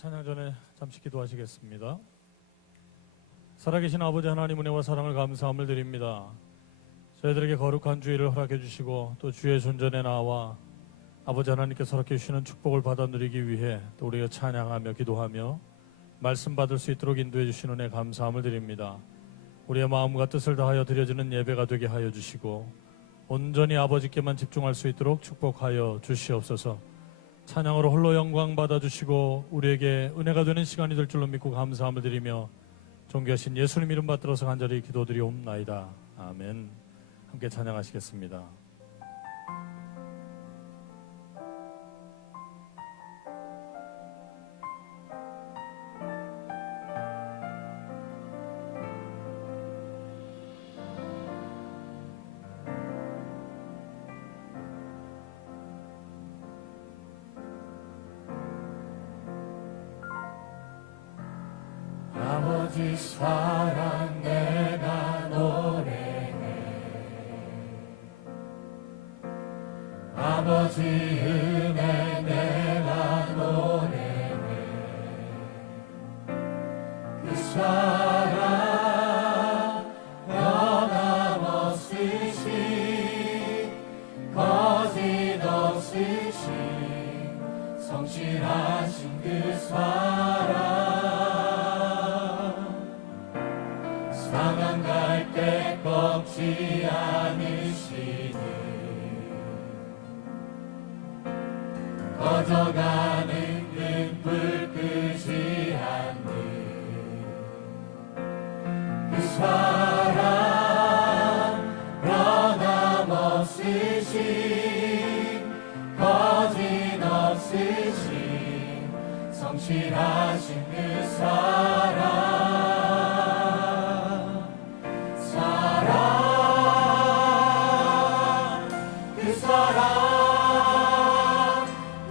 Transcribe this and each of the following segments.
찬양 전에 잠시 기도하시겠습니다. 살아계신 아버지 하나님 은혜와 사랑을 감사함을 드립니다. 저희들에게 거룩한 주일을 허락해 주시고 또 주의 존전에 나와 아버지 하나님께서 허락해 주시는 축복을 받아 누리기 위해 또 우리가 찬양하며 기도하며 말씀 받을 수 있도록 인도해 주시는 은혜 감사함을 드립니다. 우리의 마음과 뜻을 다하여 드려지는 예배가 되게 하여 주시고 온전히 아버지께만 집중할 수 있도록 축복하여 주시옵소서. 찬양으로 홀로 영광 받아주시고 우리에게 은혜가 되는 시간이 될 줄로 믿고 감사함을 드리며 존귀하신 예수님 이름 받들어서 간절히 기도드리옵나이다. 아멘. 함께 찬양하시겠습니다. 아버지 사랑 내가 노래해 아버지 은혜 내가 노래해 그 사랑 변함없으신 거짓 없으신 성실하신 그 사랑 상한 갈대 꺾지 않으시니 꺼져가는 등불 끄지 않는 그 사랑 변함없으신 거짓 없으신 성실하신 그 사랑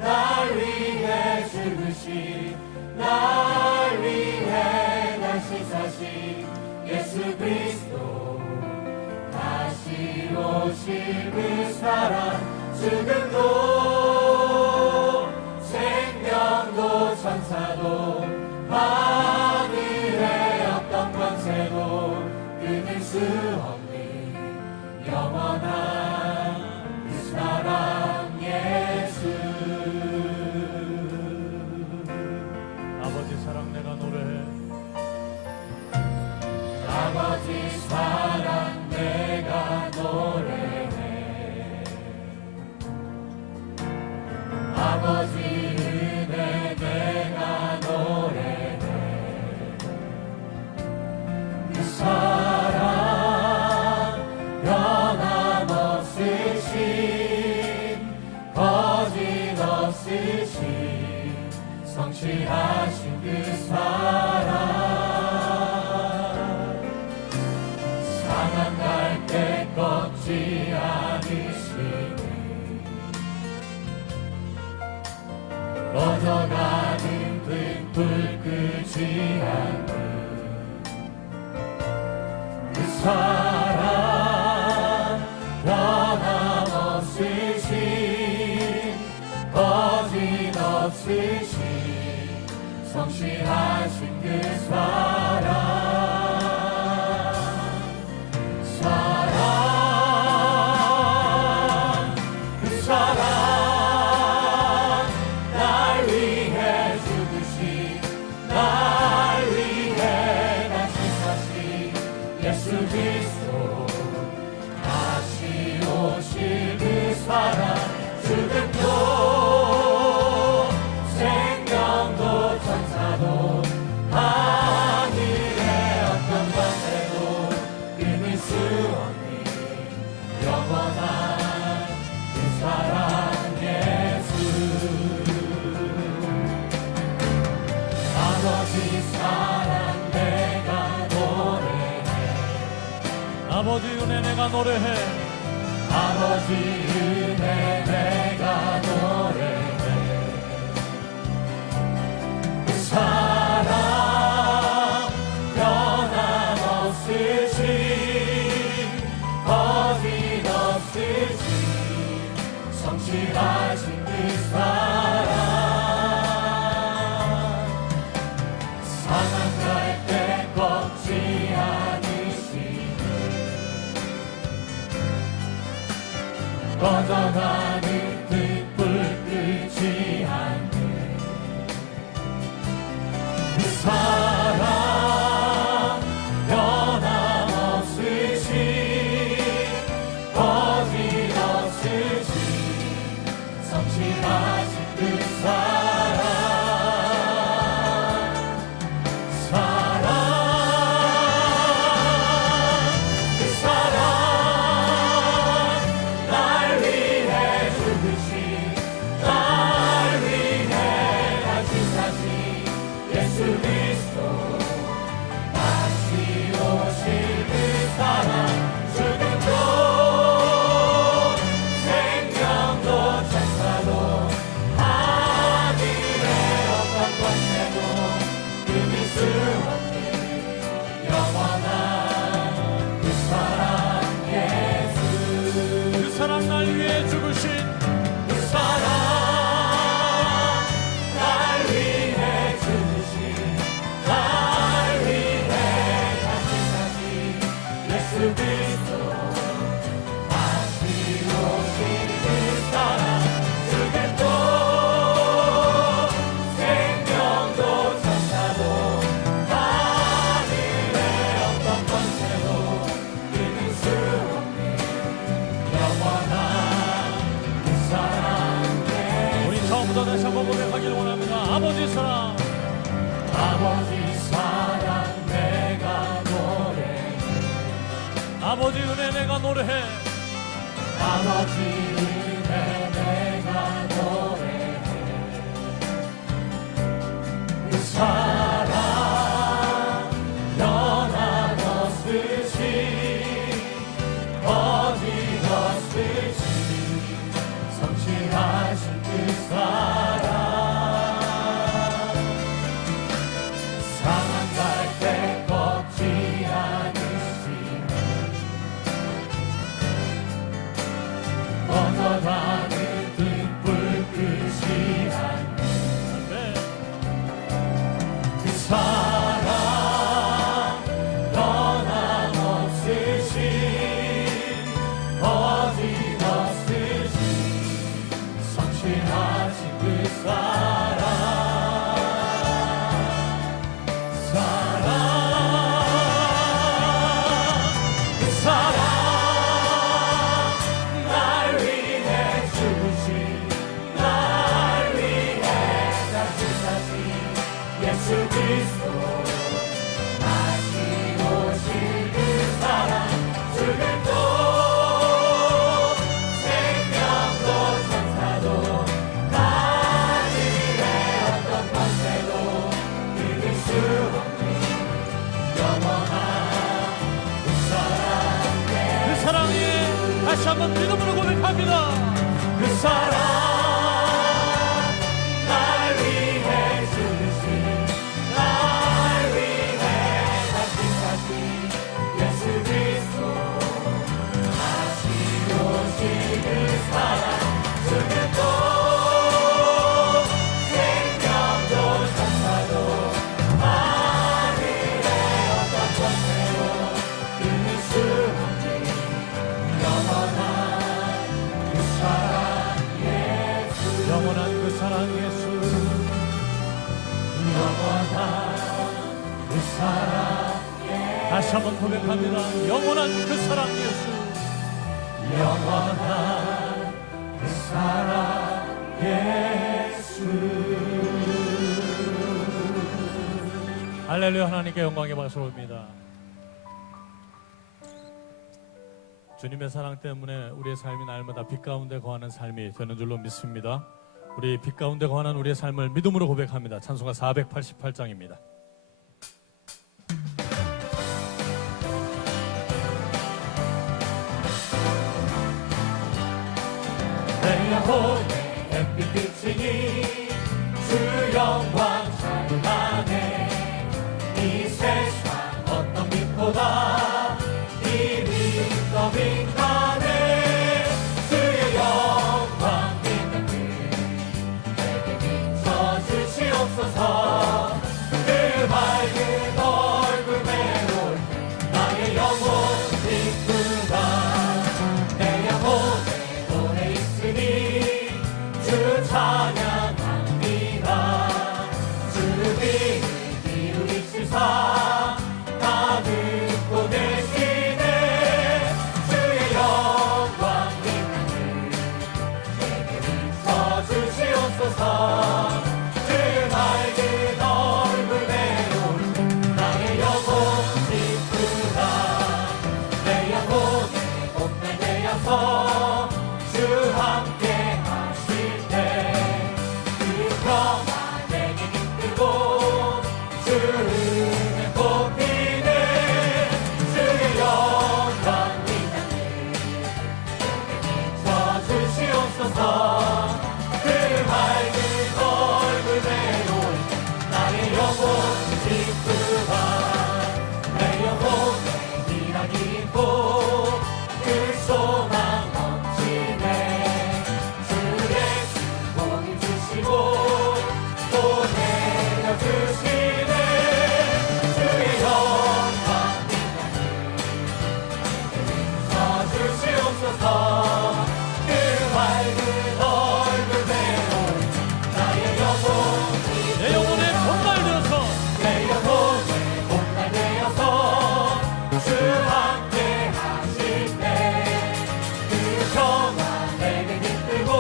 날 위해 죽으신 날 위해 다시 사신 예수 그리스도 다시 오실 그 사랑 죽음도 생명도 천사도 하늘의 어떤 권세도 끊을 수 없는 영원한 그 사랑 예수 아버지 사랑 내가 노래해 아버지 사랑 내가 노래해 아버지 은혜 내가 노래해 그 사랑 변함없으신 거짓 없으신 성실하신 그 사랑 상한 갈대 꺾지 않으시니 꺼져가는 등불 끄지 않는 그 사랑 변함없으신 거짓 없으신 성실하신 그 사랑 그 사랑 날 위해 죽으신 날 위해 다시 사신 예수 그리스도 다시 오실 그 사랑 죽음도 생명도 천사도 하늘의 어떤 권세도 끊을 수 없는 영원한 그 사랑 예수 아버지 사랑 내가 노래해 아버지 은혜 내가 노래해 아버지 은혜 내가 노래해 그 사랑 변함없으신 거짓 없으신 성실하신 그 사랑 꺼져가는 등불 끄지 않네. 그 사랑 변함없으시 거짓없으시 성실하신 그 사랑 날 위해 죽으신 날 위해 다시사신 예수 그리스도 다시 오실 그 사랑 죽음도 생명도 천사도 하늘의 어떤 권세도 끊을 수 없는 영원한 그 사랑 예수 그 사랑 날 위해 죽으신 그 사랑 날 위해 죽으신 날 위해 다시 사신 예수 그리스도 다시 오신 그 사랑 죽음도 생명도 천사도 하늘의 어떤 권세도 끊을 수 없는 영원한 그 사랑 우리 처음부터 다시 한번 고백하길 원합니다. 아버지 사랑, 아버지 사랑 내가 노래해 아버지 은혜 내가 노래해. 아버지 은혜 내가 노래해 그 사랑 변함없으시 거짓없으시 성실하신 그 사랑 상한 갈대 꺾지 않으시 꺼져가는 등불 끄시 않네 네. 그 사랑 변함없으시 거짓없으시 성실하신 그 사랑 그 사랑 날 위해 죽으신 날 위해 다시 사신 예수 그리스도 다시 오실 그 사랑 죽음도 생명도 천사도 하늘의 어떤 권세도 끊을 수 없는 영원한 그 사랑 그 사랑에 다시 한번 믿음으로 고백합니다. 그 사랑 날 위해 죽으신 날 위해 다시 사신 예수 그리스도 다시 오실 그 사랑 죽음도 생명도 천사도 하늘의 어떤 권세도 끊을 수 없는 영원한 그 사랑 예수 영원한 그 사랑 예수, 영원한 그 사랑 다시 한번 고백합니다. 영원한 그 사랑 예수. 영원한 그 사랑 예수 할렐루야. 하나님께 영광의 박수 올립니다. 주님의 사랑 때문에 우리의 삶이 날마다 빛 가운데 거하는 삶이 되는 줄로 믿습니다. 우리 빛 가운데 거하는 우리의 삶을 믿음으로 고백합니다. 찬송가 488장입니다. 내 영혼의 햇빛 비치니 주 영광 찬란해 이 세상 어떤 빛보다 이미 더 빛나네 주의 영광 빛나게 내게 비춰주시옵소서 그 밝은 얼굴 메올 나의 영혼 기쁘다 내 영혼의 노래 주시옵소서. 그 맑은 얼굴대로 나의 영혼 기쁘다. 내 영혼 희락이 있고 그 소망 넘치네. 주 예수 복을 주시고 또 내려주시네. 주의 영광 주시옵소서. 그 맑은 얼굴대로 나의 영혼 내 영혼에 복날되어서 내 영혼에 복날되어서 주 함께 하실 때 그 평안 내게 깃들고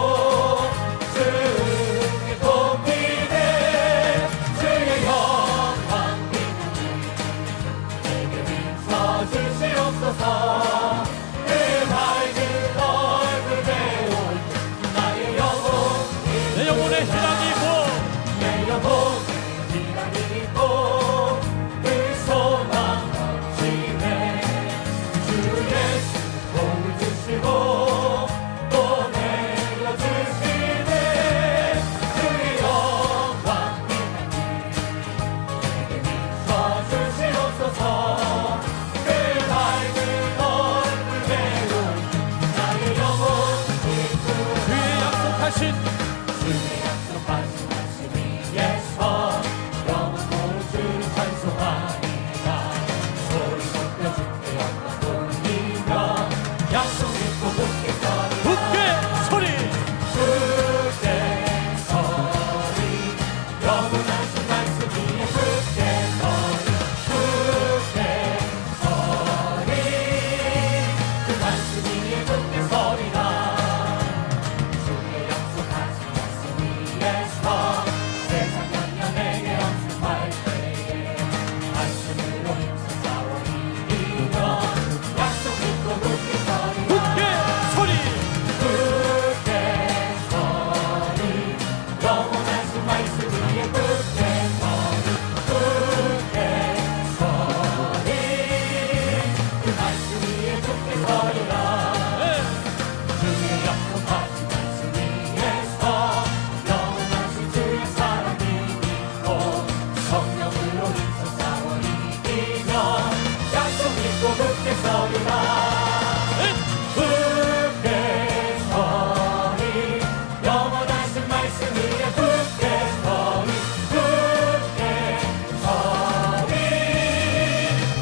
주 은혜 돋기네. 주의 영광 빛나니 내게 비춰주시옵소서. 그 맑은 얼굴대로 나의 영혼 내 영혼에 희락이 있고 내 영혼에 희락이 있고 그 소망 넘치네. 주 예수 복을 주시고 또 내려주시네. 주의 영광 빛나니 내게 비춰주시옵소서. 그 맑은 얼굴대로 나의 영혼 주의 약속하신 주의 약속하신 말씀 위에서 영원토록 주를 찬송하리라. 소리 높여 주께 영광 돌리며 약속 믿고 굳게 서리라. 굳게 소리 굳게 서리. 영원하신 말씀 위에 굳게 서리. 굳게 서리. 그 말씀 위에 굳게 서리라. 주의 약속하신 말씀 위에서 세상 영년에게 엄습할 때에 말씀으로 힘써 싸워 이기며 약속 믿고 굳게 서리라. 굳게 소리 굳게 서리. 영원하신 말씀 위에 굳게 서리. 굳게 서리. 그 말씀 위에 굳게 서리라. 네. 주의 약속하신 말씀 위에서 영원하신 주의 사랑이 믿고 성령으로 힘써 싸워 이기며 약속 믿고 굳게 서리라. 네. 굳게 서리. 영원하신 말씀 위에 굳게 서리. 굳게 서리.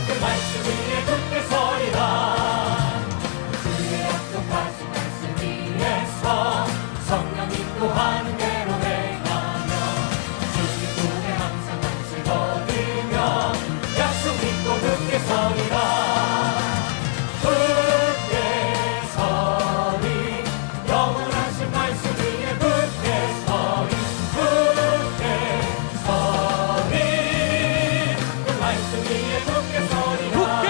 그 말씀 위에 굳게 서리라. 주의 약속하신 말씀 위에서 성령 믿고 하는 대로 행하며 주의 품에 항상 안식 얻으며 약속 믿고 굳게 서리라. 굳게 서리. 영원하신 말씀 위에 굳게 서리. 굳게 서리. 그 말씀 위에 굳게 서리라. 굳게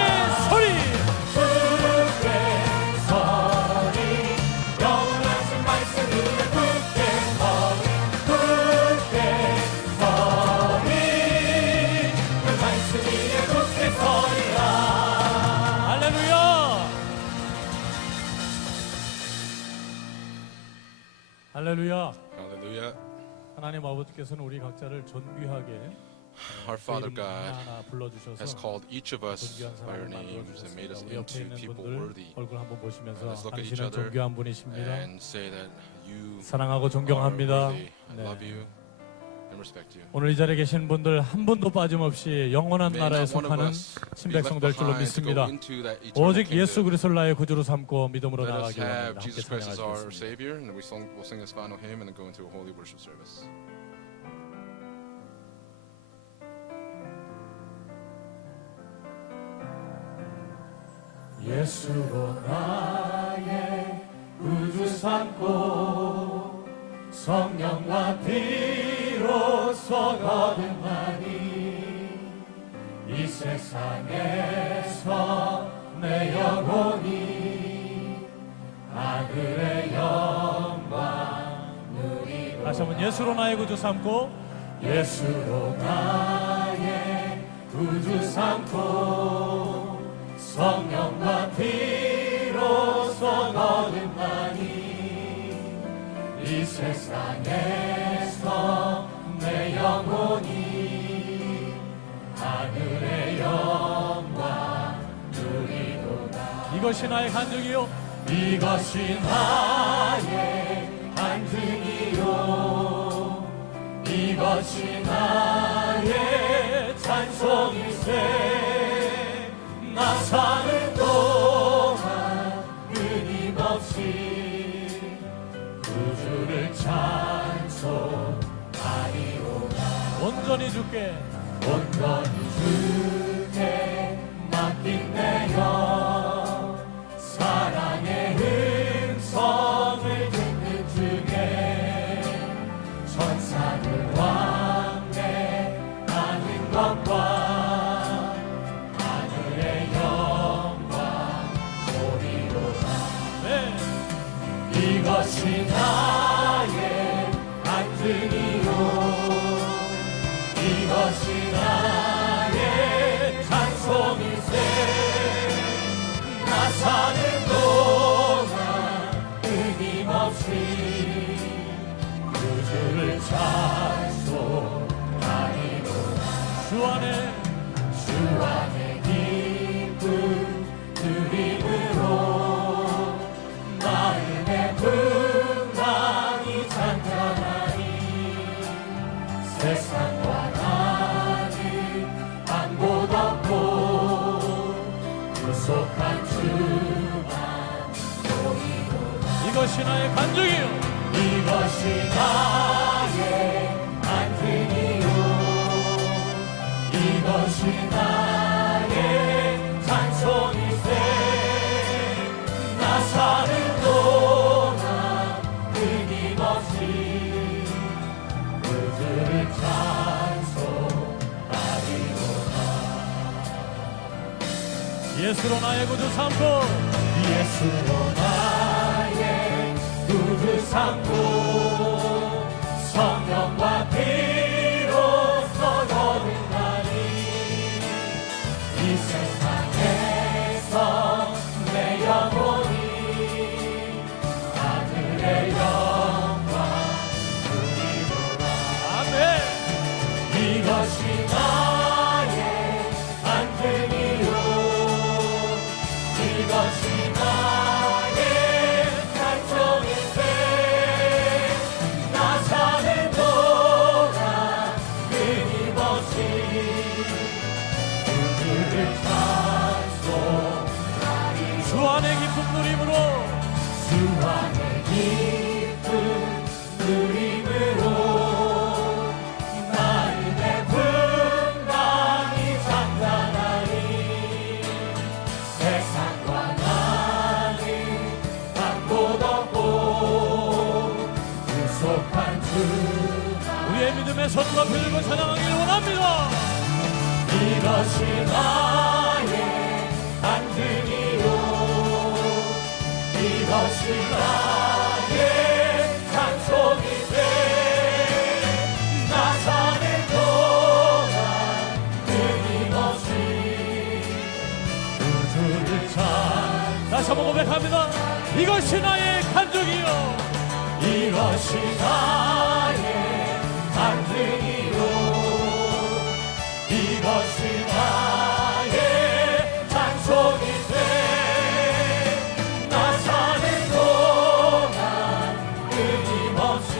소리 굳게 서리. 영원하신 말씀 위에 굳게 서리. 굳게 서리. 그 말씀 위에 굳게 서리라. 할렐루야 할렐루야 Hallelujah. 하나님 아버지께서는 우리 각자를 존귀하게 Our Father 이름 God 하나하나 불러주셔서 has called each of us 존귀한 by our 사람을 names and made us 만들어주셨습니다. 우리 옆에 into 있는 people 분들 worthy. 얼굴 한번 보시면서 Let's look at each 당신은 other 존귀한 분이십니다. and say that you 사랑하고 are 존경합니다. worthy. I 네. love you and respect you. 오늘 이 자리에 계신 분들 한 분도 빠짐없이 영원한 May 나라에 not one of 속하는 us be left 친백성 될 줄로 behind to go 믿습니다. into that eternal 오직 예수 kingdom. 그리스도를 나의 구주로 삼고 믿음으로 Let us 나아가기 원합니다. have 함께 Jesus Christ as our 찬양하시겠습니다. Savior, and then we'll sing this final hymn and then go into a holy worship service. 예수로 나의 구주 삼고 성령과 피로써 거듭나니 이 세상에서 내 영혼이 아들의 영광 누리고 다시 한번 예수로 나의 구주 삼고 예수로 나의 구주 삼고 성령과 피로써 거듭나니 이 세상에서 내 영혼이 하늘의 영광 누리도다. 이것이 나의 간증이요 이것이 나의 간증이요 이것이 나의 찬송일세. 나 사는 동안 끊임없이 구주를 찬송하리로다. 온전히 주께 온전히 주께 맡긴 내 영 사랑의 음성을 듣는 주께 천사들 왕래하는 것과 하늘의 영광 보리로다. 네. 이것이 나의 간증이요 이것이 나의 찬송일세. 나 사는 동안 끊임없이 구주를 찬송하리로다. 주 안에 주 안에 기쁨 누림으로 마음의 풍랑이 잔잔하니 세상과 나는 아무도 없고 구속한 주만 보이도다. 이것이 나의 간증이요 이것이 나의 간증이요 이것이 나의 찬송일세. 나 사는 동안 끊임없이 그들을 찬송하리로다. 예수로 나의 구주 삼고 예수로 나의 구주 삼고 성령과 피로써 거듭나니 이 세상에서 내 영혼이 하늘의 영광 누리도다. 아멘. 이것이 나의 간증이요 이것이 나의 찬송일세. 나 사는 동안 끊임없이 그들을 찬송하리. 주 안에 기쁨 누림으로 주 안에 기쁨 누림으로 마음의 풍랑이 잠잠하니 세상과 나는 아무도 없고 구속한 주만. 우리의 믿음의 손과 들고 찬양하기를 원합니다. 이것이 나의 간증이요 이것이 나의 찬송일세. 나 사는 동안 끊임없이 구주를 다시 한번 고백합니다. 이것이 나의 간증이요 이것이 나의 간증이요 이것이 나의 찬송일세. 나 사는 동안 끊임없이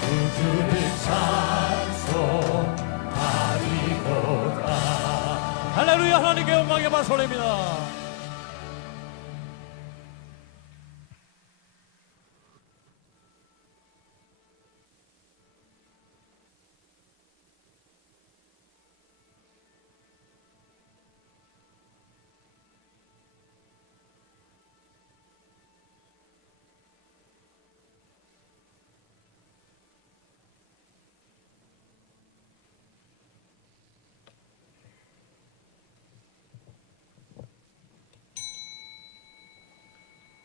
구주를 찬송하리로다. 할렐루야. 하나님께 영광의 박수 올립니다.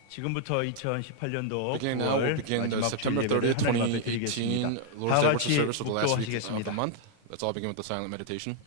지금부터 2018년도 Beginning now, we'll 9월 begin the 마지막 September 주일 예배를 30th, 하나님 앞에 2018 드리겠습니다. Lord's 다 Day worship 같이 service for the last week of the 묵도하시겠습니다. month. Let's all begin with the silent meditation.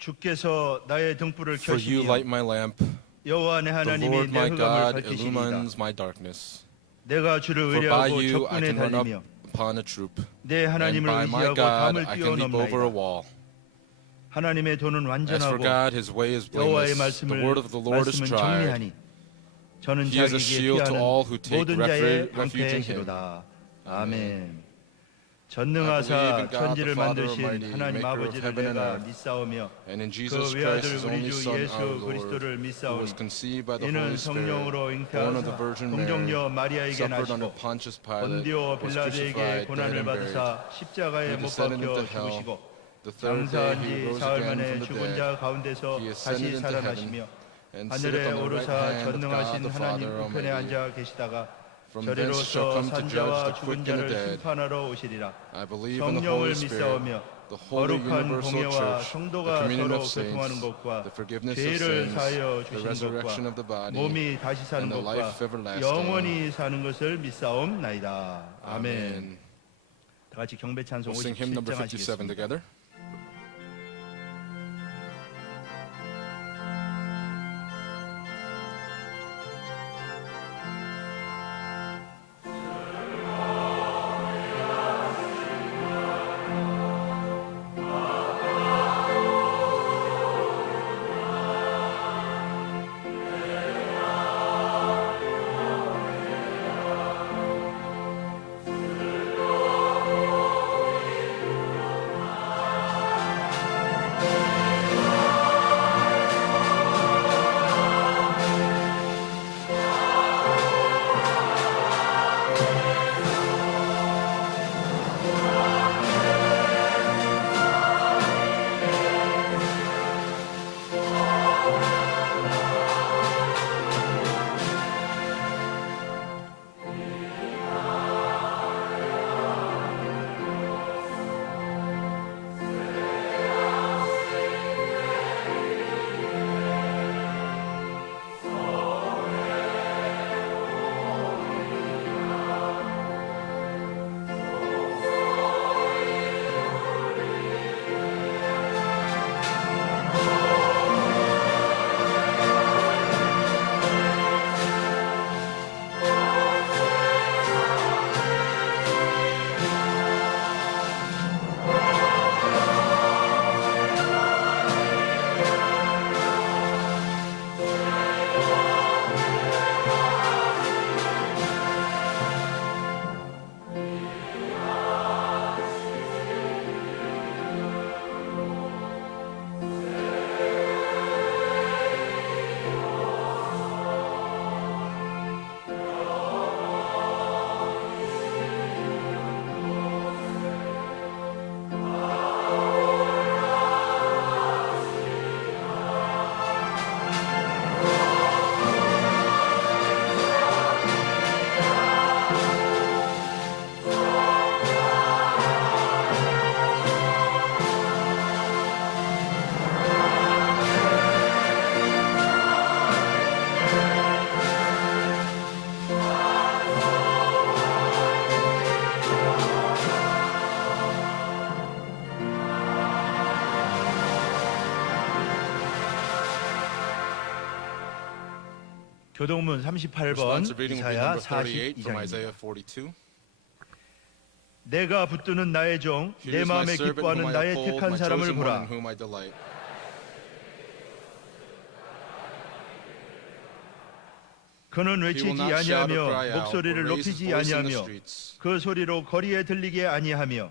주께서 나의 등불을 For you 켜시며 light my lamp. 여호와 내 The 하나님이 Lord 내 my 흑암을 God 밝히시리이다. illumines my darkness. 내가 주를 For by 의뢰하고 you I 적군에 can run up 달리며 upon a troop. 내 And 하나님을 by my 의지하고 God 담을 I can leap over a 뛰어넘나이다. wall. 하나님의 도는 As for 완전하고 God, his way is 여호와의 blameless. The 말씀은 word of the Lord is tried. 정리하니 저는 He is a 자기에게 shield to 피하는 all who take 모든 자의 refuge in him. 방패시로다. I 아멘. believe 전능하사 in God, 천지를 the Father 만드신 Almighty, 하나님 maker of 아버지를 heaven and 내가 earth, 믿사오며 And in 그 Jesus Christ, 외아들 his 우리 only 주 Son, 예수 our Lord, 그리스도를 who 믿사오니 was conceived by the 이는 Holy Spirit, 성령으로 born of 잉태하사 the Virgin 동정녀 Mary, 마리아에게 suffered under 나시고 Pontius Pilate, 본디오 was 빌라도에게 crucified, dead 고난을 and buried. 받으사 십자가에 He 못 descended 박혀 into hell. 죽으시고 The third day 장사한 he 지 rose 사흘 again 만에 from the 죽은 dead. 자 가운데서 He 다시 ascended into 살아나시며 heaven and sitteth 하늘에 on the right 오르사 hand of God 전능하신 the 하나님 Father 우편에 Almighty. 앉아 계시다가 From thence shall 저리로서 come to judge 산자와 the 죽은 quick and the 자를 dead. 심판하러 오시리라. I believe in the 성령을 Holy Spirit, 믿사오며 the holy 거룩한 universal 공예와 church, the 성도가 communion 서로 of 교통하는 saints, 것과 the forgiveness of 죄를 sins, 사하여 the 주시는 resurrection of 것과 the body, 몸이 다시 사는 and the 것과 life everlasting. 영원히 사는 것을 믿사옵나이다. 아멘. Amen. 다 같이 경배 찬송 We'll sing hymn number 57장 57 하시겠습니다. together. 교동문 38번 Responsive reading will be 이사야 number 38 from 42장입니다. Isaiah 42. 내가 붙드는 나의 종, Here 내 is my 마음에 servant 기뻐하는 whom I 나의 uphold, 택한 my 사람을 chosen one 보라. in whom I delight. 그는 He will 외치지 not shout or 아니하며 cry out, or 목소리를 raise his 높이지 voice in the 아니하며 streets. 그 소리로 거리에 들리게 아니하며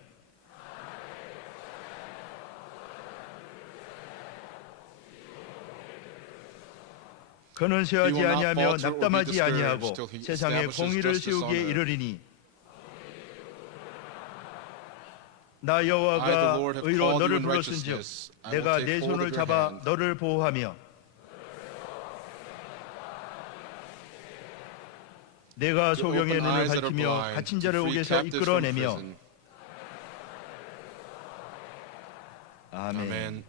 그는 He 쇠하지 will not 아니하며 falter or be 낙담하지 discouraged 아니하고 till he 세상에 establishes 공의를 justice on 세우기에 earth. 이르리니 나 I, the 여호와가 Lord, have 의로 called you 너를 in 불렀은즉 righteousness. I will 내가 take 내 hold 손을 of your 잡아 hand. 너를 보호하며 내가 To 소경의 open 눈을 eyes that are 밝히며 blind, 갇힌 to 자를 free 옥에서 captives from 이끌어내며 prison. 아멘. Amen.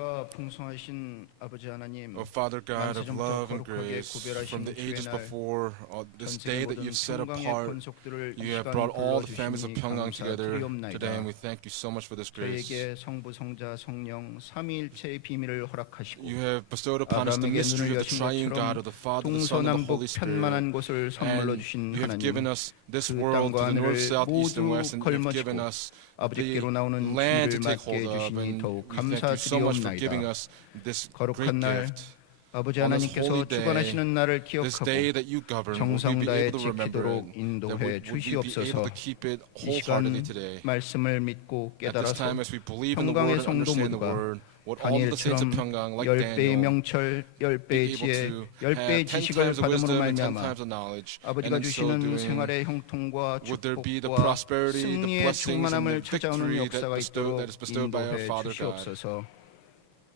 은혜가 풍성하신 아버지 하나님, O Father God of 만세전부터 love and 거룩하게 grace, from 구별하신 the 주의 ages 날, before this 전 세계 day that 모든 you've set 평강의 apart, 권속들을 이 you have 시간 brought all the families of 불러주시니 Pyongyang together 감사드리옵나이다. today, and we thank you so much for this grace. 저에게 성부, 성자, 성령 삼위일체의 비밀을 허락하시고 You have bestowed upon us the 아브라함에게 mystery 눈을 of the 여신 triune God 것처럼 of the Father, the Son, and the 동서남북 Holy Spirit. 편만한 곳을 선물로 And 주신 you have given 하나님, us this 그 world, 땅과 to the north, 하늘을 south, east, and 모두 west, and you have given 걸머쥐고 us the 아버지께로 나오는 land to 길을 take 맞게 hold of, 해주시니 and 더욱 we thank you so much for giving 감사드리옵나이다. us this great 거룩한 날 gift. 아버지 On this 하나님께서 holy day, 주관하시는 날을 This 기억하고 day that you govern, will we 정성 be 다해 able to remember 지키도록 it, that 인도해 we be able 주시옵소서. to keep it 이 시간 wholeheartedly today. 말씀을 믿고 At this time, 깨달아서 as we believe in the 평강의 word and understand the 성도들과 word, what all of the saints of 다니엘처럼 Pyongyang, like 10배의 Daniel, 명철, 10배의 be able 지혜, to 10배의 have 10 지식을 times of 받음으로 wisdom and 10 말미암아 times of knowledge, and 아버지가 in so 주시는 doing, 생활의 형통과 would there be the 축복과 prosperity, the 승리의 blessings, and 충만함을 the 찾아오는 victory 역사가 that is 있도록 bestowed by our 인도해 Father God. 주시옵소서.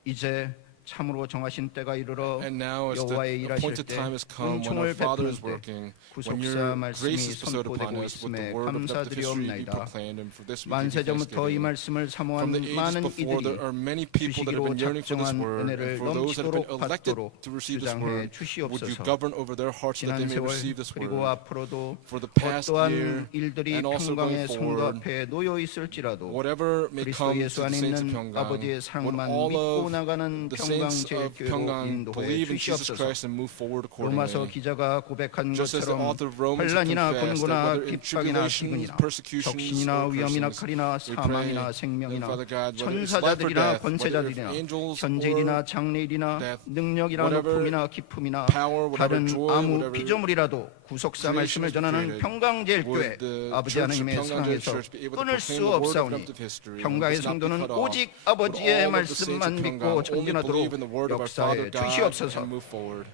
이제 참으로 정하신 때가 이르러 And now, as 여호와의 the 일하실 appointed 때 time has come, when our 은총을 Father 베푸는 is 때 working, when 구속사 your 말씀이 grace is bestowed upon 선포되고 us, with the 있음에 word of redemptive history be 감사드리옵나이다. proclaimed, and for this we give you 만세전부터 이 thanksgiving. 말씀을 사모한 From the ages 많은 before, there 이들이 are many people that have been 주시기로 yearning for this 작정한 word, and 은혜를 for those that have been 넘치도록 elected 받도록 to receive this 주장해 word, would you 주시옵소서. govern over their hearts that they 지난 may 세월 receive this 그리고 word. 앞으로도 For the past year, 어떠한 일들이 and also 평강의 going 성도 forward, 앞에 놓여 있을지라도 whatever may 그리스도 come to 예수 the 안에 saints of 있는 Pyongyang, 아버지의 would 사랑만 all 믿고 of 나가는 the saints of 평강제일교회로 Pyongyang 인도해 believe in Jesus 주시옵소서. Christ and move forward 로마서 accordingly. 기자가 고백한 Just as the 것처럼 author of Romans had 환난이나 confessed that 곤고나 whether in 핍박이나 tribulations, 기근이나 persecutions, 적신이나 or 위험이나 persons, 칼이나 we pray 사망이나 that, 생명이나 Father God, whether it's life or 천사자들이나 death, whether if 권세자들이나 angels 현재일이나 or 장래일이나 death, 능력이나 whatever 높음이나 기품이나 power, whatever 다른 joy, 아무 whatever 피조물이라도 구속사 creation 말씀을 is 전하는 created, 평강제일교회 would the 아버지 Church of 하나님의 Pyongyang 사랑에서 Church be able to 끊을 proclaim 수 the word of 없사오니 redemptive history, and 평강의 does not be 성도는 cut off, 오직 would 아버지의 all of the saints 말씀만 of 믿고 Pyongyang only 전진하도록 believe in the word of our Father 역사해 God 주시옵소서. and move forward.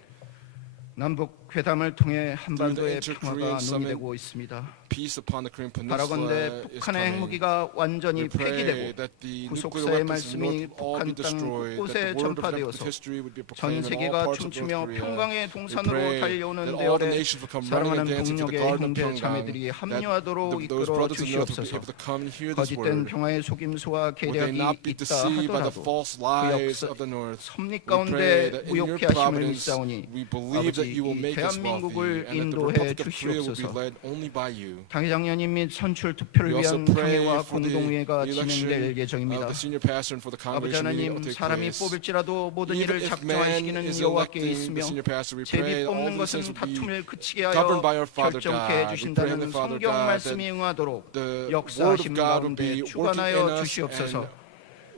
남북 회담을 통해 한반도의 Through the 평화가 Inter-Korean Summit, 논의되고 있습니다. Peace upon the Korean 바라건대 Peninsula is 북한의 coming. 핵무기가 완전히 We pray 폐기되고 that the nuclear 구속사의 weapons in the 말씀이 north will all be 북한 땅 destroyed, that 곳곳에 the word of 전파되어서 redemptive history would be 전 proclaimed in all 세계가 parts of North 춤추며 Korea. 평강의 We 동산으로 pray 달려오는 that all the 대열에 nations will come running 사랑하는 and dancing to the 동력의 garden of 형제 Pyongyang, 자매들이 합류하도록 that those 이끌어 brothers in the north will be 주시옵소서. able to come and hear this 거짓된 word. 평화의 속임수와 Would they 계략이 not be 있다 deceived by the 하더라도 false 그 lies 역사 of the north? 섭리 We pray 가운데 that in your 무욕해 하심을 providence, 믿사오니 we believe that 아버지 you will 이 make us 대한민국을 wealthy, and that the 인도해 Republic of Korea will be 주시옵소서. led only by you. 당회장님 및 선출 투표를 We also 위한 pray 당회와 for the 공동회가 election 진행될 of 예정입니다. the senior pastor and for the 아버지 congregation meeting that 하나님, will take 사람이 place. 뽑을지라도 모든 Even 일을 if man 작정하시기는 is 여호와께 electing 있으며 the senior pastor, we 제비 pray that all 뽑는 these things 것은 will be 다툼을 그치게 governed by 하여 our Father 결정케 God. We pray, 해주신다는 Heavenly Father 성경 God, 말씀이 that 응하도록 the word of 역사하심 God will 가운데 be working in 주관하여 us 주시옵소서. and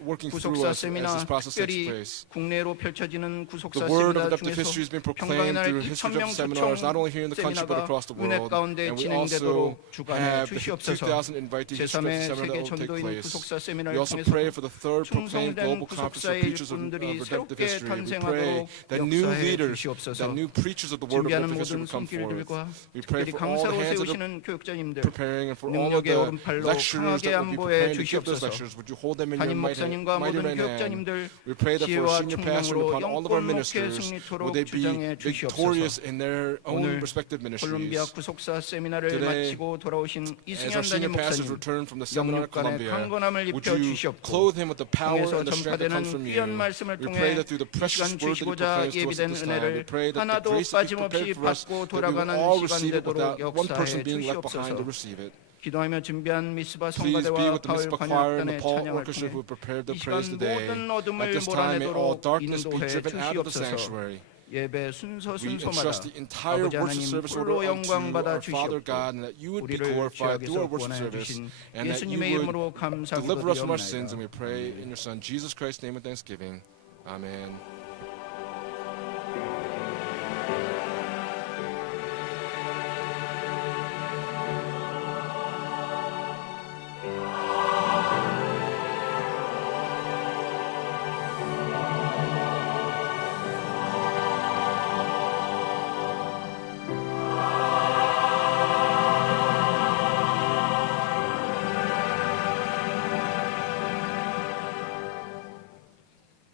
working through 구속사 us as 세미나 this process takes 특별히 place. 국내로 펼쳐지는 구속사 The word of 세미나 redemptive history has 중에서 been 평강의 proclaimed 날 through history 2,000명 of seminars, not only here in the country but 세미나가 across the 은혜 world. 가운데 And we 진행되도록 also 주관해 have the 주시옵소서. 2000 invitee history 제3의 seminar that 세계 will take 전도인 place. 구속사 We 세미나를 also 통해서 pray for the third proclaimed 충성된 global conference for 구속사의 preachers of 일꾼들이 redemptive 새롭게 history. We pray 탄생하도록 that new 역사해 leaders, 주시옵소서. that new preachers of the word of 준비하는 redemptive history 모든 will come forth. 손길들과 We pray 특별히 for all the 강사로 hands that are 세우시는 교육자님들 preparing and for all of 능력의 the 오른팔로 lecturers 강하게 that will be 안보해 preparing to give those 주시옵소서. lectures. Would you hold them in your 담임 mighty 목사님과 right 모든 hand? 교육자님들 We pray that for 지혜와 senior pastor and 총명으로 upon all of our 영권 목회 ministers, 승리토록 would they be 주장해 victorious 주시옵소서. in their own 오늘 respective 콜롬비아 ministries. 구속사 세미나를 Today, 마치고 돌아오신 As 이승현 our senior 담임 pastors 목사님 return from the seminar in 영육간의 Colombia, 강건함을 would 입혀 you 주시옵고 clothe him with the power 통해서 and the strength that comes 전파되는 from you? 귀한 말씀을 We 통해 pray that through the 이 precious 시간 word that he 주시고자 proclaims to us at 예비된 this time, we 은혜를 pray that the 하나도 grace that he 빠짐없이 prepared for us, 받고 that we will 돌아가는 all 시간 receive it 되도록 without one person 역사해 being left behind to 주시옵소서. receive it. 기도하며 준비한 미스바 Please be 성가대와 with the 파울 Mitzvah choir and the 관역단의 Paul 찬양을 orchestra who 통해 have prepared the 이 praise 시간 today. 모든 At 어둠을 this time, may all 몰아내도록 darkness be 인도해 driven out of the 주시옵소서. sanctuary. 예배 순서 We 순서마다 entrust the entire 아버지 worship 하나님 service 홀로 order unto 영광 받아 our Father 주시옵고 God, and that you would be 우리를 glorified through our 죄악에서 worship 구원하여 service, 주신 and that you 예수님의 would 이름으로 감사 deliver us from our sins. And 기도드리옵나이다. we pray in your Son Jesus Christ's name with thanksgiving. Amen.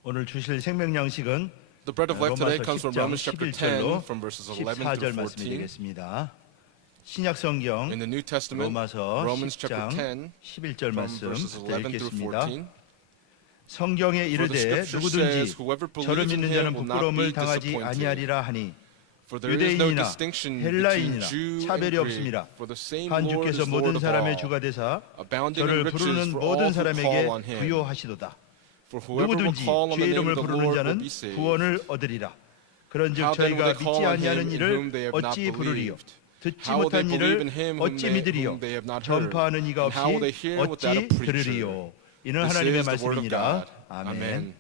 오늘 주실 생명 양식은 The bread of life today 로마서 comes from 10장 Romans chapter 10, 11절로 from verses 11 14절 through 말씀이 14. 되겠습니다. 신약 성경 In the New Testament, 로마서 Romans chapter 10장 10, 11절 from 말씀 verses 11 through 읽겠습니다. 14. 성경에 For the 이르되 scripture 누구든지 says, whoever 저를 believes in 믿는 him 자는 will not 부끄러움을 be 당하지 disappointed. 아니하리라 하니 For there is no 유대인이나 distinction between 헬라인이나 Jew and 차별이 Greek, 없습니다. for the same 한 Lord 주께서 is Lord 모든 of 사람의 all, 주가 되사 abounding in 저를 riches 부르는 for 모든 all who 사람에게 call on him. 부요하시도다. For whoever will 누구든지 call on 주의 the name 이름을 of the 부르는 Lord 자는 will be saved. 구원을 얻으리라. 그런즉 How then will 저희가 they call 믿지 on 아니하는 him in 일을 whom they have not 어찌 부르리요? believed? 듣지 How will they 못한 believe 일을 in him 어찌 whom 믿으리요? they have not heard? 전파하는 이가 And how will they 없이 hear without a 어찌 preacher? 들으리요? 이는 This 하나님의 is the word of 말씀이니라. God. 아멘. Amen.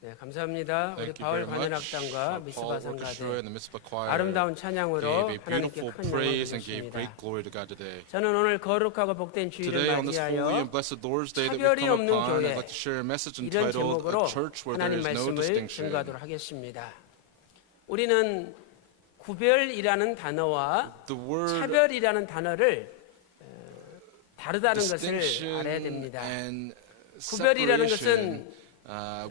네, 감사합니다. 우리 Thank you 바울 very much. 관현악단과 Paul 미스바 Orchestra 상가대 and the Mitzvah Choir 아름다운 찬양으로 gave a 하나님께 beautiful 큰 영광을 praise and gave 드리십니다. great glory to God today. 저는 오늘 거룩하고 복된 주일을 Today, on this holy 맞이하여 and blessed Lord's Day that we've 차별이 come 없는 upon, 교회, I'd like to share a message 이런 entitled 제목으로 A Church Where There 하나님 Is No 말씀을 Distinction. 증거하도록 하겠습니다. 우리는 구별이라는 단어와 The word 차별이라는 단어를 다르다는 것을 distinction 알아야 됩니다. and 구별이라는 separation, 것은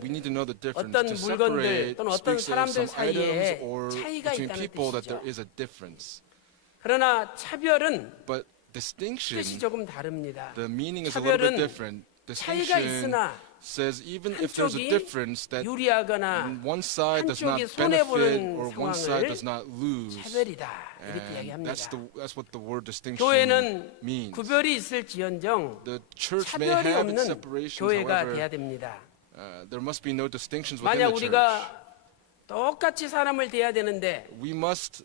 we need to know the difference. 어떤 To 물건들 separate 또는 어떤 speaks of 사람들 some items 사이에 or 차이가 between 있다는 people that 뜻이죠. there is a difference. 그러나 차별은 But distinction, 뜻이 조금 다릅니다. the meaning is a little bit 차별은 different. 차이가 Distinction 있으나 says even if there's a 한쪽이 difference that 유리하거나 one side does not 한쪽이 benefit 손해보는 or one side 상황을 does not lose. 차별이다 이렇게 And 이야기합니다. that's what the word distinction 교회는 means. 구별이 있을지언정 The church may 차별이 have its 없는 separations, 교회가 however, 돼야 됩니다. there must be no distinctions within 만약 the church. 우리가 똑같이 사람을 대해야 되는데 We must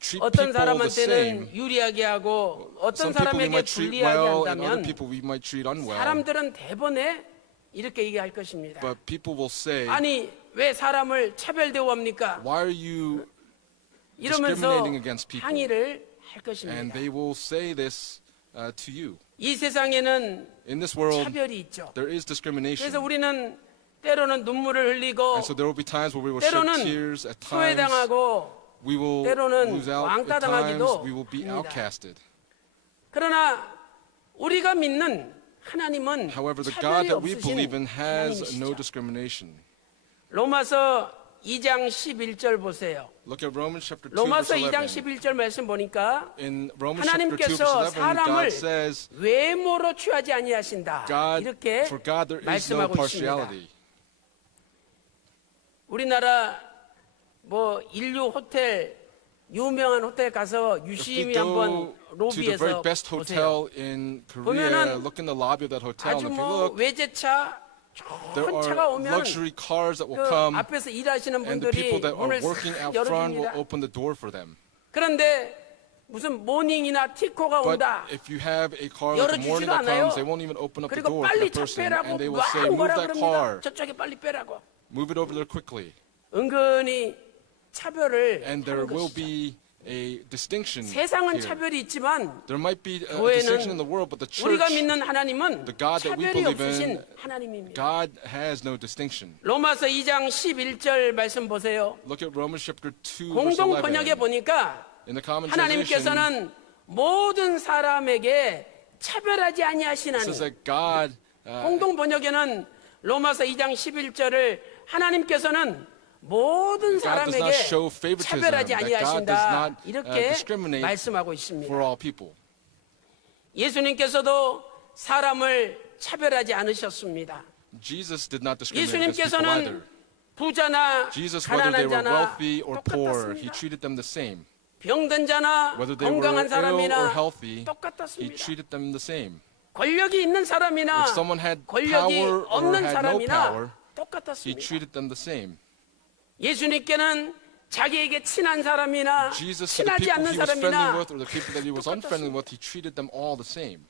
treat 어떤 people the 사람한테는 same. 유리하게 하고 어떤 Some people we 사람에게 might treat 불리하게 well, and other 한다면 people we might treat unwell. 사람들은 대번에 이렇게 얘기할 것입니다. But people will say, 아니 왜 사람을 차별 대우합니까? "Why are you?" 이러면서 discriminating against people. 항의를 할 And 것입니다. they will say this to you. 이 세상에는 In this world, 차별이 있죠. there is discrimination. 그래서 우리는 때로는 눈물을 흘리고 And so there will be times where we will shed 때로는 tears. At times, 소외당하고 we will 때로는 lose out. At 왕따당하기도 times, we will be 합니다. outcasted. 그러나 우리가 믿는 하나님은 However, the 차별이 God that we believe 없으신 in has no 하나님이시죠. discrimination. 로마서 2장 11절 보세요. Look at Romans chapter 2, 로마서 verse 2장 11. 11절 말씀 보니까 In Romans chapter 2, verse 하나님께서 11, 사람을 God says, 외모로 취하지 아니하신다. 이렇게 For God there is no 말씀하고 있습니다. partiality. 우리나라 뭐 인류 호텔 유명한 호텔 가서 If we 유심히 go 한번 to the very 로비에서 best 보세요. hotel in Korea, 보면은 look in the lobby of that hotel, 아주 and if you 뭐 look, 외제차 there 좋은 차가 are 오면 luxury cars that will 그 come, 앞에서 일하시는 and the 분들이 people that are 문을 working 싹 out front will 열어줍니다. open the door for them. 그런데 무슨 모닝이나 티코가 But 온다. if you have a car like the morning 열어주지도 that 않아요. comes, they won't even open up the 그리고 door for 빨리 the 차 person, 빼라고 and they will 막 say, "Move 뭐라 that 그럽니다. car, 저쪽에 빨리 빼라고. move it over there quickly." 은근히 차별을 And there 하는 will 것이죠. be a distinction 세상은 here. 차별이 있지만 There might be a 교회는 distinction in the world, but the 우리가 church, 믿는 하나님은 the God that we 차별이 believe 없으신 in, 하나님입니다. God has no distinction. 로마서 2장 11절 말씀 보세요. Look at Romans chapter 2, verse 공동 번역에 11. 보니까 In the common translation, 하나님께서는 모든 사람에게 차별하지 it 아니하시나니. says that God, 공동 번역에는 로마서 2장 11절을 하나님께서는 모든 God does not 사람에게 show favoritism, 차별하지 that God does 아니하신다. not 이렇게 discriminate 말씀하고 있습니다. for all people. 예수님께서도 사람을 차별하지 않으셨습니다. Jesus did not discriminate against people 예수님께서는 either. 부자나 Jesus, whether they 가난한 were 자나 wealthy or poor, he 똑같았습니다. treated them the same. 병든 자나 Whether they were 건강한 ill or 사람이나 healthy, he 똑같았습니다. treated them the same. 권력이 있는 사람이나 If someone had 권력이 power or 없는 had no 사람이나 power, he 똑같았습니다. treated them the same. 예수님께는 자기에게 친한 사람이나 Jesus, to the 친하지 people 않는 he was friendly 사람이나 with or the people that he was unfriendly with, he treated them all the same.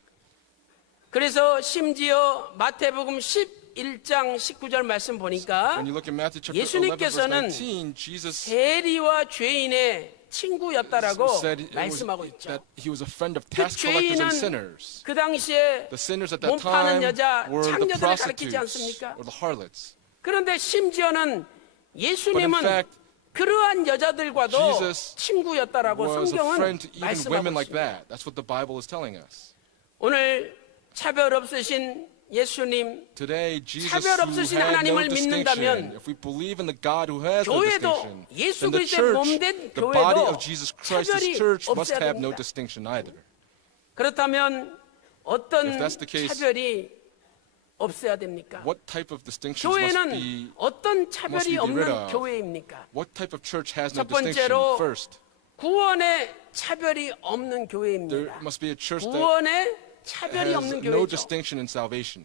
그래서 심지어 마태복음 11장 19절 말씀 보니까 When you look at Matthew chapter 11, verse 예수님께서는 19, Jesus 세리와 죄인의 친구였다라고 said it was, 말씀하고 있죠. that he was a friend of 그 tax collectors and 죄인은 sinners. 그 당시에 The sinners at 몸 that 파는 time 여자, were the 창녀들을 가리키지 prostitutes 않습니까? or the harlots. 그런데 심지어는 But in 예수님은 fact, 그러한 여자들과도 Jesus 친구였다라고 was a 성경은 friend to even 말씀하고 women like 있습니다. that. That's what the Bible is telling us. 오늘 차별 없으신 예수님, Today, Jesus 차별 who 없으신 had no 하나님을 distinction, 믿는다면 if we believe in the God who has no 교회도 distinction, 예수 then the 그리스도의 church, 몸된 the body 교회도 of Jesus Christ, 차별이 His church, must 없어야 have no 됩니다. distinction either. 그렇다면 어떤 If that's the case, 차별이 없어야 됩니까? What type of distinctions must 교회는 be, 어떤 must 차별이 we be rid 없는 of? 교회입니까? what type of church has no 첫 distinction? 번째로 First, 구원에 차별이 없는 there 교회입니다. must be a church that 구원에 차별이 has 없는 no 교회죠. distinction in salvation.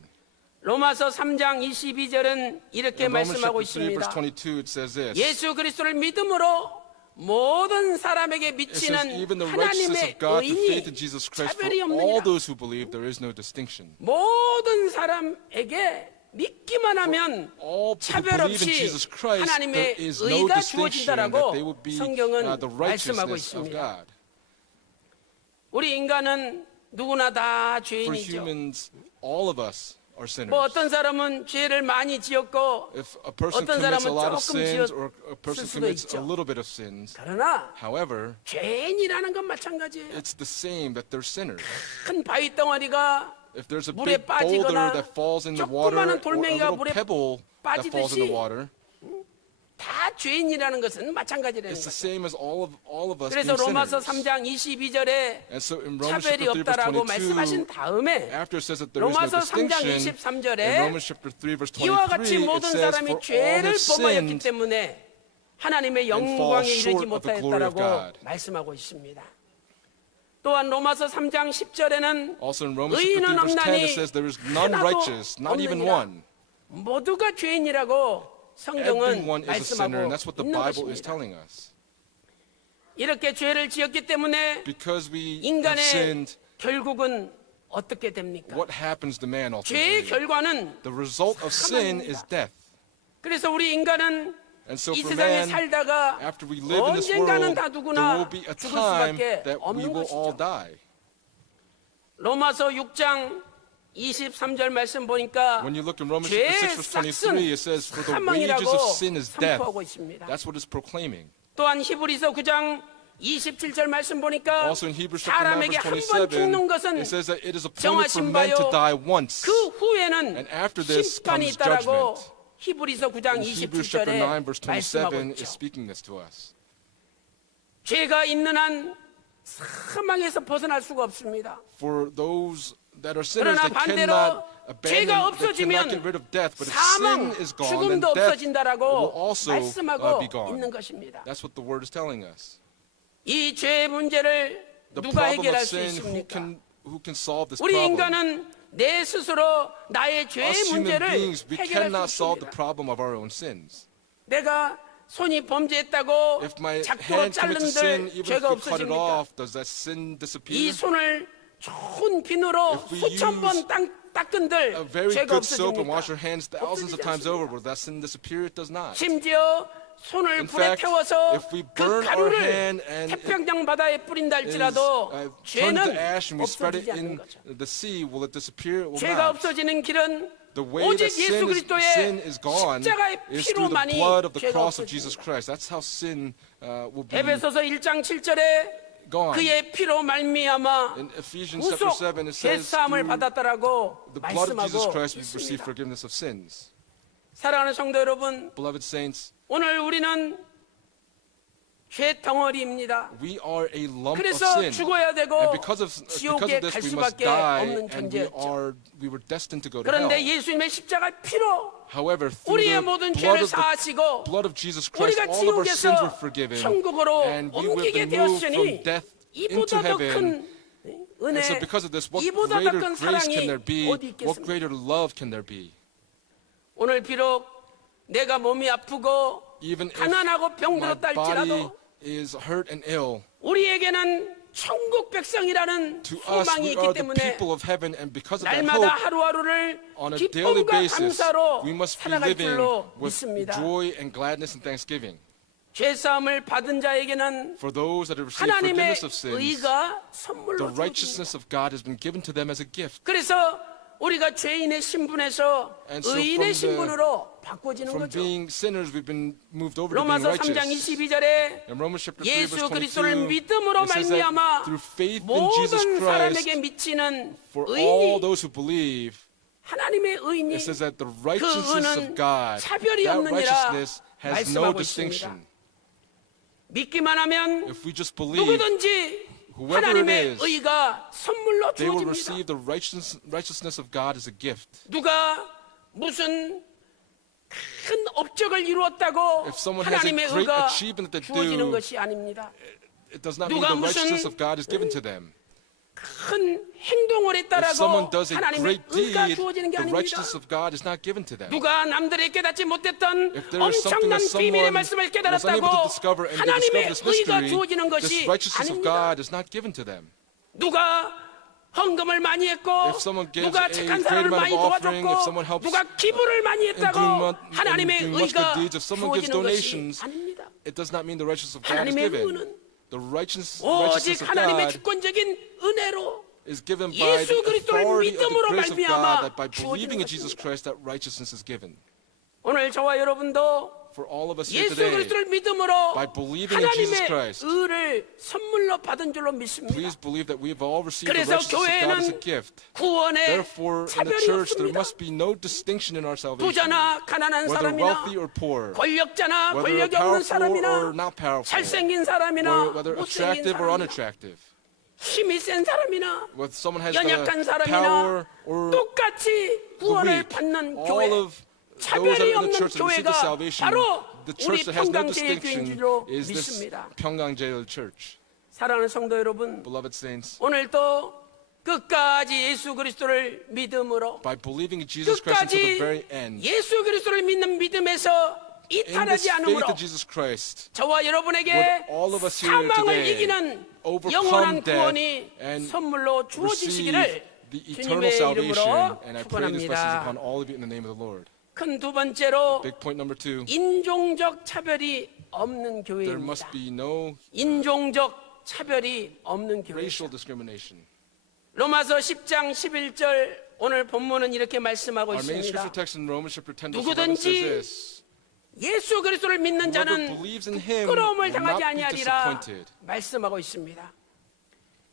로마서 3장 22절은 이렇게 In Romans 말씀하고 chapter 3, verse 있습니다. 22, it says this. 예수 그리스도를 믿음으로 모든 사람에게 It says, 미치는 even the righteousness 하나님의 of God, the faith in 의인이 Jesus Christ, for 차별이 all 없느니라. those who believe, there is no distinction. 모든 사람에게 믿기만 하면 All who 차별 believe in 없이 Jesus Christ, there 하나님의 is no 의가 distinction that they 주어진다라고 will be 성경은 the 말씀하고 righteousness of 있습니다. God. 우리 인간은 누구나 다 For 죄인이죠. humans, all of us are sinners. 뭐 어떤 사람은 죄를 많이 지었고 If a person 어떤 commits a 사람은 lot of 조금 sins or a person 수도 commits 있죠. a little bit of sins, 그러나 however, 죄인이라는 건 마찬가지예요. it's the same that they're sinners. 큰 바위 덩어리가 If there's a 물에 big boulder 빠지거나 that falls in the water 조그마한 or a 돌멩이가 little 물에 pebble that falls in 빠지듯이 the water, 다 죄인이라는 것은 마찬가지라는 It's the 거죠. same as all of us 그래서 being 로마서 sinners. 3장 22절에 And so in Romans 차별이 chapter 3 verse 없다라고 말씀하신 22, 다음에 after it says that there is no 로마서 3장 distinction, 23절에 in Romans chapter 3 verse 이와 같이 23, it 모든 says, 사람이 for all 죄를 have 범하였기 sinned 때문에 하나님의 and fall 영광에 이르지 short of the glory of 못하였다라고 God. 말씀하고 있습니다. 또한 로마서 3장 10절에는 Also in Romans chapter 3 의인은 verse 10, 없나니 it says there is none 하나도 righteous, not even 없느니라. one. 모두가 죄인이라고 성경은 Everyone is a sinner, 말씀하고 and that's what the 있는 Bible is 것입니다. telling us. 이렇게 죄를 지었기 때문에 Because we have 인간의 sinned, 결국은 어떻게 됩니까? what happens to man 죄의 ultimately? 결과는 The result of sin is death. 그래서 우리 인간은 And so 이 for 세상에 man, 살다가 after we live in this 언젠가는 world, 다 there 누구나 will be a 죽을 time 수밖에 that we 없는 will all 것이죠. die. 로마서 6장 23절 말씀 보니까 When you look in Romans 죄의 chapter 6 verse 23, it says, for the wages 사망이라고 of sin is death. 선포하고 있습니다. That's what it's proclaiming. 또한 히브리서 9장 27절 말씀 보니까 Also in Hebrews chapter 9 사람에게 한 verse 번 27, 죽는 것은 it says that it is appointed for 정하신 men to 바요 die once. 그 후에는 And after this 심판이 comes 있다라고 judgment. 히브리서 9장 In Hebrews chapter 9 27절에 verse 말씀하고 27 is 있죠. speaking this to us. 죄가 있는 한 사망에서 벗어날 수가 없습니다. For those that are sinners, 그러나 they 반대로 cannot 죄가 abandon, they cannot 없어지면 get rid of death. But if 사망, sin is gone, then 죽음도 death will 없어진다라고 also 말씀하고 be gone. 있는 것입니다. That's what the word is telling us. 이 죄의 문제를 The 누가 problem 해결할 of 수 sin, 있습니까? who can solve this 우리 problem? 인간은 내 스스로 나의 Us 죄의 human 문제를 beings, we 해결할 cannot 수 solve the 있습니다. problem of our own sins. 내가 손이 범죄했다고 If my 작두로 hand commits a sin, 자른들 even if 죄가 we cut it 없어집니까? off, does that sin 이 disappear? 손을 좋은 비누로 If we 수천 번 use 닦은들 A very 죄가 good soap and wash 없어집니까? our hands thousands of 없어지지 times 않습니다. over, will that sin disappear? It does not. 심지어 손을 In 불에 fact, 태워서 if we 그 burn our 가루를 hand and it 태평양 바다에 뿌린다 Is, 할지라도 turned to 죄는 ash and we spread it 없어지지 않는 in 거죠. the sea, will it disappear? It will 죄가 not. 없어지는 길은 The way 오직 that 예수 sin 그리스도의 is gone 십자가의 is through the 피로만이 blood of the 죄가 cross of Jesus 없어집니다. Christ. That's how sin will be 에베소서 1장 7절에 gone. 그의 피로 말미암아 In Ephesians chapter 구속 7, it says 죄사함을 through 받았다라고 the blood of Jesus 말씀하고 Christ we've received 있습니다. forgiveness of sins. 사랑하는 성도 여러분, Beloved saints, 오늘 우리는 죄 덩어리입니다. we are a lump of 그래서 sin. 죽어야 되고 And because of 지옥에 갈 this, we must 수밖에 die, 없는 and 존재였죠. we were destined to go to 그런데 hell. 예수님의 십자가 피로 However, through 우리의 the 모든 blood 죄를 of, 사하시고 blood of Jesus Christ, 우리가 all of our sins were 지옥에서 forgiven, 천국으로 and we have 옮기게 been moved 되었으니 from death into 이보다 더 heaven. 큰 은혜, And so because of this, what 이보다 더 greater 큰 grace 사랑이 can there be? 어디 What 있겠습니까? greater love can there be? 오늘 비록 내가 몸이 아프고 Even if 가난하고 my 병들었다 body 할지라도 is hurt and ill, 우리에게는 천국 백성이라는 to us 소망이 we 있기 are the 때문에 people of heaven, and because of that 날마다 hope, 하루하루를 on a daily 기쁨과 basis, 감사로 we must be 살아갈 living 줄로 with 믿습니다. joy and gladness and thanksgiving. 죄사함을 받은 자에게는 For those that have received 하나님의 forgiveness of sins, 의가 the 선물로 주어집니다. righteousness of God has been given to them as a gift. 그래서 우리가 죄인의 신분에서 And so 의인의 from the- 신분으로 바꿔지는 From 거죠. being sinners, we've been moved over to being 로마서 3장 righteous. 22절에 In Romans chapter 3, 예수 verse 그리스도를 22, 믿음으로 it says that 말미암아 through faith in Jesus 모든 사람에게 Christ, 미치는 for all 의인이 those who believe, 하나님의 의인이 it says that the 그 righteousness 의는 of God, 차별이 that 없느니라 righteousness has no 말씀하고 distinction. 있습니다. 믿기만 하면 If we just believe, 누구든지 whoever it 하나님의 is, 의가 선물로 they will 주어집니다. receive the righteousness of God as a gift. 누가 무슨 큰 업적을 이루었다고 If someone has a 하나님의 great 의가 achievement that they 주어지는 do, 것이 아닙니다. It does not mean 누가 the righteousness 무슨 of God is given to them. 큰 행동을 If someone 했다라고 does a 하나님의 great 의가 deed, 주어지는 게 the 아닙니다. righteousness of God is not given to them. 누가 남들이 깨닫지 못했던 If there is something 엄청난 that 비밀의 someone 말씀을 was 깨달았다고 unable to discover and they 하나님의 discover this 의가 mystery, 주어지는 this 것이 righteousness of 아닙니다. God is not given to them. 누가 헌금을 많이 했고 If someone gives 누가 a 착한 great 사람을 amount 많이 of offering, if someone 도와줬고 helps 누가 기부를 많이 and 했다고 doing 하나님의 much good 의가 deeds, if someone gives 주어지는 것이 donations, 아닙니다. it does not mean the righteousness of God is 하나님의 given. 의는 The righteousness 오직 of 하나님의 God 주권적인 은혜로 is given by 예수 the 그리스도를 authority of the 믿음으로 grace of 말미암아 God, that by 주어지는 believing in Jesus 것입니다. Christ, that righteousness is given. 오늘 저와 여러분도 For all of us here 예수 today, 그리스도를 믿음으로 by believing in Jesus 하나님의 Christ, 의를 선물로 받은 줄로 믿습니다. please believe that we have all received the 그래서 righteousness of God as a 교회는 gift. 구원에 Therefore, in the 차별이 church, there 없습니다. must be no distinction in our salvation, 부자나 가난한 whether 사람이나 wealthy or poor, 권력자나 whether 권력이 없는 powerful 사람이나 or not powerful, 잘생긴 사람이나 whether 못생긴 attractive or 사람이나 unattractive, 힘이 센 사람이나 whether someone has 연약한 the 사람이나 power or 똑같이 the 구원을 weak, 받는 all 교회, of those that 차별이 are in the 없는 church that receive the 교회가 salvation, 바로 the 우리 church that has no 평강제일 교회인 distinction 줄로 is this 믿습니다. Pyongyang Church. 사랑하는 성도 여러분, Beloved saints, 오늘도 끝까지 예수 그리스도를 믿음으로 by believing in Jesus Christ until the very 끝까지 end, 예수 그리스도를 믿는 믿음에서 in this 이탈하지 faith 않으므로 of Jesus Christ, 저와 여러분에게 would all of us here 사망을 today 이기는 overcome 영원한 death 구원이 and 선물로 receive 주어지시기를 the eternal 주님의 salvation. 이름으로 And I pray these blessings upon 축원합니다. all of you in the name of the Lord. 큰 두 번째로 Big point number 2, 인종적 차별이 없는 there 교회입니다. must be no 인종적 차별이 없는 racial 교회입니다. discrimination. 로마서 10장 11절 오늘 본문은 이렇게 말씀하고 Our main 있습니다. scripture text in Romans chapter 10 verse 11 누구든지 says this: 예수 그리스도를 믿는 Whoever 자는 believes in him 부끄러움을 will 당하지 not be 아니하리라 disappointed. 말씀하고 있습니다.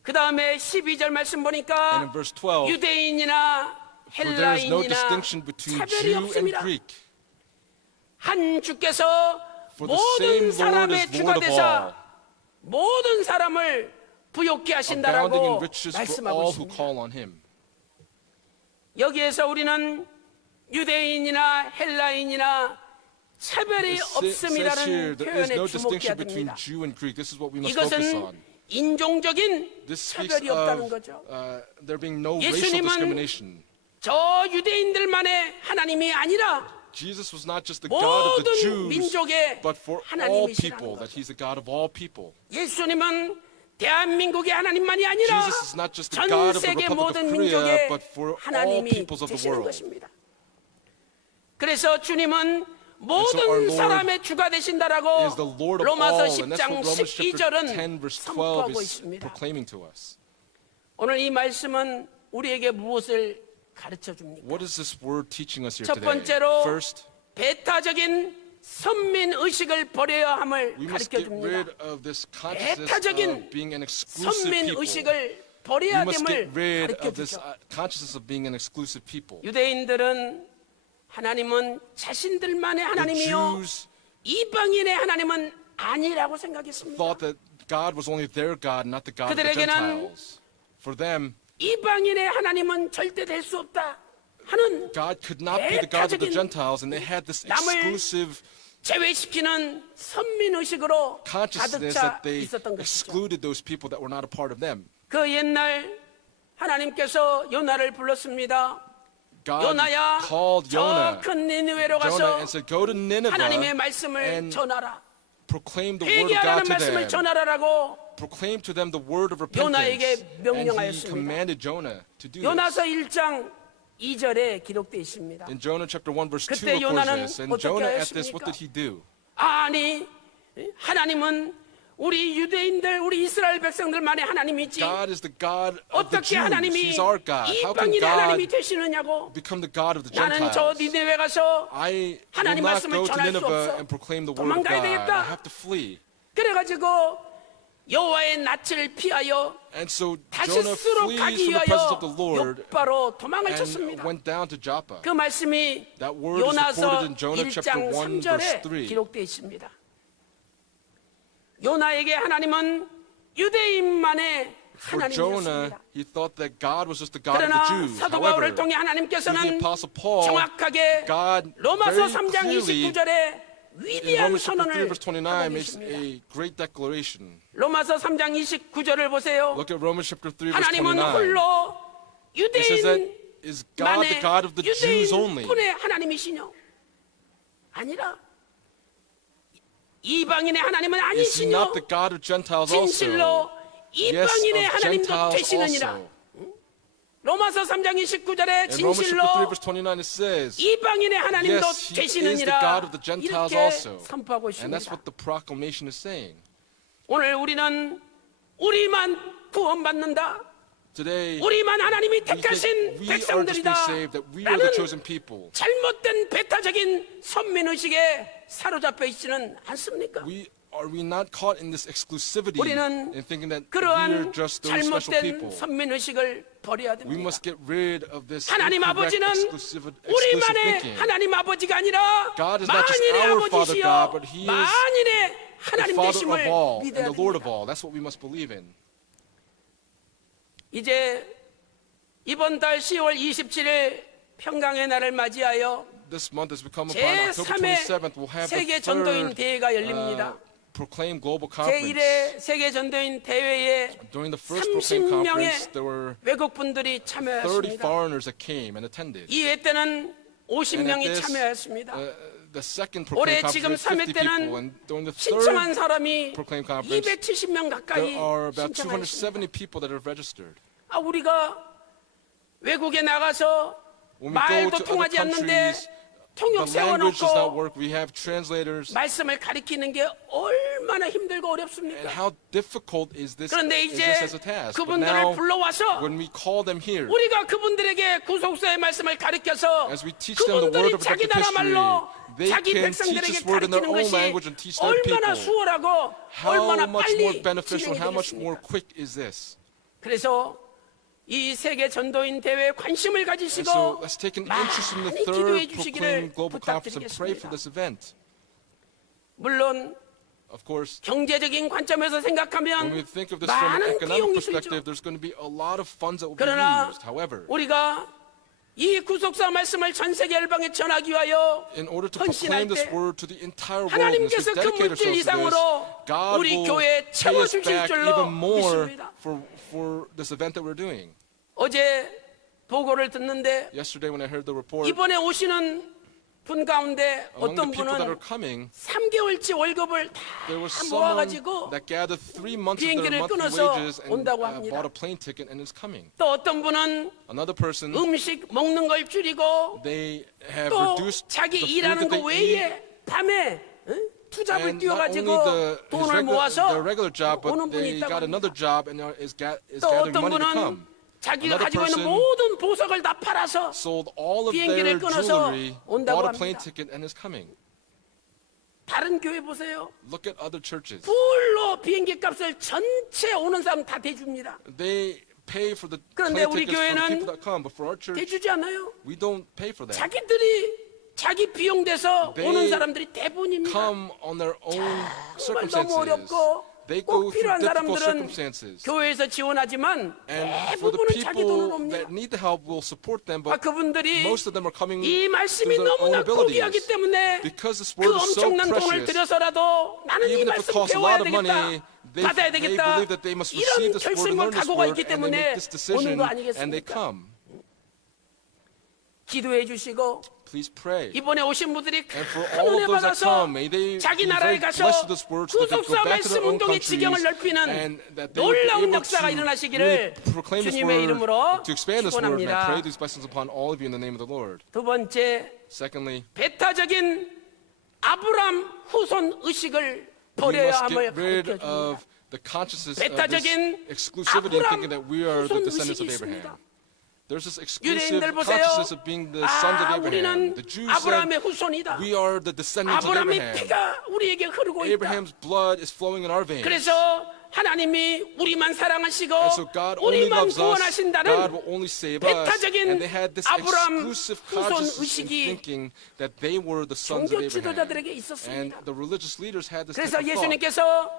그 다음에 12절 말씀 And 보니까 in verse 12, 유대인이나 for there is no 헬라인이나 distinction between 차별이 Jew and 없습니다. Greek, 한 주께서 for the same 모든 Lord 사람의 is 주가 Lord of all, 되사 모든 사람을 부욕케 abounding in 하신다라고 riches for 말씀하고 all who 있습니다. call on him. 여기에서 우리는 유대인이나 헬라인이나 차별이 It says 없음이라는 here there is 표현에 no 주목해야 distinction between 됩니다. Jew and Greek. This is what we must focus 이것은 on. 인종적인 This speaks 차별이 없다는 of 거죠. there being no racial 예수님은 discrimination. 저 유대인들만의 하나님이 아니라 Jesus was not just the God of the 모든 Jews, 민족의 but for all 하나님이시라는 people, that 거죠. He's the God of all people. 예수님은 대한민국의 하나님만이 아니라 Jesus is not just the 전 God of the 세계 Republic 모든 of Korea, 민족의 but for all 하나님이 peoples of the 되시는 world. 것입니다. 그래서 주님은 our 모든 Lord 사람의 주가 되신다라고 is the Lord of 로마서 all, and that's 10장 what Romans chapter 12절은 10 verse 12 선포하고 is 있습니다. proclaiming to us. 오늘 이 말씀은 우리에게 무엇을 가르쳐 줍니까? What is this word teaching us here 첫 today? 번째로 First, 배타적인 선민 의식을 버려야 함을 we must 가르쳐 get rid 줍니다. of this consciousness 배타적인 of being an exclusive 선민 people. 의식을 We 버려야 must get 됨을 rid 가르쳐 of this 주죠. consciousness of being an exclusive people. 유대인들은 하나님은 자신들만의 The 하나님이요 Jews 이방인의 하나님은 아니라고 생각했습니다. thought that God was only their God, not the God of the 그들에게는 Gentiles. For them, 이방인의 하나님은 절대 될 수 없다 하는 God could not be the God of the 배타적인 Gentiles, and they had this 남을 exclusive 제외시키는 선민 의식으로 가득 consciousness 차 that they 있었던 것이죠. excluded those people that were not a part of them. 그 옛날 하나님께서 요나를 불렀습니다. God 요나야 called 저 Jonah, 큰 니느웨로 Jonah 가서 and said, "Go to Nineveh 하나님의 말씀을 and 전하라. proclaim the word of God 회개하라는 to 말씀을 them. 전하라라고 Proclaim to them the word of 요나에게 repentance." And he 명령하였습니다. commanded Jonah to do 요나서 this. 1장 2절에 기록되어 있습니다. In Jonah chapter 1 verse 2 그때 records 요나는 this. And 어떻게 Jonah at this, what 하였습니까? did he do? 아니 하나님은 우리 유대인들 우리 이스라엘 백성들만의 하나님이지 God is the God of the 어떻게 Jews. 하나님이 He's our God. How can 이방인의 하나님이 God 되시느냐고 become the God of the 나는 저 Gentiles? 니느웨 가서 I will 하나님 not 말씀을 go to 전할 수 Nineveh 없어. and proclaim the word of 도망가야 God. 되겠다. I have to flee. 그래가지고 여호와의 낯을 피하여 And so 다시 Jonah 스스로 flees 가기 from the presence of the 위하여 Lord 요바로 도망을 and 쳤습니다. went down to Joppa. 그 말씀이 That word is 요나서 recorded in Jonah chapter 1장 1 verse 3절에 3. 기록되어 있습니다. 요나에게 하나님은 유대인만의 For Jonah, 하나님이었습니다. he thought that God was just the God of the 그러나 Jews. 사도 However, 바울을 통해 through the 하나님께서는 Apostle Paul, 정확하게 God 로마서 very 3장 clearly 29절에 in 위대한 Romans chapter 3 선언을 verse 29 하고 makes 계십니다. a great declaration. 로마서 3장 29절을 보세요. Look at Romans chapter 3 verse 하나님은 29. 홀로 It says that 유대인 is God the God of the Jews only? 유대인뿐의 하나님이시뇨? 아니라 이방인의 하나님은 Is he 아니시뇨? not the God of Gentiles also? 진실로 Yes, 이방인의 of 하나님도 Gentiles 되시느니라. also. 로마서 3장 29절에 In Romans 진실로 chapter 3 verse 29 it says, 이방인의 하나님도 yes, he is the 되시느니라. God of the Gentiles 이렇게 also. 선포하고 And that's 있습니다. what the proclamation is saying. 오늘 우리는 우리만 구원받는다. Today, 우리만 하나님이 we think 택하신 we are just 백성들이다. be saved, that we are the 라는 chosen people. 잘못된 배타적인 선민의식에 사로잡혀 있지는 않습니까? Are we not caught in this exclusivity 우리는 in thinking that we are 그러한 just those special people? 잘못된 선민의식을 버려야 We 됩니다. must get rid of this 하나님 incorrect 아버지는 exclusive 우리만의 thinking. 하나님 아버지가 아니라 God is not just 만인의 our Father God, 아버지시여 but He is 만인의 The 하나님 Father 되심을 of all and 믿어야 the Lord of 됩니다. all. That's what we must believe in. 이제 이번 달 10월 27일 평강의 날을 맞이하여 This month has become upon October 27th. We'll 제3회 have 세계 the 전도인 third 대회가 열립니다. Proclaim Global Conference. 제1회 세계 전도인 대회에 During the first Proclaim Conference, 30명의 there were 외국분들이 30 참여했습니다. foreigners that came and attended. 이 회 때는 And at 50명이 this, 참여했습니다. the second 올해 Proclaim 지금 Conference, there 3회 50 people, 때는 and during the 신청한 third 사람이 Proclaim Conference, 270명 가까이 there are about 신청하였습니다. 270 people that have registered. 우리가 외국에 나가서 When we go 말도 to other 통하지 않는데 countries, 통역 the language does not 세워놓고 work. We have translators. 말씀을 가리키는 게 얼마나 힘들고 And 어렵습니까? how difficult is this 그런데 as 이제 a task? But 그분들을 now, 불러와서 when we call them here, 우리가 그분들에게 구속사의 말씀을 가르쳐서 as we teach them the word 그분들이 of 자기 redemptive 나라 history, 말로 they 자기 can teach 백성들에게 this word in their 가르치는 own 것이 language and teach their 얼마나 people. 수월하고 How 얼마나 much more 빨리 beneficial and 진행이 how much more 되겠습니까? quick is this? 그래서 이 세계 전도인 대회에 관심을 And 가지시고 so let's take an interest in the 많이 기도해 third 주시기를 Proclaim Global Conference and pray for 부탁드리겠습니다. this event. 물론 Of course, 경제적인 관점에서 when we 생각하면 think of this from an 많은 economic 비용이 perspective, 들죠. there's going to be a lot of funds that will be 그러나 used. However, 우리가 이 구속사 말씀을 전 세계 열방에 전하기 위하여 in order to 헌신할 proclaim this 때 word to the entire world, and as we 하나님께서 그 dedicate 물질 ourselves to this, 이상으로 God 우리 will 교회에 pay us 채워주실 back 줄로 even more 믿습니다. for this event that we're doing. 어제 보고를 듣는데 Yesterday when I heard the report, 이번에 오시는 분 가운데 among the 어떤 people that 분은 are coming, 3개월치 월급을 다 there was someone 모아가지고 that gathered 3 months of their 비행기를 monthly 끊어서 wages and 온다고 합니다. bought a plane ticket and is coming. 또 어떤 분은 Another person, 음식 먹는 걸 줄이고 they have 또 reduced 자기 the food 일하는 that 거 they eat. 외에 밤에 투잡을 And not 뛰어가지고 only 돈을 their 모아서 regular job, but 오는 분이 they 있다고 got another 합니다. job and is 또 gathering 어떤 money to 분은 come. 자기가 Another 가지고 있는 person 모든 보석을 다 팔아서 Sold all of 비행기를 their 끊어서 jewelry, 온다고 bought a plane 합니다. ticket, and is coming. 다른 교회 보세요. Look at other churches. 풀로 비행기 값을 전체 오는 사람 다 대줍니다. They pay for the 그런데 plane 우리 tickets for the 교회는 people that come, but for our church, 대주지 않아요. we don't pay for that. 자기 비용 돼서 They 오는 사람들이 대부분입니다. Come on their own 정말 너무 circumstances. 어렵고 They 꼭 go through 필요한 difficult 사람들은 circumstances. 교회에서 지원하지만 And for the 대부분은 자기 돈으로 people 옵니다. that need the help, will support them, but 그분들이 most of them are coming 이 말씀이 through their own 너무나 고귀하기 abilities. 때문에 Because this 그 word is so 엄청난 돈을 precious, 들여서라도 나는 이 even if it 말씀 costs a 배워야 lot of 되겠다, money, 받아야 they 되겠다, believe that they must 이런 receive this word and 결심과 learn this 각오가 word, 있기 and they 때문에 make this 오는 decision, 거 and they 아니겠습니까? come. 기도해 주시고 Please pray. 이번에 오신 분들이 And for 큰 all 은혜 of those that 받아서 come, may they 자기 be 나라에 very 가서 blessed with this word so that they go 구속사 back to their 말씀 own 운동의 countries 지경을 넓히는 and that they will be 놀라운 able 역사가 to 일어나시기를 really proclaim this 주님의 word, 이름으로 to expand this word. And I pray 축원합니다. these blessings upon all of you in the name of the Lord. 두 번째, Secondly, 배타적인 아브람 후손 의식을 we 버려야 must 함을 get rid 가르쳐 줍니다. of the consciousness of this 배타적인 exclusivity and 아브람 thinking that we are the 후손 descendants 의식이 of 있습니다. Abraham. There's this exclusive 유대인들 보세요. consciousness of being the sons of Abraham. 우리는 The Jews 아브라함의 said, 후손이다. we are the descendants of 아브라함의 Abraham. 피가 우리에게 흐르고 있다. Abraham's blood is flowing in our veins. 그래서 하나님이 우리만 사랑하시고 And so God only 우리만 loves us. God 구원하신다는 will only save us. 배타적인 And they had this 아브라함 exclusive 후손 consciousness in 의식이 thinking that they were the sons 종교 of Abraham. 지도자들에게 And 있었습니다. the religious leaders had this 그래서 type of thought. 예수님께서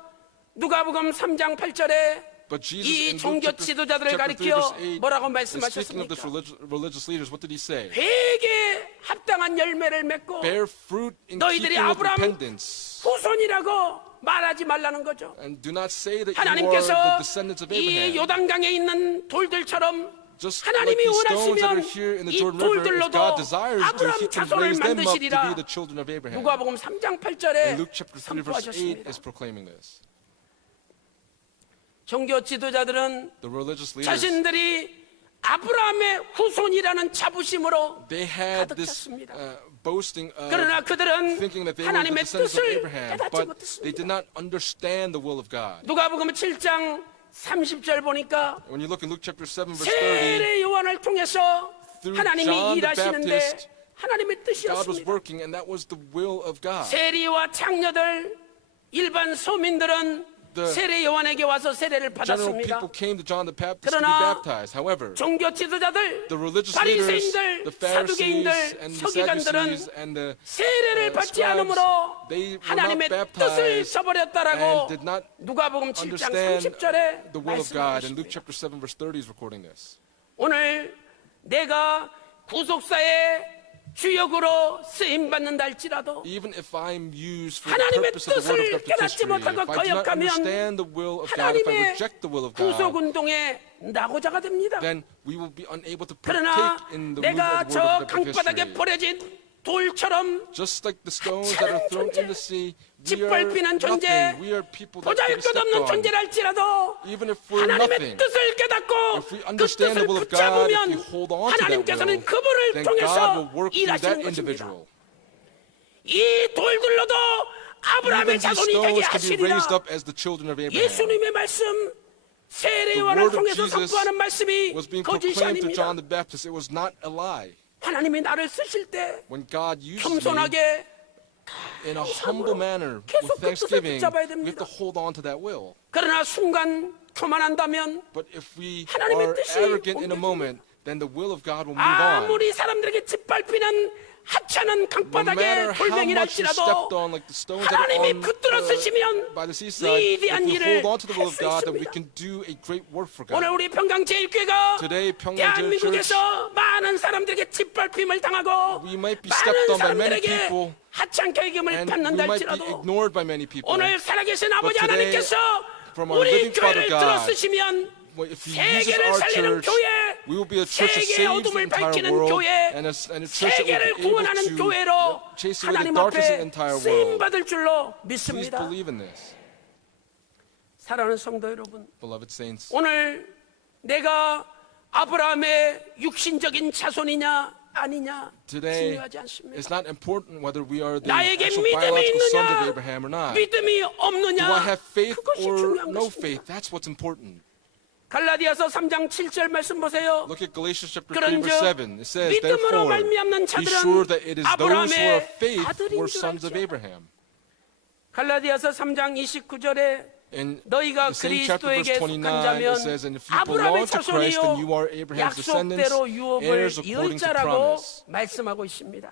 누가복음 3장 8절에 But Jesus 이 in Luke 종교 chapter 지도자들을 3 가리켜 verse 8 뭐라고 is speaking of 말씀하셨습니까? this religious leaders. What did he say? 회개에 합당한 열매를 맺고 Bear fruit in 너희들이 keeping with 아브라함 repentance. 후손이라고 말하지 말라는 거죠. And do not say that you are 하나님께서 the descendants of 이 Abraham. 요단강에 있는 돌들처럼 Just like 하나님이 the stones that are 원하시면 here in the 이 Jordan River, if 돌들로도 God desires to, 아브라함 He can 자손을 raise them up to 만드시리라. be the children of Abraham. 누가복음 3장 And 8절에 Luke chapter 3 verse 8 선포하셨습니다. is proclaiming this. 종교 지도자들은 The religious leaders, 자신들이 아브라함의 후손이라는 자부심으로 they had 가득 this 찼습니다. boasting of 그러나 그들은 thinking that they were the 하나님의 descendants of 뜻을 Abraham, 깨닫지 but they 못했습니다. did not understand the will of God. 누가복음 7장 30절 보니까 When you look in Luke chapter 7 verse 30, 세례 요한을 통해서 through 하나님이 John the 일하시는데 Baptist, 하나님의 God was 뜻이었습니다. working, and that was the will of God. 세리와 창녀들, 일반 소민들은 The 세례 요한에게 와서 세례를 General 받았습니다. people came to John the Baptist to be 그러나 baptized. However, 종교 지도자들, the religious leaders, 바리새인들, the Pharisees, 사두개인들, and the 서기관들은 Sadducees, and the 세례를 받지 scribes, 않으므로 they were 하나님의 not 뜻을 baptized 저버렸다라고 and did not 누가복음 7장 understand 30절에 the will of God. And Luke 말씀하셨습니다. chapter 7 verse 30 is recording this. 오늘 내가 구속사의 주역으로 쓰임받는다 할지라도 Even if I'm used for the 하나님의 purpose of the word of God to 깨닫지 history, 못하고 if I do not 거역하면 understand the will of God, if I 하나님의 reject the will of God, 구속운동의 낙오자가 됩니다. then we will be unable to 그러나 partake in the 내가 word 저 of 강바닥에 history. 버려진 돌처럼 Just like the stones that are thrown in the sea, we are 짓밟히는 존재, nothing. We are people that can be 보잘것없는 stepped on. 존재랄지라도 Even if we're 하나님의 nothing, 뜻을 깨닫고 if we 그 understand 뜻을 the will of God, 붙잡으면 if we hold on to that 하나님께서는 will, 그분을 then God 통해서 will work through 일하시는 that 것입니다. individual. 이 돌들로도 Even 아브라함의 these 자손이 되게 stones can be 하시리라. raised up as the children of Abraham. 예수님의 말씀 세례 The 요한을 word of 통해서 Jesus 선포하는 말씀이 was being 거짓이 proclaimed through 아닙니다. John the Baptist. It was not a lie. 하나님이 나를 쓰실 때 When God uses me 겸손하게 in a humble manner 계속 with 그 뜻을 thanksgiving, 붙잡아야 we have 됩니다. to hold on to that will. 그러나 순간 교만한다면 But if we 하나님의 are 뜻이 arrogant in a 옮겨집니다. moment, then the will of God will move on. 아무리 사람들에게 짓밟히는 하찮은 No 강바닥의 matter how much you stepped 돌멩이랄지라도 on, like the stones that are 하나님이 on 붙들어 쓰시면 by the seaside, if 위대한 we 일을 hold on to the will 할 of 수 God, then we 있습니다. can do a great work for 오늘 God. 우리 평강제일교회가 Today, 평강제일 대한민국에서 많은 사람들에게 짓밟힘을 당하고 We might be 많은 stepped on by many 사람들에게 people, 하찮게 여김을 and we 받는다 might be 할지라도 ignored by many people. 오늘 살아계신 아버지 today, 하나님께서 from our 우리 living Father 교회를 God, 들어쓰시면 If He uses 세계를 our 살리는 church, 교회, we will be a church that 세계의 saves the 어둠을 entire 밝히는 world, 교회, and a church that 세계를 will be able 구원하는 to 교회로 chase away the 하나님 darkness of the 앞에 entire world. 쓰임받을 줄로 Please 믿습니다. believe in this, 사랑하는 성도 여러분, beloved saints. 오늘 내가 아브라함의 육신적인 자손이냐 아니냐 Today, 중요하지 않습니다. it's not important whether we are the 나에게 actual 믿음이 biological sons of 있느냐 Abraham or not. 믿음이 없느냐 Do I have faith 그것이 or 중요한 no 것입니다. faith? That's what's important. 갈라디아서 3장 7절 말씀 보세요. Look at Galatians chapter 3 verse 그런즉 7. It says, 믿음으로 therefore, 말미암는 be 자들은 sure that it is those who are of 아브라함의 faith 아들인 were 줄 sons of 알지어다. Abraham. 갈라디아서 3장 29절에 In 너희가 the same chapter verse 그리스도에게 29, 속한자면 it says, and if you 아브라함의 belong to Christ, then you 자손이요 are Abraham's descendants, 약속대로 유업을 heirs according to 이을자라고 promise. 말씀하고 있습니다.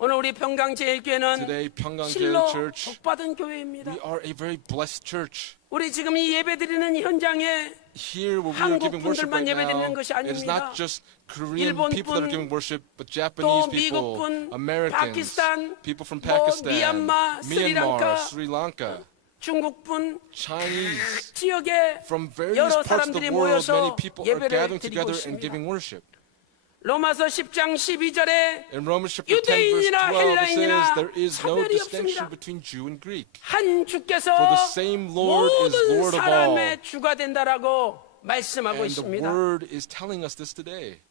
오늘 우리 평강제일교회는 Today, 평강제일 실로 Church, 복받은 교회입니다. we are a very blessed church. 우리 지금 이 예배드리는 현장에 Here, where we are 한국 giving worship 분들만 right 예배드리는 now, 것이 it is 아닙니다. not just Korean 일본 people that are 분, giving worship, but 또 Japanese 미국 people, 분, Americans, 파키스탄, people from 뭐 Pakistan, 미얀마, 스리랑카, Myanmar, Sri Lanka, 중국분 Chinese. 지역에 From various 여러 parts of the 사람들이 world, 모여서 many people are 예배를 gathering 드리고 together and 있습니다. giving worship. 로마서 10장 12절에 In Romans chapter 10 verse 유대인이나 12, it says, 헬라인이나 there is no 차별이 distinction 없습니다. between Jew and Greek. 한 주께서 For the same Lord is 모든 Lord of all. 사람의 주가 된다라고 말씀하고 And the 있습니다. word is telling us this today.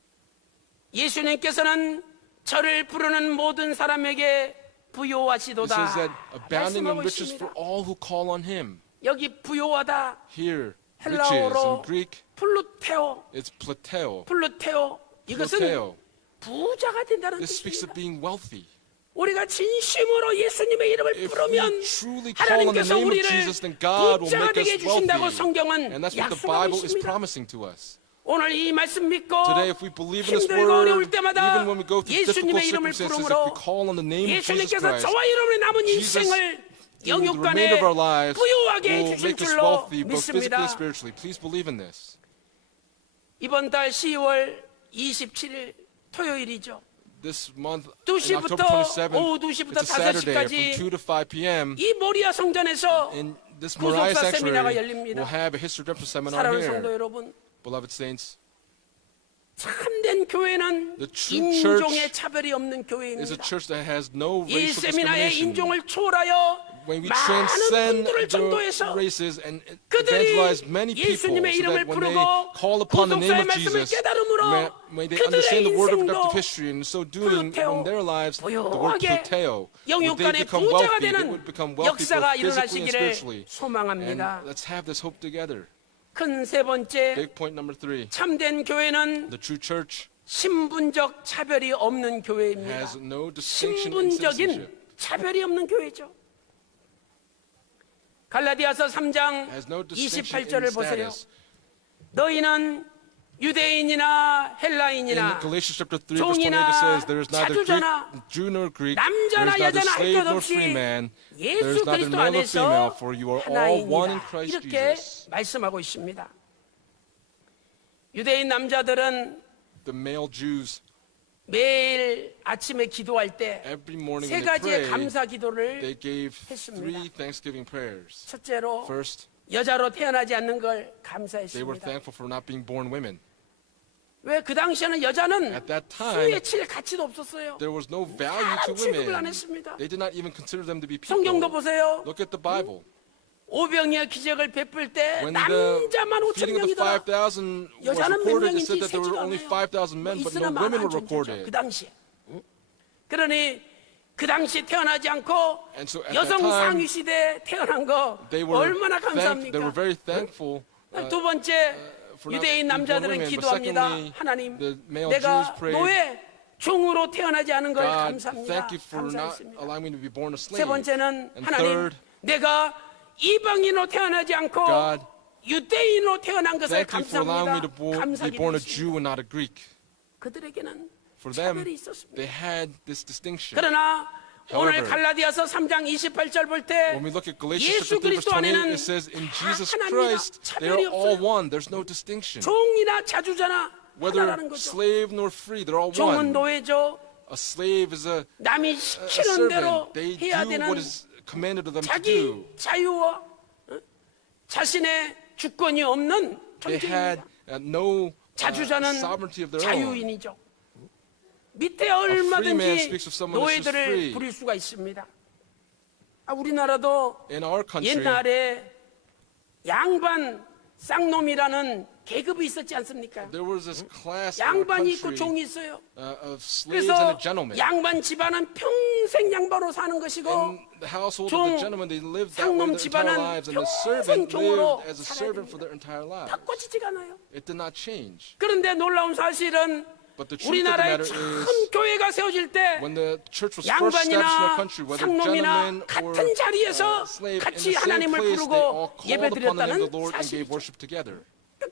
예수님께서는 저를 부르는 모든 사람에게 It 부요하시도다 says that abounding in 말씀하고 riches for 있습니다. all who call on him. 여기 부요하다 Here, riches 헬라어로 in Greek, 플루테오 it's plateo. 플루테오 이것은 Pluteo. 부자가 된다는 This speaks of 뜻입니다. being wealthy. 우리가 진심으로 예수님의 이름을 If 부르면 we truly call on the 하나님께서 name of 우리를 Jesus, then God will 부자가 make 되게 us 해주신다고 wealthy. 성경은 And that's what the 약속하고 Bible is 있습니다. promising to us. 오늘 이 말씀 믿고 Today, if we believe in this 힘들고 word, 어려울 때마다 even when we go through difficult 예수님의 이름을 circumstances, if 부름으로 we call on the name of Jesus 예수님께서 Christ, 저와 여러분의 남은 Jesus, 인생을 through the remainder 영육간에 of our lives, 부유하게 will 해주실 make us 줄로 wealthy, both physically 믿습니다. and spiritually. Please believe in this. 이번 달 10월 27일 토요일이죠. This month, 2시부터 on October 27th, 오후 2시부터 it's a Saturday, 5시까지 from 2 to 5 p.m. 이 모리아 성전에서 in this Moriah 구속사 세미나가 Sanctuary, 열립니다. we'll have a history redemption seminar 사랑하는 성도 here. 여러분, Beloved saints, 참된 교회는 The true 인종의 church 차별이 없는 is a 교회입니다. church that has no 이 racial 세미나의 discrimination. 인종을 초월하여 When we 많은 transcend 분들을 the 전도해서 races and 그들이 evangelize many people, so 예수님의 이름을 that when they 부르고 call upon the name 구속사의 of 말씀을 Jesus, 깨달음으로 may they 그들의 understand the word of 인생도 redemptive history, and so doing 플루테오, in their lives, the word 부유하게 pluteo, would they 영육간의 become 부자가 wealthy, they 되는 would become wealthy 역사가 both physically and 일어나시기를 spiritually. And 소망합니다. let's have this hope together. 큰 세 번째, Big point number 3. 참된 교회는 The true church 신분적 차별이 없는 교회입니다. has no distinction in 신분적인 citizenship. 차별이 없는 교회죠. 갈라디아서 3장 Has no distinction in 28절을 보세요. status. 너희는 유대인이나 In 헬라인이나 Galatians chapter 3 verse 28 종이나 it says there is neither 자주자나 Greek, Jew nor Greek, there 남자나 is neither 여자나 할 slave 것 nor 없이 free man, there 예수 is neither 그리스도 male nor female, 안에서 for you are all one in 하나이니라 Christ 이렇게 Jesus. 말씀하고 있습니다. 유대인 남자들은 The male Jews 매일 아침에 기도할 때 every morning 세 when they 가지의 prayed, 감사 기도를 they gave 했습니다. 3 thanksgiving prayers. 첫째로 First, 여자로 태어나지 않는 걸 they were 감사했습니다. thankful for not being born women. 왜 그 당시에는 여자는 At that time, 수에 칠 가치도 없었어요. there was no value to 사람 취급을 안 women. 했습니다. They did not even consider them to be 성경도 people. 보세요. Look at the Bible. 오병이어 기적을 베풀 때 When the 남자만 5천 feeding of the 명이더라. 5,000 was 여자는 몇 recorded, it 명인지 said that there were 세지도 only 않아요. 5,000 men, but 있으나 no women 많은 were 존재죠. 그 recorded. 당시에. 그러니 그 당시 태어나지 않고 And so at 여성 that time, 상위 시대에 태어난 거 They were 얼마나 they 감사합니까? were very thankful 두 번째 for not 유대인 being born 남자들은 women, but 기도합니다. secondly, 하나님, the male 내가 Jews prayed, 노예 종으로 태어나지 않은 걸 God, 감사합니다. thank you for not 감사했습니다. allowing me to be born a 세 slave. 번째는 And 하나님, third, 내가 이방인으로 태어나지 않고 God, 유대인으로 태어난 것을 thank you for allowing me to 감사합니다. be born a 감사기도했습니다. Jew and not a Greek. 그들에게는 For them, 차별이 있었습니다. they had this distinction. 그러나 오늘 However, 갈라디아서 3장 28절 볼 때 When we look at Galatians 예수 chapter 3 verse 그리스도 28, 안에는 it says, in Jesus 하나님과 Christ, they are 차별이 all 없어요. one. There's no distinction. 종이나 자주자나 Whether 하나라는 거죠. slave nor free, they're all 종은 one. 노예죠. A slave is a 남이 시키는 대로 servant. They 해야 do 되는 what is commanded of them to 자기 do. 자유와 자신의 주권이 없는 They had 존재입니다. no 자주자는 sovereignty of their own. 자유인이죠. 밑에 free man 얼마든지 speaks of someone that's just 노예들을 free. 부릴 수가 있습니다. 우리나라도 In our country, 옛날에 양반 쌍놈이라는 계급이 있었지 않습니까? there was this class in our 양반이 있고 country 종이 있어요. of slaves and 그래서 a gentleman. 양반 집안은 평생 양반으로 사는 것이고 In the household of the gentleman, they lived that way 상놈 their entire 집안은 lives, and the 평생 servant 종으로 lived as a 살아야 servant for 됩니다. their entire lives. 바꿔지지가 않아요. It did not change. 그런데 놀라운 사실은 But the truth of the 우리나라에 matter 참 is, 교회가 세워질 때 when the church was first established in our 양반이나 country, whether 상놈이나 gentlemen or 같은 자리에서 slave, in 같이 the same 하나님을 place, they all 부르고 called upon the name of 예배드렸다는 the Lord and gave 사실이죠. worship together.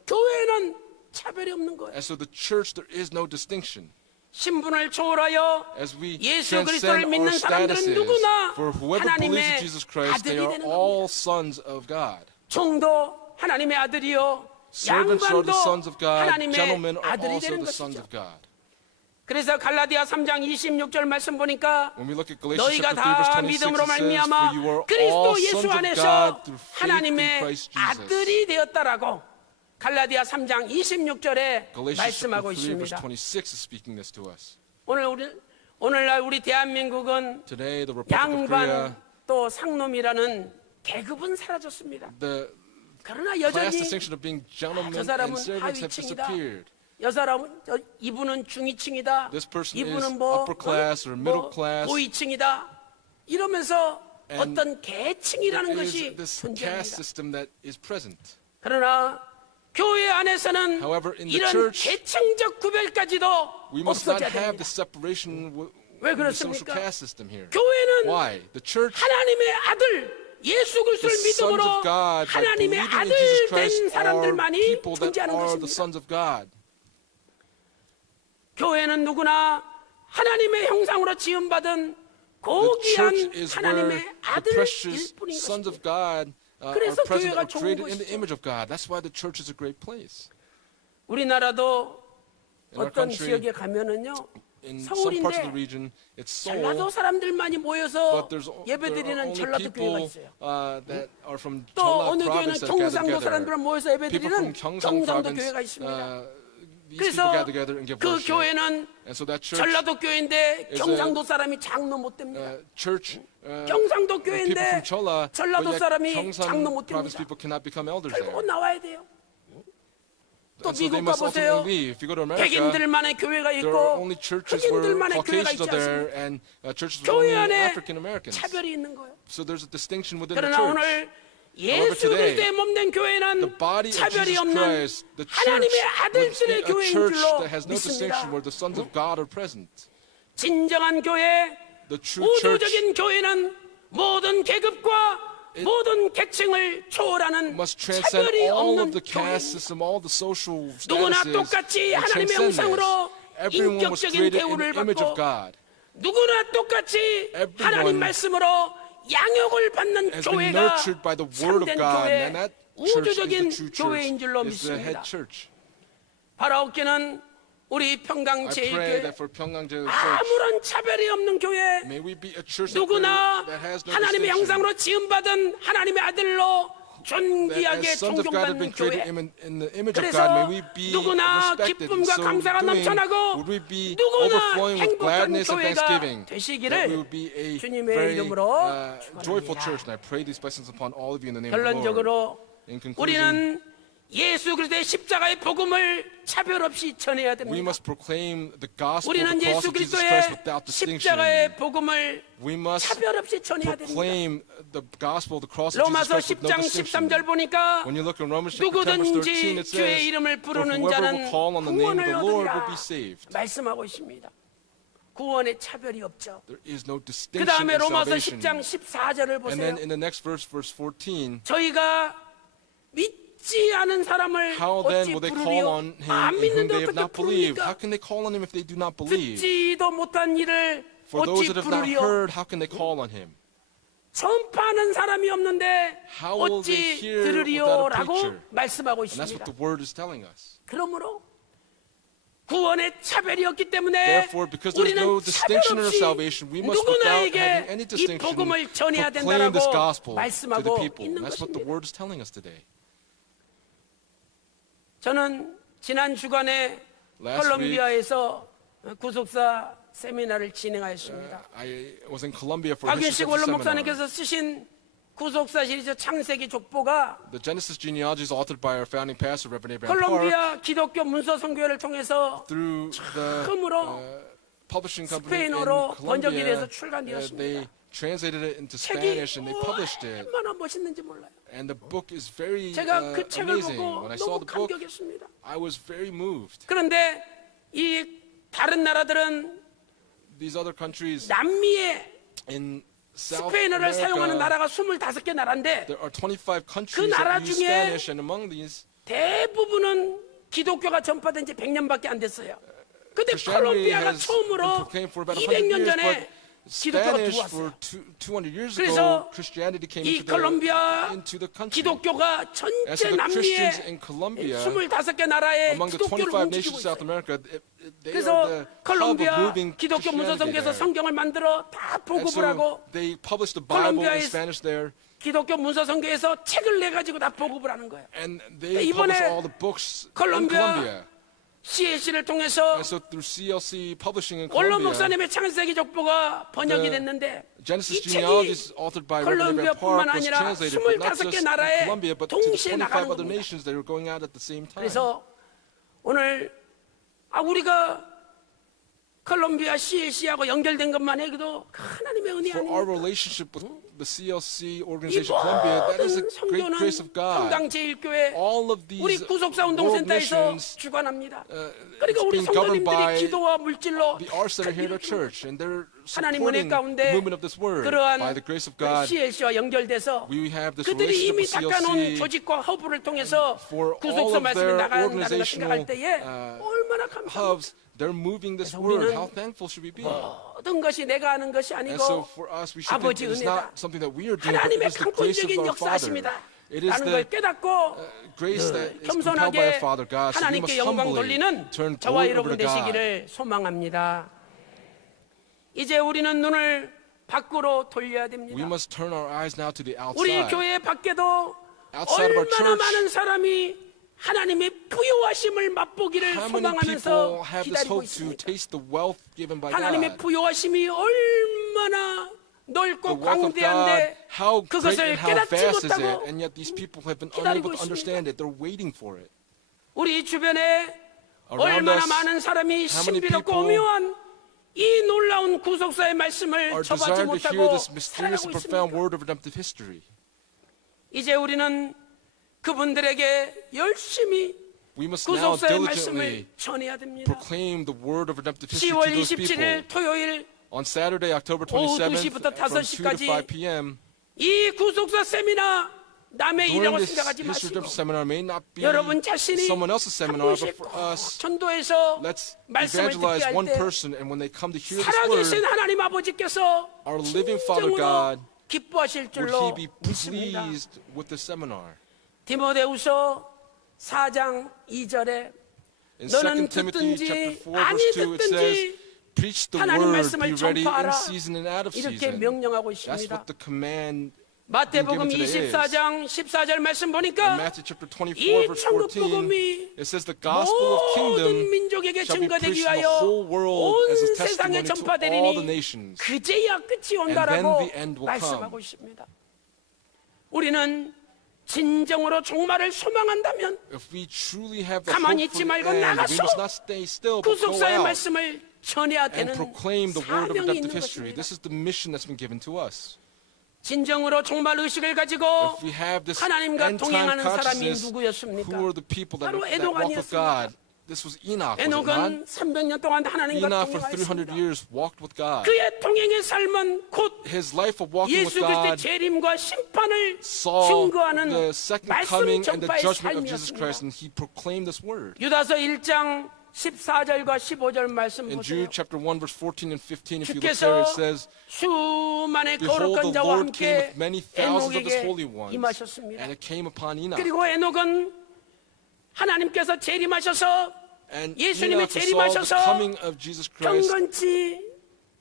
교회는 차별이 없는 거예요. And so the church, there is no distinction. 신분을 초월하여 As we 예수 그리스도를 transcend our 믿는 사람들은 statuses, 누구나 for whoever believes in 하나님의 Jesus Christ, they 아들이 are 되는 all 겁니다. sons of God. 종도 하나님의 아들이요, Servants are 양반도 the sons of God. 하나님의 Gentlemen are 아들이 also 되는 the sons 것이죠. of God. 그래서 갈라디아 3장 26절 말씀 보니까 When we look at Galatians 너희가 chapter 3 verse 다 26, 믿음으로 it says, 말미암아 "For you are all 그리스도 예수 sons of 안에서 God through faith in 하나님의 Christ Jesus." 아들이 되었다라고 갈라디아 3장 26절에 Galatians 말씀하고 chapter 3 verse 있습니다. 26 is speaking this to us. 오늘날 우리 대한민국은 Today, the Republic of Korea, 양반 또 상놈이라는 계급은 사라졌습니다. the 그러나 class 여전히 distinction of being gentlemen 저 and 사람은 servants have 하위층이다. disappeared. 이분은 중위층이다. This person 이분은 is 뭐 upper class or middle class. 고위층이다. 이러면서 And 어떤 계층이라는 It 것이 is this caste 존재합니다. system that is present. 그러나 교회 안에서는 However, in the 이런 church, 계층적 구별까지도 We must not 없어져야 have 됩니다. the separation 왜 with the social 그렇습니까? caste system here. 교회는 Why? The church, 하나님의 아들 예수 그리스도를 the sons 믿음으로 of God, by 하나님의 believing in 아들 Jesus 된 Christ, are 사람들만이 people that 존재하는 are the 것입니다. sons of God. 교회는 누구나 하나님의 형상으로 지음받은 The 고귀한 church is where 하나님의 the 아들일 precious 뿐인 sons of 것입니다. God are 그래서 present, 교회가 are 좋은 created in the 것이죠. image of God. That's why the church is a great place. 우리나라도 In our 어떤 country, 지역에 가면은요, in some parts of the 서울인데 region, it's 전라도 Seoul, 사람들만이 모여서 but there 예배드리는 are only 전라도 교회가 people 있어요. that are from 또 Jeolla 어느 교회는 province that gather 경상도 together. 사람들만 모여서 People 예배드리는 from Gyeongsang 경상도 province, 교회가 있습니다. these people 그래서 gather together and give 그 worship. 교회는 And so that church, 전라도 교회인데 is 경상도 사람이 장로 못 됩니다. church, 경상도 people 교회인데 from Cholla, 전라도 but yet 사람이 Gyeongsang 장로 못 province 됩니다. people cannot become elders 결국 there. 나와야 돼요. 또 And so they 미국 must 가보세요. ultimately leave. If you go to America, 백인들만의 교회가 there are 있고 only churches where 흑인들만의 교회가 Caucasians 있지 are there 않습니까? and churches with 교회 only 안에 African Americans. 차별이 있는 거예요. So there's a distinction within the 그러나 church. 오늘 예수 today, 그리스도의 몸된 the 교회는 body of 차별이 Jesus 없는 Christ, the church, 하나님의 was 아들들의 a 교회인 church 줄로 that has no distinction 믿습니다. where the sons of God are present. 진정한 교회, The true church 우주적인 교회는 모든 계급과 모든 계층을 초월하는 must transcend 차별이 all 없는 of the caste 교회입니다. system, all the social 누구나 statuses, 똑같이 and 하나님의 transcend this. 형상으로 Everyone was 인격적인 created in 대우를 the image 받고 of God. 누구나 똑같이 Everyone 하나님 말씀으로 양육을 받는 Has been 교회가 nurtured by the word of 참된 God, 교회, and that church is 우주적인 the true 교회인 church, 줄로 is the head 믿습니다. church. 바라옵기는 우리 평강 I pray 제1교회 that for Pyongyang Church, 아무런 차별이 없는 교회, may we be a church 누구나 that has no 하나님의 distinction. 형상으로 지음받은 하나님의 아들로 That 존귀하게 as sons of God have 존경받는 been created 교회. in the image of God, 그래서 may we be 누구나 respected. 기쁨과 So 감사가 doing, 넘쳐나고 would we be 누구나 overflowing with 행복한 gladness and 교회가 thanksgiving? That we 되시기를 would be a 주님의 very 이름으로 joyful 축원합니다. church. And I pray these blessings upon all of you in the name of the Lord. 결론적으로 In conclusion, 우리는 예수 그리스도의 십자가의 복음을 차별 없이 전해야 we 됩니다. must proclaim the gospel of 우리는 the cross 예수 of Jesus 그리스도의 Christ without distinction. 십자가의 복음을 We must 차별 없이 전해야 됩니다. proclaim the gospel of the cross of Jesus 로마서 Christ with no 10장 distinction. 13절 보니까 When you look in Romans chapter 10, verse 13, 누구든지 it 주의 says, 이름을 "For 부르는 whoever 자는 will call on the name of 구원을 the Lord will 얻으리라 be saved." 말씀하고 있습니다. 구원의 차별이 없죠. There is no 그 distinction 다음에 in 로마서 salvation. 10장 14절을 And 보세요. then in the next verse, verse 14, 저희가 믿지 않은 사람을 how then 어찌 will they call 부르리요? on him 안 in whom 믿는데 they have 어떻게 not believed? 부릅니까? How can they call on him if they do not believe? 듣지도 못한 일을 For those 어찌 that have not 부르리요? heard, how can they call on him? 전파하는 사람이 없는데 How will they 어찌 hear without a 들으리요라고 preacher? 말씀하고 And that's what 있습니다. the word is telling us. 그러므로 구원의 차별이 없기 때문에 Therefore, because there's 우리는 no 차별 distinction in our 없이 salvation, we must, without 누구나에게 having any 이 distinction, 복음을 전해야 proclaim this 된다라고 gospel to the 말씀하고 people. 있는 And that's what the 것입니다. word is telling us today. 저는 지난 주간에 Last 콜롬비아에서 구속사 세미나를 진행하였습니다. I was in Colombia for a 박윤식 history 원로 seminar. 목사님께서 쓰신 구속사 시리즈 창세기 족보가 The Genesis genealogy is authored by our founding pastor, Reverend Abraham Park, 콜롬비아 기독교 문서 선교회를 통해서 through the 처음으로 publishing company in 스페인어로 번역이 Colombia. 돼서 출간되었습니다. They translated it into 책이 Spanish and they published it. 얼마나 멋있는지 몰라요. And the book is very 제가 그 책을 amazing. 보고 When I saw 너무 the book, 감격했습니다. I was very moved. 그런데 이 다른 나라들은 These other countries 남미에 in South 스페인어를 사용하는 America, 나라가 25개 나라인데 there are 25 countries 나라 that use 중에 Spanish, and among these, 대부분은 기독교가 전파된 지 100년밖에 안 됐어요. 근데 Christianity 콜롬비아가 has been 처음으로 proclaimed for about 100 200년 years, 전에 but 기독교가 Spanish 들어왔어요. for 200 years 그래서 ago, Christianity came 이 into 콜롬비아 the country. 기독교가 And 전체 so the 남미의 Christians in Colombia, 25개 나라의 among the 기독교를 25 움직이고 nations of South 있어요. America, they are 그래서 the hub of 콜롬비아 moving 기독교 Christianity 문서성계에서 there. 성경을 만들어 다 And 보급을 so 하고 they published the Bible in 콜롬비아의 Spanish there, 기독교 문서성계에서 책을 내 가지고 다 보급을 하는 거예요. and they 이번에 published all the books in 콜롬비아 Colombia. CAC를 통해서 And so through CLC publishing in 원로 Colombia, 목사님의 창세기 족보가 번역이 the 됐는데 Genesis 이 genealogy 책이 is authored by Reverend Abraham 콜롬비아뿐만 Park, was 아니라 translated, but not 25개 just in 나라에 Colombia, but to the 동시에 25 나가는 other 겁니다. nations that are going out at the same time. 그래서 오늘 우리가 콜롬비아 CAC하고 연결된 것만 해도 하나님의 은혜 For our 아닙니까? relationship with the CLC 이 organization Colombia, that is a 모든 great 성교는 grace of God. 평강 제1교회 All of 우리 these 구속사 world 운동센터에서 missions, 주관합니다. it's 그러니까 우리 being governed 성도님들이 by 기도와 물질로 the arts that are here at church, and they're 하나님 은혜 supporting 가운데 the movement of this word. 그러한 By the grace of God, CLC와 연결돼서 we have this 그들이 relationship 이미 with 닦아놓은 CLC 조직과 허브를 통해서 for 구속사 all of 말씀이 their 나간다는 걸 organizational 생각할 때에 얼마나 감사합니까? hubs. They're moving this 그래서 word. 우리는 How thankful should we be? 모든 것이 내가 하는 것이 And so 아니고 for us, we should think 아버지 it is 은혜다. not something that we are doing, but it 하나님의 is the grace of 강권적인 our Father. 역사십니다. It is 라는 the 걸 깨닫고 grace that is compelled by 겸손하게 our Father God. So we 하나님께 must 영광 humbly 돌리는 turn 저와 glory 여러분 over to God. 되시기를 소망합니다. 이제 우리는 눈을 밖으로 돌려야 됩니다. We must turn our eyes now to the 우리 outside. 교회 밖에도 Outside of our 얼마나 church, 많은 사람이 하나님의 부요하심을 맛보기를 How many 소망하면서 people have this 기다리고 hope to 있습니까? taste the wealth given by 하나님의 God? 부요하심이 얼마나 The 넓고 wealth of God, 광대한데 how great 그것을 and how 깨닫지 vast is it? 못하고 And yet these people have been 기다리고 unable to 있습니다. understand it. They're waiting for it. 우리 주변에 Around 얼마나 us, 많은 사람이 how many 신비롭고 people 오묘한 이 놀라운 구속사의 말씀을 Are 접하지 desired to hear 못하고 this mysterious 살아가고 and profound 있습니다. word of redemptive history. 이제 우리는 그분들에게 열심히 We must now 구속사의 diligently 말씀을 전해야 됩니다. proclaim the word of redemptive history 10월 to those people. 27일 토요일 On Saturday, October 오후 27th, 2시부터 from 2 to 5시까지 5 p.m., 이 구속사 세미나 남의 during 일이라고 this 생각하지 history 마시고 redemptive seminar may not be 여러분 자신이 someone else's 한 seminar, 분씩 but for us, 전도해서 let's 말씀을 듣게 evangelize 할 one 때 person, and when they come to hear this 살아계신 word, 하나님 아버지께서 our living Father 진정으로 God, 기뻐하실 would He 줄로 be 믿습니다. pleased with the seminar? 디모데후서 4장 2절에 In 너는 2 Timothy 듣든지 chapter 4, 아니 verse 2, it says, 듣든지 preach the 하나님 word, 말씀을 be ready in 전파하라. season and out of 이렇게 season. 명령하고 That's 있습니다. what the command 마태복음 given today is. 24장 14절 말씀 In 보니까 Matthew chapter 24, 이 verse 천국 14, 복음이 it says the gospel of 모든 kingdom 민족에게 shall be 증거되기 preached in the 위하여 whole world 온 as a 세상에 testimony to all the 전파되리니 nations. 그제야 끝이 And 온다라고 then the end will 말씀하고 come. 있습니다. 우리는 진정으로 종말을 소망한다면 If we truly have the 가만히 hope 있지 for the 말고 end, we 나가서 must not stay still, but go 구속사의 out 말씀을 전해야 and 되는 proclaim the word of 사명이 redemptive 있는 history. 것입니다. This is the mission that's been given to us. 진정으로 종말 의식을 가지고 If we have this 하나님과 end time 동행하는 사람이 consciousness, 누구였습니까? who are the people that 바로 walk with 에녹아니었습니까? God? This was Enoch, was it not? 에녹은 300년 동안 하나님과 Enoch for 300 동행하였습니다. years walked with God. 그의 동행의 삶은 곧 His life of walking with 예수 그리스도의 God 재림과 심판을 saw 증거하는 the second 말씀 coming and the 전파의 judgment of Jesus 삶이었습니다. Christ, and he proclaimed this word. 유다서 1장 14절과 15절 말씀 In 보세요. Jude chapter 1, verse 14 and 15, if you look there, 주께서 it says, 수많은 Behold, 거룩한 the 자와 Lord came 함께 with many thousands of his 에녹에게 holy ones, 임하셨습니다. and it came upon Enoch. 그리고 에녹은 하나님께서 재림하셔서 And 예수님이 Enoch saw the 재림하셔서 coming of Jesus Christ. 경건치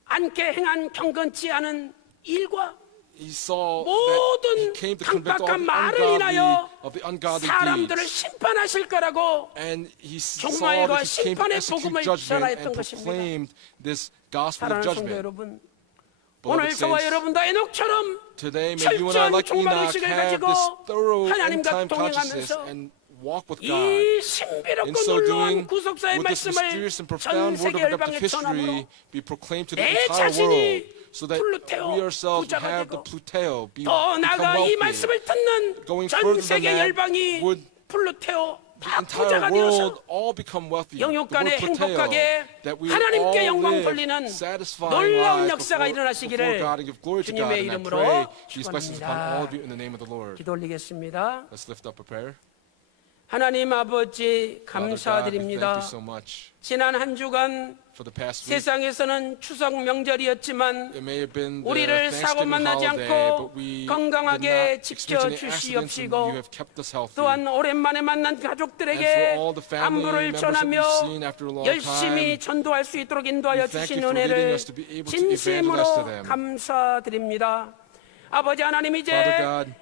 않게 행한 경건치 않은 일과 He saw that 모든 he came to convict all 강박한 the 말을 ungodly 인하여 of the ungodly 사람들을 deeds. 심판하실 거라고 And he saw 종말과 that he came to 심판의 execute 복음을 judgment 전하였던 and 것입니다. proclaimed this gospel of 사랑하는 성도 judgment. 여러분, Beloved 오늘 저와 saints, 여러분도 에녹처럼 today may you and I, 철저한 like 종말 Enoch, 의식을 have 가지고 this thorough end 하나님과 time consciousness 동행하면서 and walk with God. 이 In 신비롭고 so doing, 놀라운 구속사의 with this 말씀을 mysterious and 전 profound word 세계 of 열방에 redemptive 전함으로 history be proclaimed to the 내 entire 자신이 world, so that 플루테오 we ourselves 부자가 have the 되고 Pluteo, 더 become 나아가 이 wealthy. 말씀을 듣는 Going 전 further than 세계 that, 열방이 would 플루테오 the 다 entire 부자가 world 되어서 all become wealthy. The 영육간에 word Pluteo, 행복하게 that we 하나님께 all 영광 live 돌리는 satisfying 놀라운 lives 역사가 before 일어나시기를 God and give glory to God. 주님의 And I 이름으로 pray these blessings upon 축원합니다. all of you in the name of the Lord. 기도 올리겠습니다. Let's lift up a prayer. 하나님 아버지 Father God, we thank 감사드립니다. you so much 지난 한 주간 for the past week. 세상에서는 추석 명절이었지만 It may have been the 우리를 사고 Thanksgiving 만나지 holiday, 않고 but we 건강하게 did not experience any 지켜주시옵시고 accidents, and you have kept us healthy. 또한 오랜만에 만난 And for 가족들에게 all the family 안부를 members that 전하며 we've seen after a long 열심히 time, 전도할 수 있도록 인도하여 we thank 주신 you for leading 은혜를 us to be able to 진심으로 evangelize to them. 감사드립니다. 아버지 하나님 이제 Father God,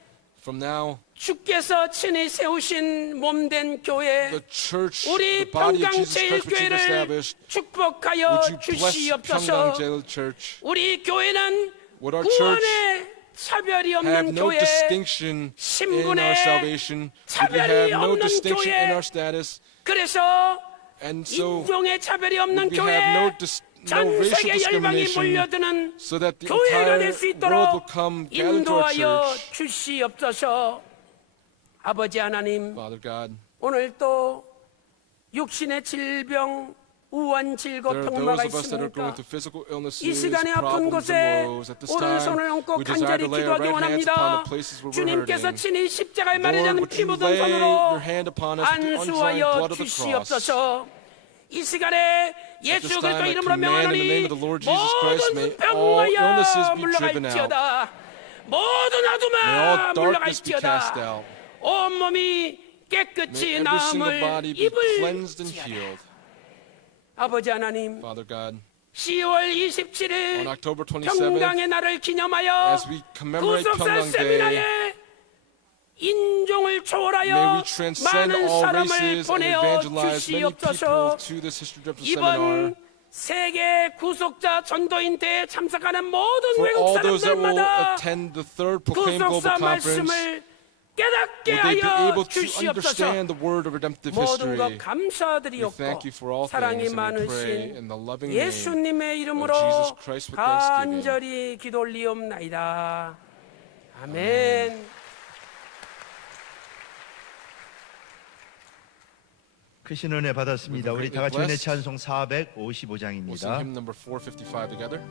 from now, 주께서 친히 세우신 몸된 교회 the church, 우리 the body 평강 of Jesus Christ which you've 제일교회를 established, 축복하여 would you bless 주시옵소서. Pyeonggang Jail Church? 우리 교회는 Would our 구원의 차별이 have 없는 no 교회, distinction in 신분의 our salvation? Would we 차별이 have no 없는 distinction 교회. in our status? 그래서 And so 인종의 차별이 없는 would we 교회, have no 전 racial 세계 열방이 discrimination, 몰려드는 so that the 교회가 entire 될 수 world 있도록 will come gather to our 인도하여 church? 주시옵소서. 아버지 하나님, Father God, 오늘 또 육신의 질병, 우한, 질고, there are 병마가 those of us that are going 있습니까? through physical 이 illnesses, 시간에 아픈 problems, 곳에 and woes. At this 오른손을 time, 얹고 we desire 간절히 to lay our 기도하기 right hands upon 원합니다. the places where we're 주님께서 hurting. 친히 십자가에 마르지 Lord, 않는 would 피 you 묻은 lay 손으로 your hand upon us with the undrying 안수하여 blood of the cross? 주시옵소서. 이 시간에 At 예수 this 그리스도 time, I 이름으로 command in the name 명하노니 of the Lord Jesus Christ, may 모든 all illnesses 병마야 be driven out. 물러갈지어다. 모든 May 어둠아 all darkness be cast 물러갈지어다. out. 온몸이 May 깨끗이 every single 나음을 body be cleansed and 입을지어다. healed. 아버지 하나님, Father God, 10월 on 27일 October 27th, 평강의 날을 기념하여 as we commemorate 구속사 Pyeonggang Day, 세미나에 인종을 may 초월하여 we transcend 많은 all 사람을 races and 보내어 evangelize many 주시옵소서. people to this history redemptive seminar. 이번 세계 구속자 전도인대에 참석하는 모든 For 외국 all those that will 사람들마다 attend the third Proclaim Global 구속사 Conference, 말씀을 깨닫게 will they be 하여 able to 주시옵소서. understand the word of redemptive 모든 것 history? We 감사드리옵고 thank you for all 사랑이 things, and we pray 많으신 in the loving name 예수님의 이름으로 of Jesus Christ with thanksgiving. 간절히 기도 올리옵나이다. 아멘. 크신 은혜 받았습니다. 우리 다 같이 은혜 찬송 We'll sing 455장입니다. hymn number 455 together.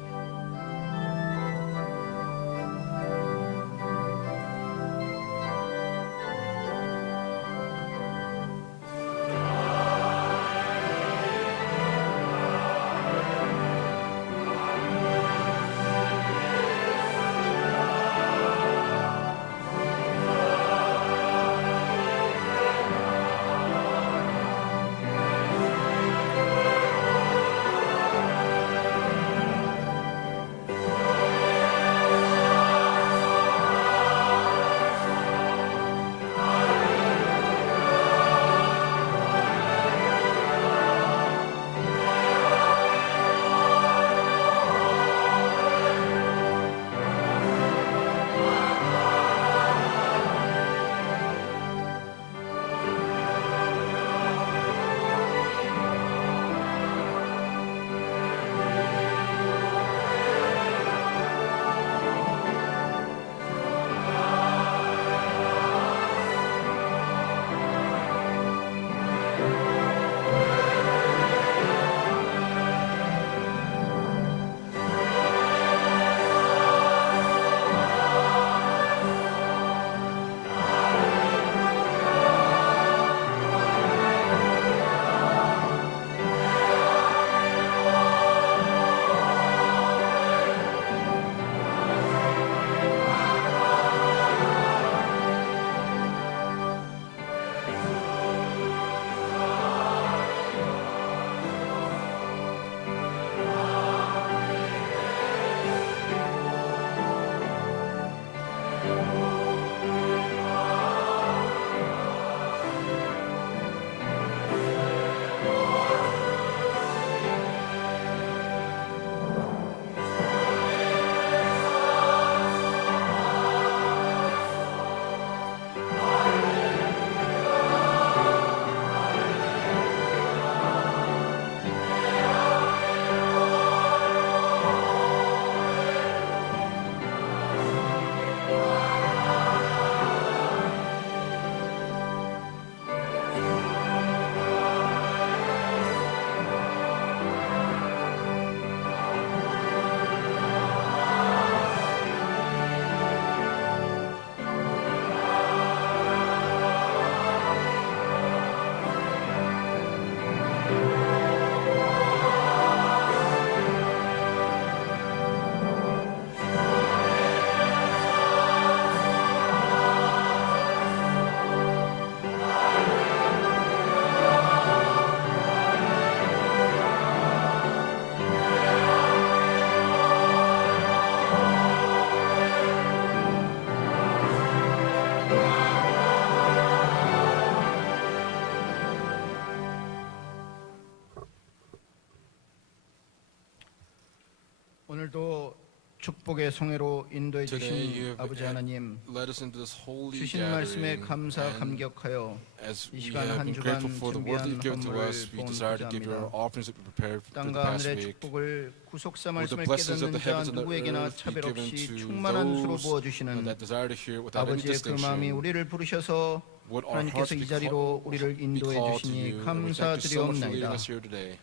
오늘도 축복의 송해로 인도해 Today you 주신 have 아버지 하나님, led us into this holy 주신 말씀에 gathering, 감사 and 감격하여 as 이 we 시간 have 한 been 주간 grateful for the word that you've given to 준비한 us, we 헌물을 desire to give you our 보온하옵니다. offerings that we prepared for the 땅과 past 하늘의 week. 축복을 구속사 With the 말씀을 blessings of 깨닫는 the 자 heavens and the 누구에게나 earth 차별 be given 없이 to 충만한 수로 those 부어주시는 that desire to hear without any 아버지의 그 마음이 distinction. 우리를 부르셔서 Would our hearts 하나님께서 이 be 자리로 우리를 be 인도해 called to 주시니 you, and we thank you so much for leading 감사드리옵나이다. us here today.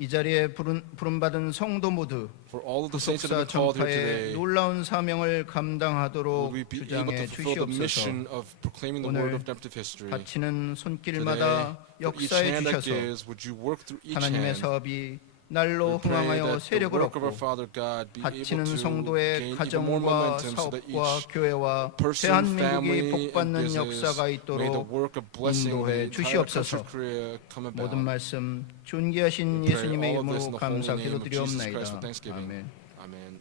이 자리에 부름받은 성도 모두 For all of the saints that have 구속사 been called here 전파의 today, 놀라운 사명을 감당하도록 will we be able 주장해 to fulfill the 주시옵소서. mission of proclaiming the 오늘 word of redemptive history. 바치는 Today, 손길마다 for each 역사해 hand that 주셔서 gives, would you work through each 하나님의 hand? 사업이 날로 We pray 흥황하여 that the 세력을 work of our 얻고 Father God be able 바치는 to 성도의 gain even more 가정과 momentum so that 사업과 each 교회와 person, 대한민국이 family, and 복받는 business 역사가 may the 있도록 work of blessing 인도해 the entire country 주시옵소서. of Korea come about. 모든 말씀 존귀하신 We pray 예수님의 all of this 이름으로 in the holy 감사 name of Jesus Christ 기도드리옵나이다. for thanksgiving. 아멘. Amen.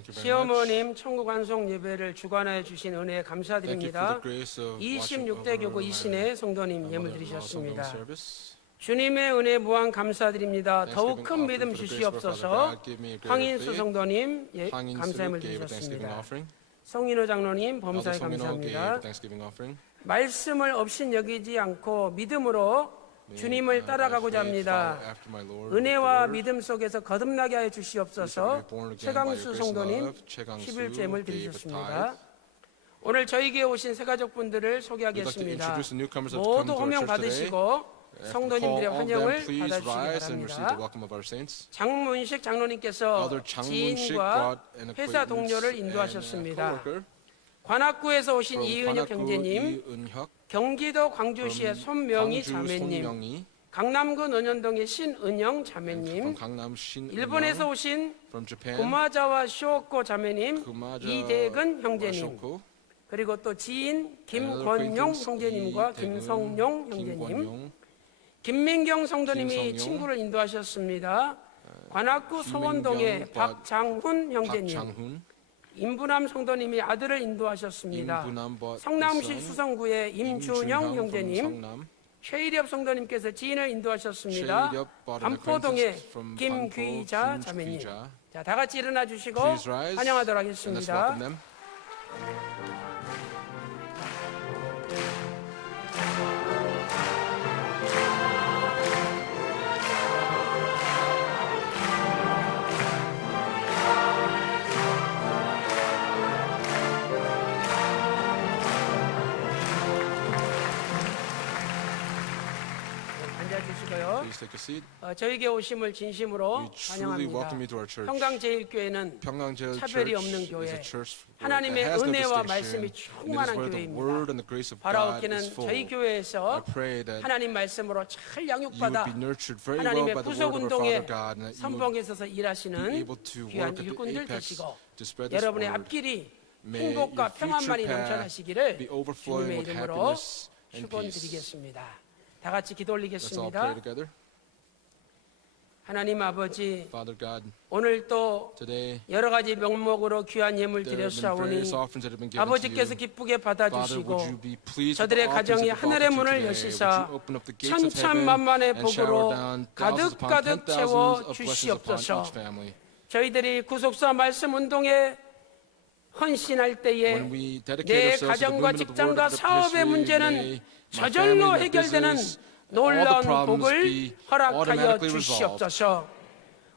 Thank you very much. 시어머님 천국 환송 예배를 주관하여 주신 은혜에 Thank you for 감사드립니다. the grace of watching 26대 over 교구 my 이신의 성도님 예물 mother-in-law's 드리셨습니다. ongoing service. 주님의 은혜 무한 감사드립니다. 더욱 Thanksgiving 큰 믿음 offering for the grace of our Father 주시옵소서. God. Give me a greater 황인수 faith. 성도님 황인수 감사함을 gave a Thanksgiving 드리셨습니다. offering. 성인호 장로님 Elder 범사에 Songino gave a 감사합니다. Thanksgiving offering. 말씀을 없인 여기지 않고 믿음으로 주님을 따라가고자 합니다. 은혜와 믿음 속에서 거듭나게 하여 주시옵소서. 최강수 성도님 11조 예물 드리셨습니다. 오늘 저희 교회 오신 새 가족분들을 소개하겠습니다. 모두 호명 받으시고 성도님들의 환영을 받아주시기 바랍니다. 장문식 장로님께서 지인과 회사 동료를 인도하셨습니다. 관악구에서 오신 이은혁 형제님, 경기도 광주시의 손명희 자매님, 강남구 논현동의 신은영 자매님, 일본에서 오신 구마자와 쇼코 자매님, 이대근 형제님, 그리고 또 지인 김권용 형제님과 김성용 형제님, 김민경 성도님이 친구를 인도하셨습니다. 관악구 소원동의 박장훈 형제님, 임부남 성도님이 아들을 인도하셨습니다. 성남시 수성구의 임준영 형제님, 최일엽 성도님께서 지인을 인도하셨습니다. 반포동의 김귀자 자매님. 자, 다 같이 일어나 주시고 환영하도록 하겠습니다. 앉아주시고요. Please take a seat. 저에게 오심을 진심으로 We truly welcome 환영합니다. you to our church. 평강제일교회는 평강제일 차별이 Church 없는 is 교회, a church that 하나님의 has no 은혜와 distinction, 말씀이 and it is 충만한 where the 교회입니다. word and the grace of God is 바라옵기는 full. 저희 교회에서 I pray that 하나님 말씀으로 잘 you 양육받아 would be nurtured very well 하나님의 by the 구속 word of our 운동에 Father God, and that you would 선봉에 서서 be 일하시는 able to 귀한 work at the 일꾼들 apex 되시고 to spread this 여러분의 word. 앞길이 May 행복과 your 평안만이 future path 넘쳐나시기를 be overflowing 주님의 with 이름으로 happiness and peace. 축원드리겠습니다. 다 같이 기도 Let's all pray 올리겠습니다. together. 하나님 아버지, Father God, 오늘 또 today 여러 가지 명목으로 귀한 예물 there have been 드렸사오니 various offerings that have been given to 아버지께서 you. 기쁘게 Father, would 받아주시고 you be pleased with 저들의 the offerings 가정이 that we've 하늘의 offered 문을 you today? 여시사 Would you open up the gates of heaven 천천만만의 and shower 복으로 down thousands upon 가득가득 10,000s 채워 of blessings upon 주시옵소서. each family? 저희들이 구속사 말씀 운동에 헌신할 때에 When we dedicate 내 ourselves to the 가정과 movement of the word 직장과 of the 사업의 ministry, 문제는 may my family, 저절로 my 해결되는 business, all the 놀라운 problems 복을 be 허락하여 automatically 주시옵소서.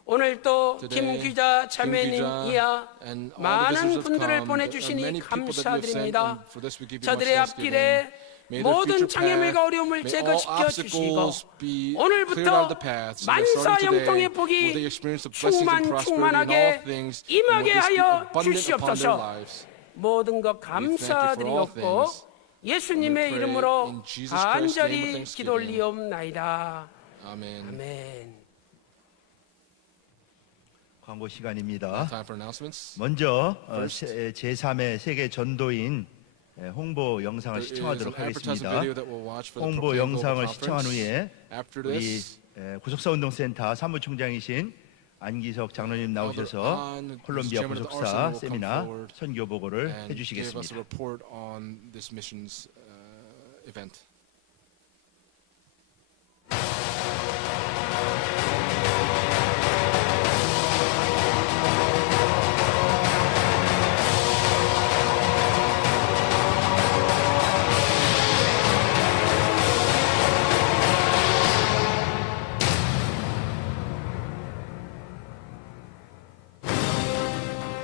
오늘 또 Today, 김귀자 Kim 자매님 Gija 이하 and all the 많은 visitors have 분들을 come, 보내주시니 many people that you have sent, 감사드립니다. and for this we give you much 저들의 thanksgiving. 앞길에 May their 모든 future 장애물과 path, 어려움을 may all 제거시켜 주시고 obstacles be cleared out 오늘부터 of the path. So that 만사 starting 영통의 today, will 복이 they experience the blessings and prosperity in 충만하게 all things, and 임하게 will this be 하여 abundant upon their 주시옵소서. lives. 모든 것 We thank you for all 감사드리옵고 things. 예수님의 We pray 이름으로 in Jesus Christ's name with 간절히 thanksgiving. 기도 올리옵나이다. Amen. 아멘. 광고 시간입니다. Time for announcements. 먼저 First. 제3의 세계 전도인 홍보 영상을 There is 시청하도록 an advertisement 하겠습니다. video that we'll watch for the 홍보 Proclaim 영상을 Global 시청한 Conference. 후에 After 우리 this, 구속사운동센터 사무총장이신 안기석 장로님 나오셔서 콜롬비아 구속사 세미나 선교 보고를 and give us a 해주시겠습니다. report on this missions event.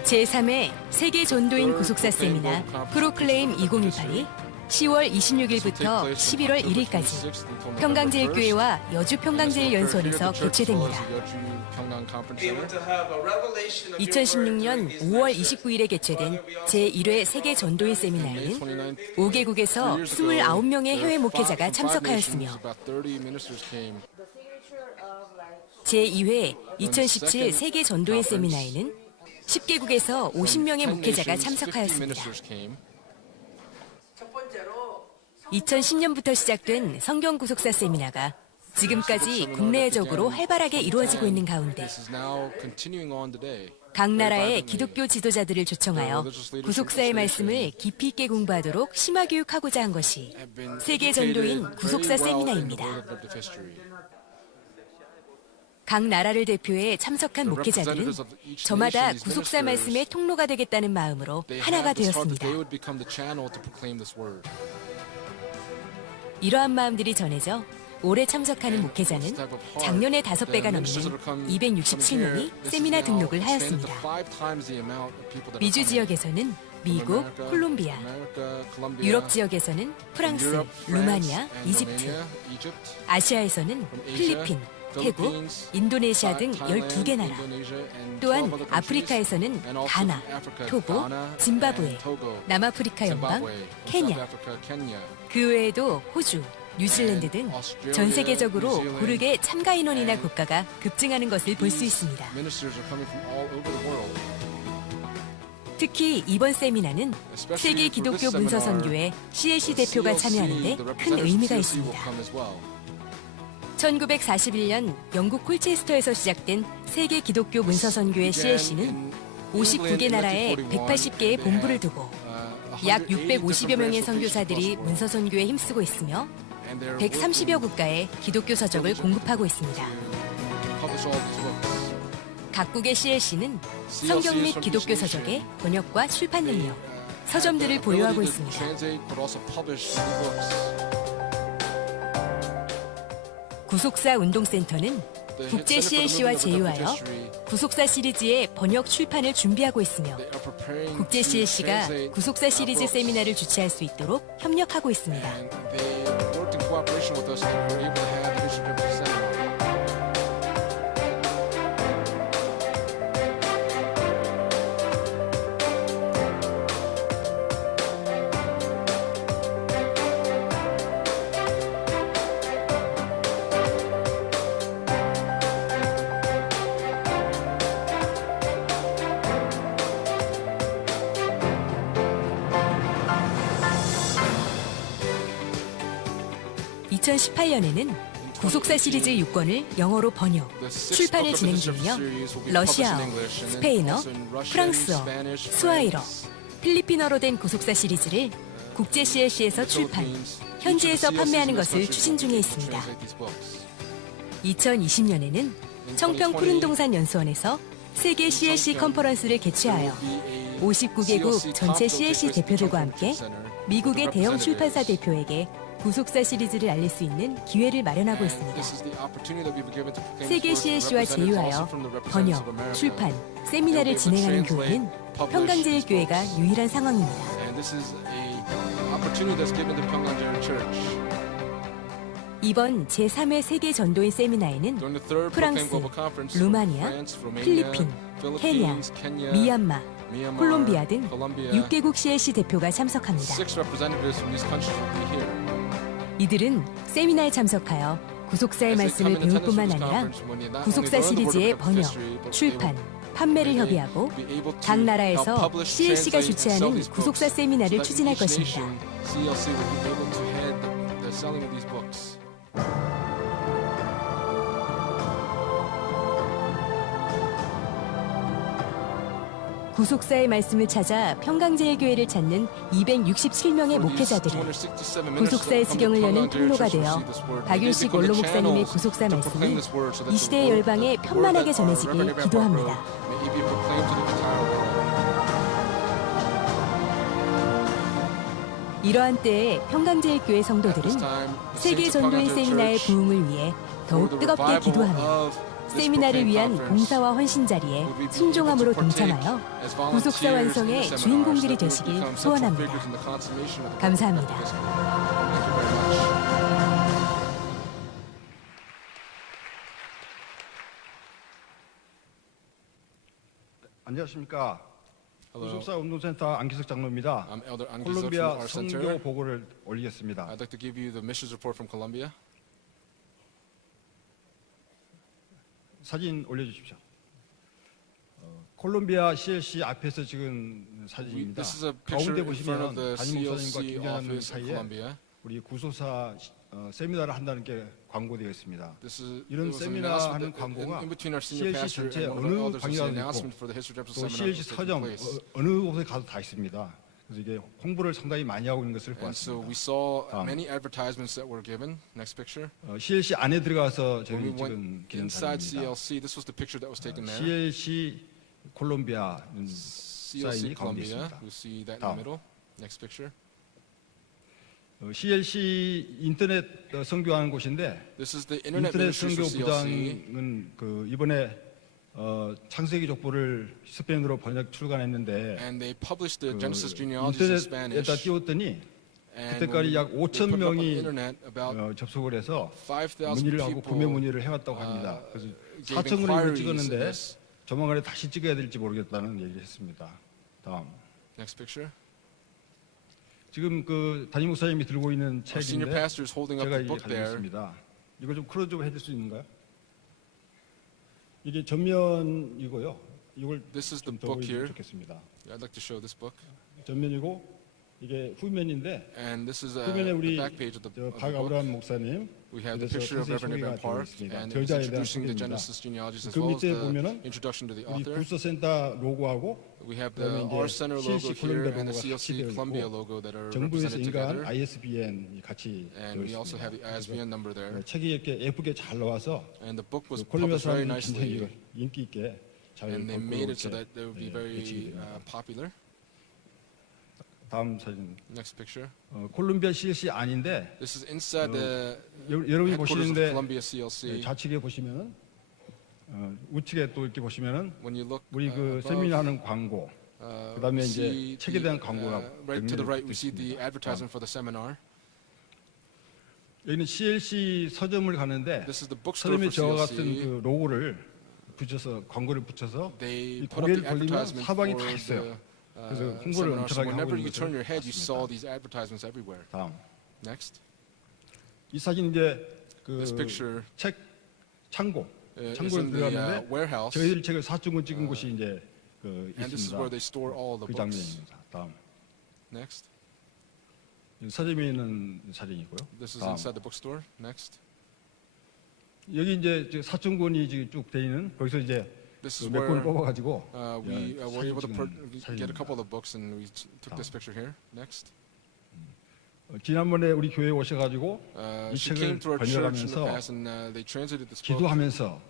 제3회 세계 전도인 구속사 세미나 프로클레임 2018이 10월 26일부터 11월 1일까지 평강제일교회와 여주 평강제일연수원에서 개최됩니다. 2016년 5월 29일에 개최된 제1회 세계 전도인 세미나에는 5개국에서 29명의 해외 목회자가 참석하였으며 제2회 2017 세계 전도인 세미나에는 10개국에서 50명의 목회자가 참석하였습니다. 첫 번째로 2010년부터 시작된 성경 구속사 세미나가 지금까지 국내외적으로 활발하게 이루어지고 있는 가운데 This is now continuing on today. 각 나라의 기독교 지도자들을 초청하여 구속사의 말씀을 깊이 있게 공부하도록 심화 교육하고자 한 것이 세계 전도인 구속사 세미나입니다. 각 나라를 대표해 참석한 목회자들은 저마다 구속사 말씀의 통로가 되겠다는 마음으로 하나가 되었습니다. 이러한 마음들이 전해져 올해 참석하는 목회자는 작년의 5배가 넘는 267명이 세미나 등록을 하였습니다. 미주 지역에서는 미국, 콜롬비아, 유럽 지역에서는 프랑스, 루마니아, 이집트, 아시아에서는 필리핀, 태국, 인도네시아 등 12개 나라, 또한 아프리카에서는 가나, 토고, 짐바브웨, 남아프리카 연방, 케냐, 그 외에도 호주, 뉴질랜드 등 전 세계적으로 고르게 참가 인원이나 국가가 급증하는 것을 볼 수 있습니다. 특히 이번 세미나는 세계 기독교 문서 선교회 CLC 대표가 참여하는 데 큰 의미가 있습니다. 1941년 영국 콜체스터에서 시작된 세계 기독교 문서 선교회 CLC는 59개 나라에 180개의 본부를 두고 약 650여 명의 선교사들이 문서 선교에 힘쓰고 있으며 130여 국가에 기독교 서적을 공급하고 있습니다. 각국의 CLC는 성경 및 기독교 서적의 번역과 출판 능력, 서점들을 보유하고 있습니다. 구속사 운동센터는 국제 CLC와 제휴하여 구속사 시리즈의 번역 출판을 준비하고 있으며 국제 CLC가 구속사 시리즈 세미나를 주최할 수 있도록 협력하고 있습니다. (2018년에는) 구속사 시리즈 6권을 영어로 번역, 출판을 진행 중이며 러시아어, 스페인어, 프랑스어, 스와히러, 필리핀어로 된 구속사 시리즈를 국제 CLC에서 출판, 현지에서 판매하는 것을 추진 중에 있습니다. 2020년에는 청평 푸른동산 연수원에서 세계 CLC 컨퍼런스를 개최하여 59개국 전체 CLC 대표들과 함께 미국의 대형 출판사 대표에게 구속사 시리즈를 알릴 수 있는 기회를 마련하고 있습니다. 세계 CLC와 제휴하여 번역, 출판, 세미나를 진행하는 교회는 평강제일교회가 유일한 상황입니다. 이번 제3회 세계 전도인 세미나에는 프랑스, 루마니아, 필리핀, 케냐, 미얀마, 콜롬비아 등 6개국 CLC 대표가 참석합니다. 이들은 세미나에 참석하여 구속사의 말씀을 배울 뿐만 아니라 구속사 시리즈의 번역, 출판, 판매를 협의하고 각 나라에서 CLC가 주최하는 구속사 세미나를 추진할 것입니다. 구속사의 말씀을 찾아 평강제일교회를 찾는 267명의 목회자들은 구속사의 지경을 여는 통로가 되어 박윤식 원로 목사님의 구속사 말씀이 이 시대의 열방에 편만하게 전해지길 기도합니다. 이러한 때에 평강제일교회 성도들은 세계 전도인 세미나의 부흥을 위해 더욱 뜨겁게 기도하며 세미나를 위한 봉사와 헌신 자리에 순종함으로 동참하여 구속사 완성의 주인공들이 되시길 소원합니다. 감사합니다. 안녕하십니까. 구속사 운동센터 안기석 장로입니다. I'm Elder Angie 콜롬비아 from our 선교 center. 보고를 올리겠습니다. I'd like to give you the missions report from Colombia. 사진 올려주십시오. 콜롬비아 CLC 앞에서 찍은 사진입니다. This is a 가운데 picture in front of 보시면 the 담임 목사님과 CLC 김경환 office in 사이에 Colombia. 우리 구속사 세미나를 한다는 게 광고되어 있습니다. This is 이런 it was an 세미나 announcement 하는 that 광고가 in between our senior CLC pastor 전체 and one of 어느 our elders was 방향도 an 있고 announcement for the History of 또 Jerusalem seminar CLC that was 서점 taking place. 어느 곳에 가도 다 있습니다. 그래서 이게 홍보를 상당히 많이 하고 있는 것을 And so 보았습니다. we saw 다음. many advertisements that were given. Next picture. CLC 안에 들어가서 When we 저희 went 찍은 inside 기념사진입니다. CLC, this was the picture that was taken there. CLC 콜롬비아 CLC 사인이 가운데 Columbia. 있습니다. You see that in the 다음. middle. Next picture. CLC 인터넷 선교하는 곳인데 This is the internet 인터넷 ministries 선교 for CLC. 부장은 그 이번에 창세기 족보를 스페인어로 번역 출간했는데 And they published the 그 Genesis genealogies in 인터넷에다 Spanish. 띄웠더니 And 그때까지 when 약 they 5천 put it up on the 명이 internet, about 접속을 해서 5,000 문의를 하고 구매 people 문의를 해왔다고 합니다. 그래서 gave 4천 그램을 inquiries in 찍었는데 this. 조만간에 다시 찍어야 될지 모르겠다는 얘기를 했습니다. 다음. Next picture. 지금 그 담임 목사님이 들고 있는 Our senior 책인데 pastor is holding up 제가 the 이게 book 가지고 there. 있습니다. 이걸 좀 크로즈 좀 해줄 수 있는가요? 이게 전면이고요. 이걸 This is the 좀 더 book 보여주면 here. 좋겠습니다. I'd like to show this book. 전면이고 이게 후면인데 And this is 후면에 the 우리 back page of the book. 박아브라함 목사님 We have the 그래서 picture of 선생님 Reverend 소개가 Evan Park, 되어 있습니다. and it's 저자에 대한 introducing the 소개입니다. Genesis genealogies as 그 well as 밑에 the 보면은 introduction to the 우리 author. 부서센터 로고하고 We have 그다음에 the 이제 R Center logo CLC here 콜롬비아 and the 로고가 같이 CLC 되어 Columbia 있고 logo that are 정부에서 represented 인가한 together. ISBN이 같이 And 되어 we also have the 있습니다. ISBN number there. 책이 이렇게 예쁘게 잘 나와서 And the book was 그 콜롬비아 published very 사람들이 굉장히 nicely. 인기 있게 잘 And they 볼 made 거로 it so that they would be 이렇게 예측이 very 됩니다. popular. 다음 사진 Next picture. 콜롬비아 CLC 아닌데 This is inside the 여러분이 headquarters of 보시는데 Columbia CLC. 좌측에 보시면은 우측에 또 이렇게 보시면은 When you look 우리 그 above, 세미나하는 광고 그다음에 we 이제 see 책에 대한 the, 광고가 right to the right, we 벽면에 see the 있습니다. advertisement for the seminar. 여기는 CLC 서점을 가는데 This is the bookstore 서점에 for 저와 같은 CLC. 그 로고를 붙여서 광고를 붙여서 They 이 put up the 고개를 돌리면 advertisement 사방이 for 다 있어요. the 그래서 홍보를 seminar. So 엄청나게 하고 whenever 있는 you turn 것을 your head, you saw 봤습니다. these advertisements everywhere. 다음 Next, 이 사진 이제 this 그 picture 책 창고 is 창고에 in the 들어갔는데 warehouse, 저희들 책을 사중을 찍은 곳이 이제 그 and this is 있습니다. where they store all the 그 books. 장면입니다. 다음 Next, 서점에 있는 사진이고요. this is 다음 inside the bookstore. Next, 여기 이제 사중권이 지금 쭉 돼 있는 거기서 이제 this is 몇 권을 where 뽑아가지고 we were able to 사진 get a 찍는 couple of books, and we took this 다음. picture here. Next, 지난번에 우리 교회에 오셔가지고 이 she 책을 came to our church in the 번역하면서 past, and they translated this book. 기도하면서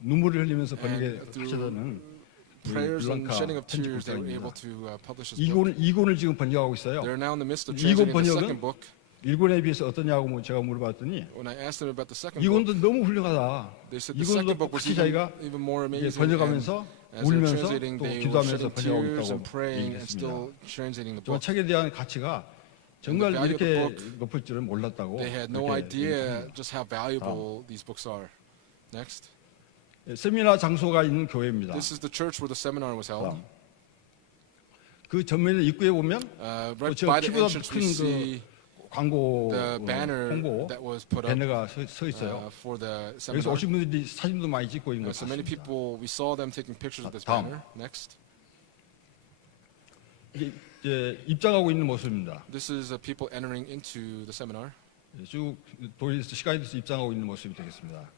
눈물을 흘리면서 And 번역에 through 하시다는 Prayers and 블랑카 shedding of 편집 tears, they were able 목사입니다. to publish this book. 이 권을 지금 번역하고 있어요. They're now in the midst of 이권 translating the second 번역은 book. 1권에 비해서 어떠냐고 제가 물어봤더니 When I asked them about the second 이 book, 권도 너무 훌륭하다. they said the 이권도 second book was 같이 자기가 even more 이게 amazing. And 번역하면서 as they're 울면서 translating, 또 they were 기도하면서 shedding 번역하고 tears 있다고 and praying and 얘기했습니다. still translating the 저 book. 책에 대한 가치가 정말 value of the 이렇게 book, 높을 줄은 몰랐다고 They had no 그렇게 idea 얘기합니다. just how valuable these books are. Next, 세미나 장소가 있는 교회입니다. this is the church where the seminar was held. 다음. 그 전면에 입구에 보면 Right 저 by the 키보다 entrance, 큰 we see 광고 the banner 홍보 that was put up 배너가 서 있어요. for the 여기서 seminar. 오신 분들이 사진도 많이 찍고 있는 것 So many 같습니다. people, we saw them taking pictures of this 다음. banner. Next, 이게 이제 입장하고 있는 모습입니다. this is people entering into the seminar. 쭉 도에서 시간이 돼서 입장하고 있는 모습이 되겠습니다.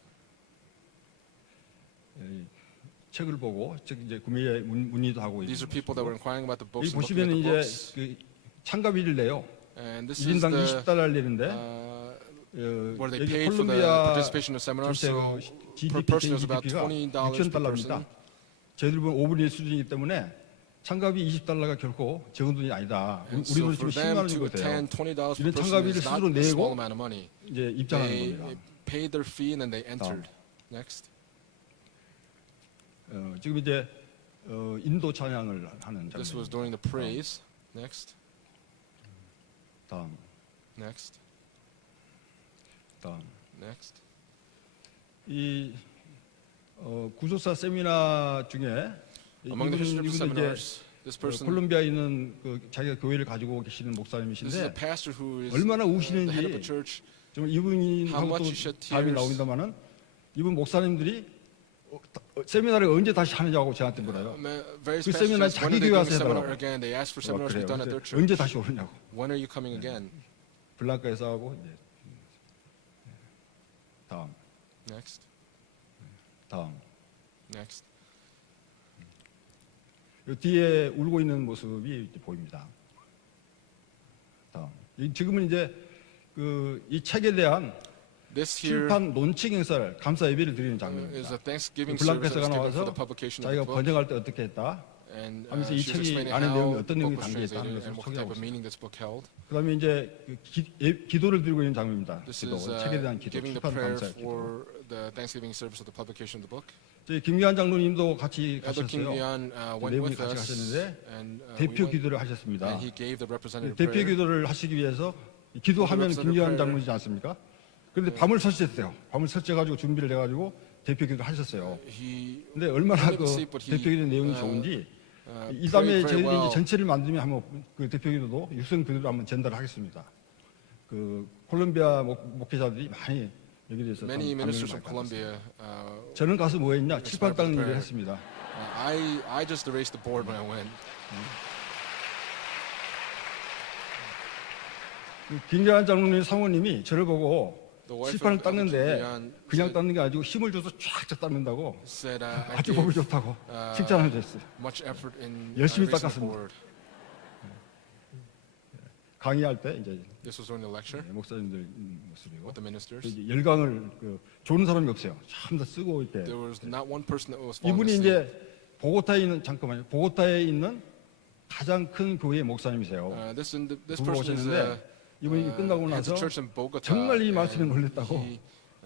책을 보고 책 이제 구매에 문의도 하고 있는 These are people that were 모습이고. inquiring about the 여기 books and looking 보시면 at the 이제 books. 그 참가비를 내요. And this is 1인당 the 20달러를 내는데 where they 여기 paid for the 콜롬비아 participation of seminars. 전체 So per person is about GDP가 $20 per 6,000달러입니다. person. 저희들 보면 5분의 1 수준이기 때문에 참가비 20달러가 결코 적은 돈이 아니다. And 우리 so 돈으로 지금 for 10만 them 원인 to 것 같아요. attend $20 per 이런 person 참가비를 is not 스스로 a small 내고 amount of money. 이제 입장하는 They 겁니다. paid their fee and then they entered. Next. 지금 이제 인도 찬양을 하는 This was 장면입니다. during the praise. Next. 다음, Next. 다음. Next. 이 구속사 세미나 중에 Among the history of the 이분도 이제 seminars, this person, 콜롬비아에 있는 그 자기가 교회를 가지고 계시는 this is a 목사님이신데 pastor who is 얼마나 the head of a 우시는지 church. 좀 How 이분하고 much 또 you shed 다음에 tears. 나옵니다만은 이분 목사님들이 세미나를 언제 다시 하느냐고 저한테 물어요. Various 그 pastors 세미나 asked, when 자기 are they 교회 doing 와서 a seminar 해달라고. again? They asked for seminars to 그래요. be done at their 그래서 언제 church. 다시 오느냐고. When are you coming again? 블랑카에서 하고 이제 다음. Next. 다음. Next. 이 뒤에 울고 있는 모습이 이제 보입니다. 다음. 지금은 이제 이 책에 대한 This here 출판 론칭 행사를 감사 예배를 드리는 is 장면입니다. a Thanksgiving service that 블랑켓가 was given for 나와서 the publication of 자기가 the book. 번역할 때 어떻게 했다. And 하면서 이 she was 책이 explaining 안에 how 내용이 the 어떤 book 내용이 was 담겨 있다는 translated 것을 and what type 소개하고 of 있습니다. meaning this book held. 그다음에 이제 기도를 드리고 있는 장면입니다. This 기도, is 책에 대한 기도, giving the 출판 prayer 감사 기도. for the Thanksgiving service of the publication of the book. 저희 김기환 장로님도 같이 Elder King 가셨어요. Leon went 네 분이 with 같이 us, 가셨는데 and 대표 we went, 기도를 하셨습니다. and he gave the representative 대표 prayer. 기도를 하시기 위해서 기도하면 김기환 장로이지 않습니까? 그런데 밤을 설치했어요. 밤을 설치해가지고 준비를 해가지고 대표 기도를 하셨어요. He 근데 얼마나 그 didn't sleep, but he, 대표 기도 내용이 좋은지 이 prayed 다음에 very 저희들이 well. 이제 전체를 만들면 한번 그 대표 기도도 육성 기도로 한번 전달하겠습니다. 그 콜롬비아 목회자들이 많이 여기에 대해서 Many 감명을 ministers 많이 from 받았어요. Colombia. 저는 가서 뭐 했냐? 칠판 닦는 일을 prayer. 했습니다. I just erased the board when I went. 김기환 장로님 사모님이 저를 보고 The wife 칠판을 of Elder King 닦는데 Leon 그냥 닦는 게 아니고 힘을 줘서 쫙쫙 닦는다고 said I 아주 보기 gave 좋다고 칭찬을 했어요. much effort in 열심히 erasing the 닦았습니다. board. 강의할 때 이제 This was during the lecture 목사님들 모습이고 with the ministers. 이제 열강을 좋은 사람이 없어요. 참 다 쓰고 이렇게 There was not one person that was falling 이분이 asleep. 이제 보고타에 있는 잠깐만요. 보고타에 있는 가장 큰 교회 목사님이세요. This 부부가 person is 오셨는데 이분이 끝나고 has 나서 a church in Bogota. 정말 이 말씀에 and 놀랬다고 he,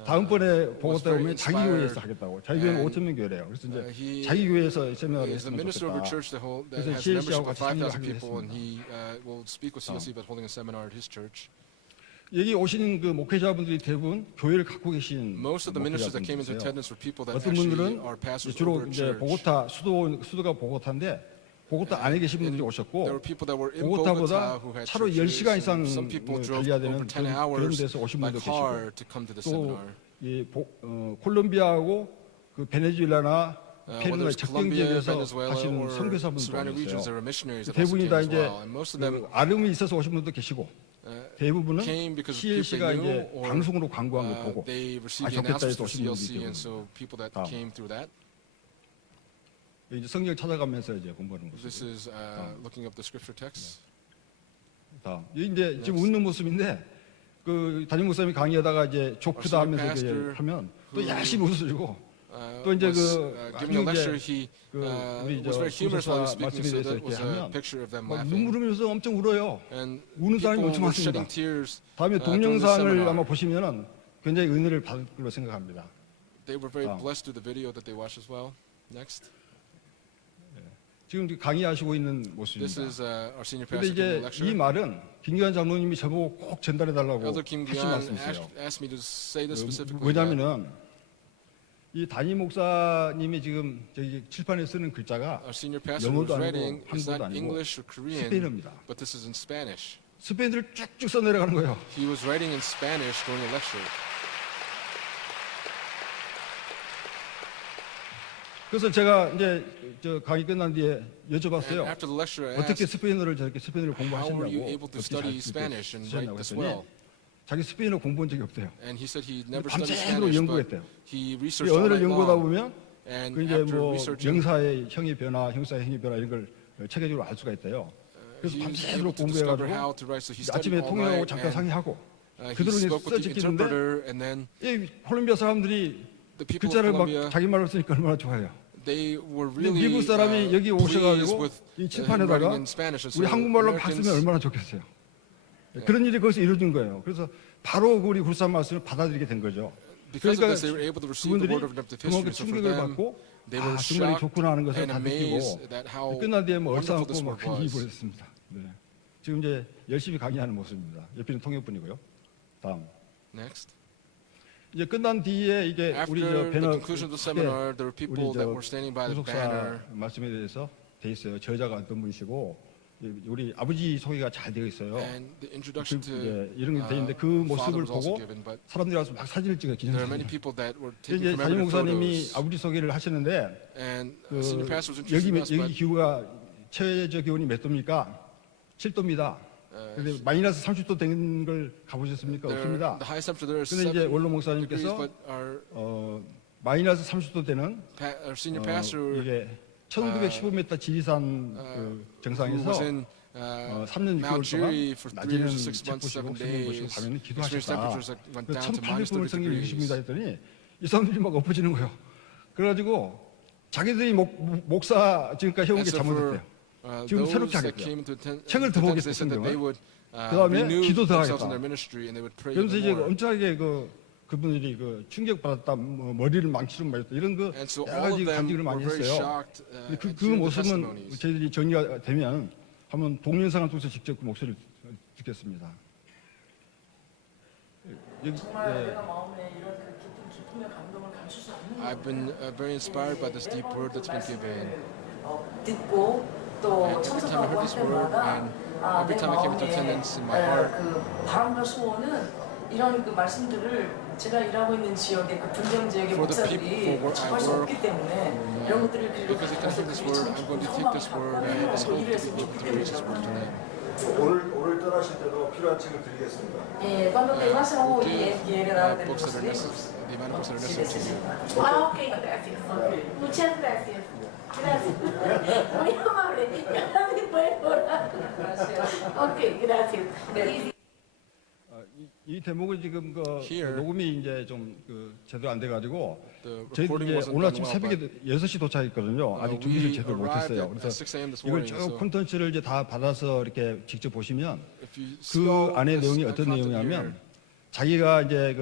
다음번에 was 보고타에 very 오면 자기 inspired. 교회에서 하겠다고. 자기 교회는 And, 5,000명 교회래요. 그래서 이제 he 자기 교회에서 세미나를 is the 했으면 minister of a 좋겠다. church that 그래서 has CLC membership 하고 of 같이 5,000 하기로 people, and 했습니다. he will speak with CLC about holding a seminar at his church. 여기 오신 그 목회자분들이 대부분 교회를 갖고 계신 Most of the ministers that came into 목회자분들이세요. attendance were people that 어떤 actually 분들은 are pastors 주로 over a 이제 church. 보고타 수도가 보고타인데 보고타 안에 계신 분들이 There 오셨고 were people that were in Bogota 보고타보다 who had 차로 churches, 10시간 이상 and some people drove 달려야 되는 over 10 그런 hours 데서 오신 by 분도 car 계시고 to come to the 또 seminar. 이 콜롬비아하고 그 베네수엘라나 Whether 페루나 it's 적경 Colombia, 지역에서 Venezuela, 하시는 or 선교사분도 surrounding regions, there 있어요. were missionaries that also 대부분이 came 다 as 이제 well. And most of them 그 아름이 있어서 오신 분도 계시고 대부분은 came because of CLC가 people they 이제 knew, or 방송으로 광고한 거 보고 they received 아, the announcements 좋겠다 해서 through 오신 분들이 CLC, 있기 and so people that 다음. came through that. 이제 성경 찾아가면서 이제 공부하는 This 모습. is looking up the scripture texts. 다음. 이제 지금 웃는 모습인데 그 담임 목사님이 강의하다가 이제 조크다 하면서 이렇게 하면 또 열심히 웃으시고 또 이제 Giving a 아주 lecture, 이제 he 우리 was very humorous while he was speaking, 말씀에 so 대해서 that was 이렇게 a 하면 picture of them 막 laughing. 눈물 흘리면서 엄청 울어요. And 우는 사람이 people 엄청 were 많습니다. shedding tears 다음에 during the 동영상을 seminar. 아마 보시면은 굉장히 은혜를 받을 걸로 생각합니다. They were very 다음. blessed through the video that they watched as well. Next. 지금 강의하시고 있는 This 모습입니다. is our senior 근데 pastor giving 이제 a lecture. 이 말은 김기환 장로님이 저보고 꼭 전달해 달라고 Elder Kim 하신 Gyan 말씀이세요. asked me to say this specifically. that 왜냐하면은 이 담임 목사님이 지금 저기 칠판에 쓰는 글자가 Our senior pastor 영어도 was 아니고 writing is 한국어도 not 아니고 English or Korean, 스페인어입니다. but this is in Spanish. 스페인어를 쭉쭉 써내려가는 거예요. He was writing in Spanish during a lecture. 그래서 제가 이제 저 강의 끝난 뒤에 And 여쭤봤어요. after the lecture, I 어떻게 asked, 스페인어를 저렇게 스페인어를 how were you 공부하셨냐고 able to 어떻게 잘 study Spanish and 쓰셨냐고 write this 했더니 well? 자기 스페인어 공부한 적이 없대요. And he said he never studied 밤새도록 Spanish, but 연구했대요. he 이 researched all 언어를 night 연구하다 long. 보면 And 그 이제 after 뭐 researching, 명사의 형의 변화, 형사의 행위 변화 이런 걸 체계적으로 알 수가 있대요. 그래서 he was able 밤새도록 to discover 공부해가지고 how to write. So he studied 아침에 all 통역하고 night, 잠깐 and 상의하고 he 그대로 이제 spoke with the 써지키는데 interpreter, and then 이 콜롬비아 사람들이 the people of 글자를 막 Colombia, 자기 말로 쓰니까 얼마나 좋아요. they were 근데 really 미국 사람이 여기 pleased 오셔가지고 with 이 him 칠판에다가 writing in Spanish. And so 우리 한국말로 막 Americans, 쓰면 얼마나 좋겠어요. 그런 일이 거기서 이루어진 거예요. 그래서 바로 우리 굴산 말씀을 받아들이게 된 거죠. because of 그러니까 this, they were able to receive the 그분들이 word of redemptive 그만큼 history. So for 충격을 them, 받고 they 아 were 정말 shocked 좋구나 하는 것을 and 다 amazed 느끼고 that how 끝난 뒤에 뭐 wonderful 얼싸안고 this 막 work 큰 was. 입을 했습니다. 네. 지금 이제 열심히 강의하는 모습입니다. 옆에는 통역분이고요. 다음. Next. 이제 끝난 뒤에 이게 우리 저 After the 배너 conclusion of the 크게 seminar, there were 우리 people that 저 were standing by the 구속사 banner. 말씀에 대해서 돼 있어요. 저자가 어떤 분이시고 우리 아버지 소개가 잘 되어 있어요. And the introduction to 이런 게 돼 있는데 그 father 모습을 was also 보고 given, but 사람들이 와서 막 사진을 찍어 there are many 기념사진. people that were 이제 taking 담임 commemorative 목사님이 photos. 아버지 소개를 하시는데 And 그 senior pastor was 여기 introducing us, 여기 but 기후가 최저 기온이 몇 도입니까? 7도입니다. 근데 마이너스 30도 된 걸 가보셨습니까? 없습니다. The highest temperature there is 근데 이제 7 원로 degrees, 목사님께서 but our 마이너스 30도 되는 senior pastor 이게 1915m 지리산 그 who 정상에서 was in 3년 6개월 Mount Jury 동안 for 3 낮에는 years and 6 책 months, 보시고 7 성경 보시고 days, 가면 extreme 기도하셨다. temperatures that went down to minus 1800분을 30 성경 degrees. 읽으십니다 했더니 이 사람들이 막 엎어지는 거예요. 그래가지고 자기들이 목사 지금까지 해온 게 And so 잘못됐대요. for 지금 those 새롭게 that 하겠대요. came to attend, 책을 더 they 보겠대, said that they 성경을. would 그다음에 renew 기도 더 themselves 하겠다. in their ministry and they would pray 그러면서 even 이제 more. 엄청나게 그분들이 충격받았다, 머리를 망치로 맞았다 이런 And so 여러 all 가지 of them 간증을 were 많이 very 했어요. shocked 근데 그 at hearing the 모습은 testimonies. 저희들이 정리가 되면 한번 동영상을 통해서 직접 그 목소리를 듣겠습니다. I've been very inspired by this deep word that's been given. 듣고 또 And every time I heard this word 청소하고 and 때마다 every time I came into attendance in my heart, 그 바람과 소원은 이런 그 말씀들을 제가 일하고 있는 지역의 그 분쟁 지역의 For the 목사들이 people where I 접할 수 work, 없기 때문에 이런 것들을 because they can hear this word, I'm going to take this word and I just hope to be able to reach this word to them. 오늘 떠나실 때도 필요한 책을 드리겠습니다. 예, cuando te vas a Give oír llegar de books that are necessary, the amount of books that are necessary to you. Ah, ok, gracias. Muchas gracias. Gracias. Muy amable. Ya me puedo orar. Ok, gracias. 이 대목은 지금 Here, 녹음이 이제 좀 제대로 안 돼가지고 The 저희들이 recording 이제 wasn't 오늘 done 아침 well, 새벽에 but 6시 도착했거든요. 아직 준비를 we 제대로 arrived 못했어요. at 그래서 6 a.m. this 이걸 morning. 쭉 So 콘텐츠를 이제 다 받아서 이렇게 직접 보시면 if you 그 saw 안에 this 내용이 어떤 content 내용이냐면 here, 자기가 이제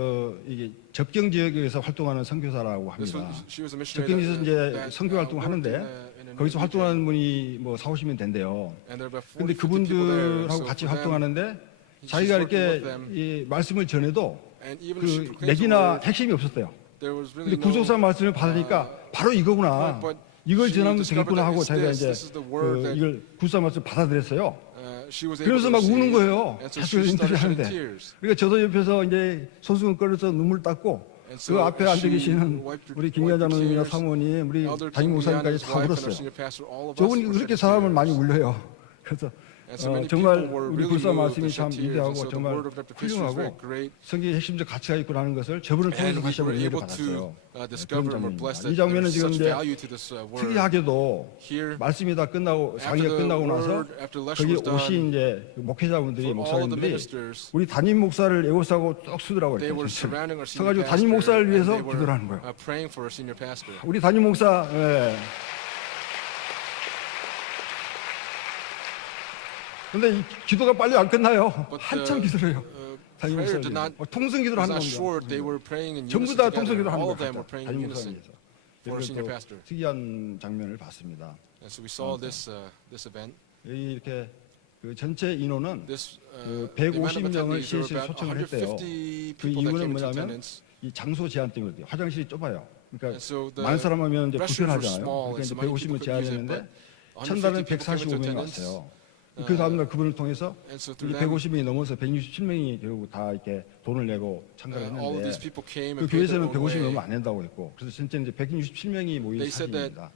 이게 접경 지역에서 활동하는 선교사라고 this 합니다. was, she was a missionary 접경에서 이제 that, 선교 활동을 worked 하는데 in a 거기서 new 활동하는 분이 뭐 4-50명 된대요. And there were about 근데 40, 50 people there. 그분들하고 So 같이 for them, 활동하는데 she's 자기가 working 이렇게 with them. 이 말씀을 전해도 And even if she 그 proclaimed the 맥이나 word, 핵심이 없었대요. there was 근데 really 구속사 no 말씀을 받으니까 바로 이거구나. but 이걸 she 전하면 discovered 되겠구나 that 하고 it's 자기가 this, 이제 this is the word that 이걸 구속사 말씀을 받아들였어요. she was able 그러면서 to 막 우는 receive. 거예요. And so 자수 she 인터뷰 started shedding 하는데. tears. 그러니까 저도 옆에서 이제 손수건 끌어서 눈물 닦고 And 그 so 앞에 앉아 she 계시는 wiped her- 우리 김기환 wiped her 장로님이나 tears. 사모님, 우리 Elder 담임 Kim Guyan, 목사님까지 his 다 wife, and our 울었어요. senior pastor, all of us 저분이 were 그렇게 shedding 사람을 tears. 많이 울려요. 그래서 And so many 정말 people were 우리 really 불사 moved 말씀이 and shed 참 tears. And 위대하고 so the 정말 word of interpretation was very 훌륭하고 great. 성경의 핵심적 가치가 있구나 하는 것을 저분을 통해서 And we 다시 한번 were 이해를 able to 받았어요. discover and we're 장면입니다. blessed 이 that 장면은 there's 지금 such 이제 value to this word. 특이하게도 Here, 말씀이 다 끝나고 after 강의가 the 끝나고 나서 word, after the lecture 거기 was done, 오신 이제 그 목회자분들이 for all of the 목사님들이 ministers, 우리 담임 목사를 에워싸고 쭉 쓰더라고요. they were 이렇게. surrounding our senior 서가지고 pastor 담임 목사를 and 위해서 they were 기도를 하는 거예요. praying for our senior pastor. 우리 담임 목사, 예. 근데 이 기도가 빨리 안 끝나요. But 한참 the, 기도를 해요. 담임 prayer 목사님. did not 통성 기도를 was 하는 not 겁니다. short. They were praying in 전부 unison 다 together. 통성 기도를 하는 All 거예요. of them were praying in 담임 unison 목사님께서. for our senior pastor. 특이한 장면을 봤습니다. And so we saw this event. 여기 이렇게 그 전체 인원은 This 그 the amount of 150명을 attendees, there CS에 were about 초청을 했대요. 150 그 people that 이유는 came into 뭐냐면 attendance. 이 장소 제한 때문에 그래요. 화장실이 좁아요. And 그러니까 so the 많은 사람 하면 이제 restrooms were 불편하잖아요. small, 그러니까 and 이제 so many 150명 people couldn't use it, 제한했는데 but 첫날은 150 people came into 145명이 attendance. 왔어요. 그 다음날 그분을 통해서 And so 이 through them, 150명이 넘어서 167명이 결국 다 이렇게 돈을 내고 참가를 all of these 했는데 people came 그 and paid their 교회에서는 own 150명 way. 넘으면 안 된다고 했고 그래서 진짜 이제 167명이 모인 They said that 사진입니다.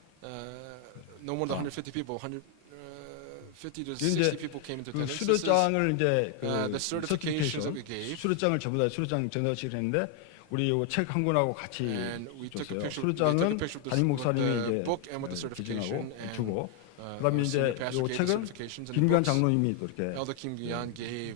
no more than 150 people, 50 to 이제 60 people came into 그 attendance. This is, 수료장을 이제 그 the certifications that we gave. 수료장을 전부 다 수료장 전달식을 했는데 우리 요 책 한 권하고 같이 And we took a 줬어요. picture. 수료장은 They took a picture of 담임 the 목사님이 이제 book and with the certification. 기증하고 And 주고 our 그다음에 이제 senior pastor 요 gave the 책은 certifications and the 김기환 books. 장로님이 또 이렇게 Elder Kim Guyan gave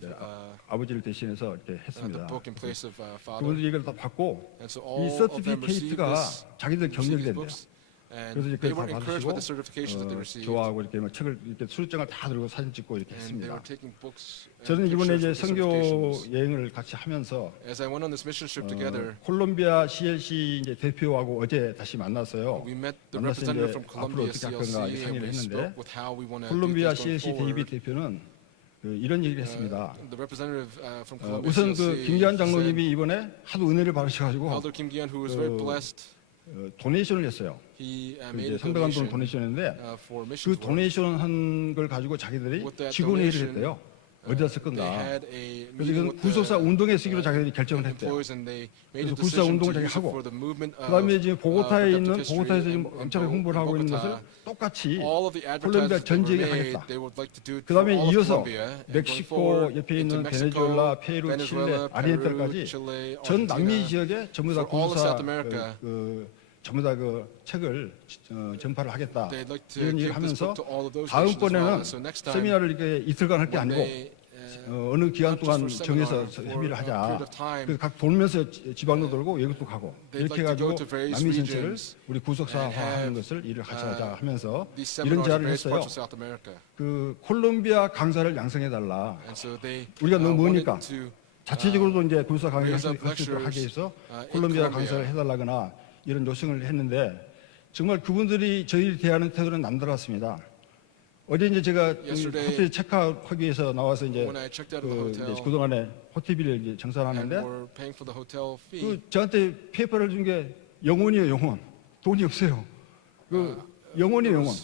아버지를 대신해서 이렇게 the 했습니다. book in place of father. 그분들이 이걸 다 받고 And so 이 all of them received 서티피케이트가 this. 자기들 received 경력이 these 된대요. books. And 그래서 이제 they 그걸 were 다 encouraged by the 받으시고 certifications that they received. 좋아하고 이렇게 막 책을 이렇게 수료장을 다 들고 사진 찍고 이렇게 And they were 했습니다. taking books and 저는 이번에 이제 pictures with the 선교 certifications. 여행을 같이 하면서 As I went on this mission trip together, 콜롬비아 CLC 이제 대표하고 어제 다시 만났어요. we met the 만나서 representative 이제 from 앞으로 Columbia 어떻게 할 건가 CLC, and 상의를 we 했는데 spoke with how we want to do 콜롬비아 things going CLC 데이빗 forward. 대표는 그 이런 얘기를 했습니다. The representative from Columbia 우선 그 CLC 김기환 said, 장로님이 이번에 하도 은혜를 받으셔가지고 Elder Kim Guyan, who was very blessed, 도네이션을 했어요. he 그 made 이제 a 상당한 돈 donation 도네이션했는데 for 그 missions work. 도네이션 한 걸 가지고 자기들이 With that 직원 회의를 donation, 했대요. 어디다 쓸 건가. They had a 그래서 meeting 이건 with 구속사 the 운동에 쓰기로 자기들이 결정을 했대요. employees and they made 그래서 a 구속사 decision 운동을 to 자기 use it 하고 for the movement of 그다음에 지금 보고타에 있는 productive 보고타에서 history 지금 in 엄청나게 홍보를 하고 있는 것을 Bogota. 똑같이 All of the 콜롬비아 advertisements 전 that 지역에 were made, 하겠다. they would like to do it for 그다음에 all of 이어서 Colombia. And going 멕시코 forward 옆에 into 있는 Mexico, 베네수엘라, 페루, 칠레, Venezuela, 아르헨티나까지 Peru, Chile, 전 Argentina, 남미 지역에 전부 다 for all of 구속사 South America. 전부 다 그 책을 전파를 하겠다. They'd like to 이런 give 얘기를 this 하면서 book to all of those nations as 다음번에는 well. So next time, 세미나를 이렇게 이틀간 할 게 when 아니고 they, 어느 기간 not just 동안 for 정해서 seminar, for 협의를 a 하자. period of time, 그래서 각 돌면서 지방도 돌고 외국도 가고 they'd 이렇게 like to 해가지고 go to various 남미 전체를 regions 우리 구속사화하는 and 것을 일을 같이 하자 하면서 these 이런 seminars in 제안을 various 했어요. parts of South America. 그 콜롬비아 강사를 양성해 달라. And so they 우리가 너무 wanted 머니까 to 자체적으로도 이제 구속사 강의를 raise up 할 수 있도록 하기 lectures, 위해서 in 콜롬비아 Colombia. 강사를 해달라거나 이런 요청을 했는데 정말 그분들이 저희를 대하는 태도는 남다랐습니다. 어제 이제 제가 Yesterday, 호텔 체크아웃하기 위해서 나와서 이제 when I checked out of the 이제 hotel 그동안에 호텔비를 이제 and 정산하는데 were paying for the hotel fee, 그 저한테 페이퍼를 준 게 영원이에요, 영원. 돈이 없어요. 그 영원이에요, 영원.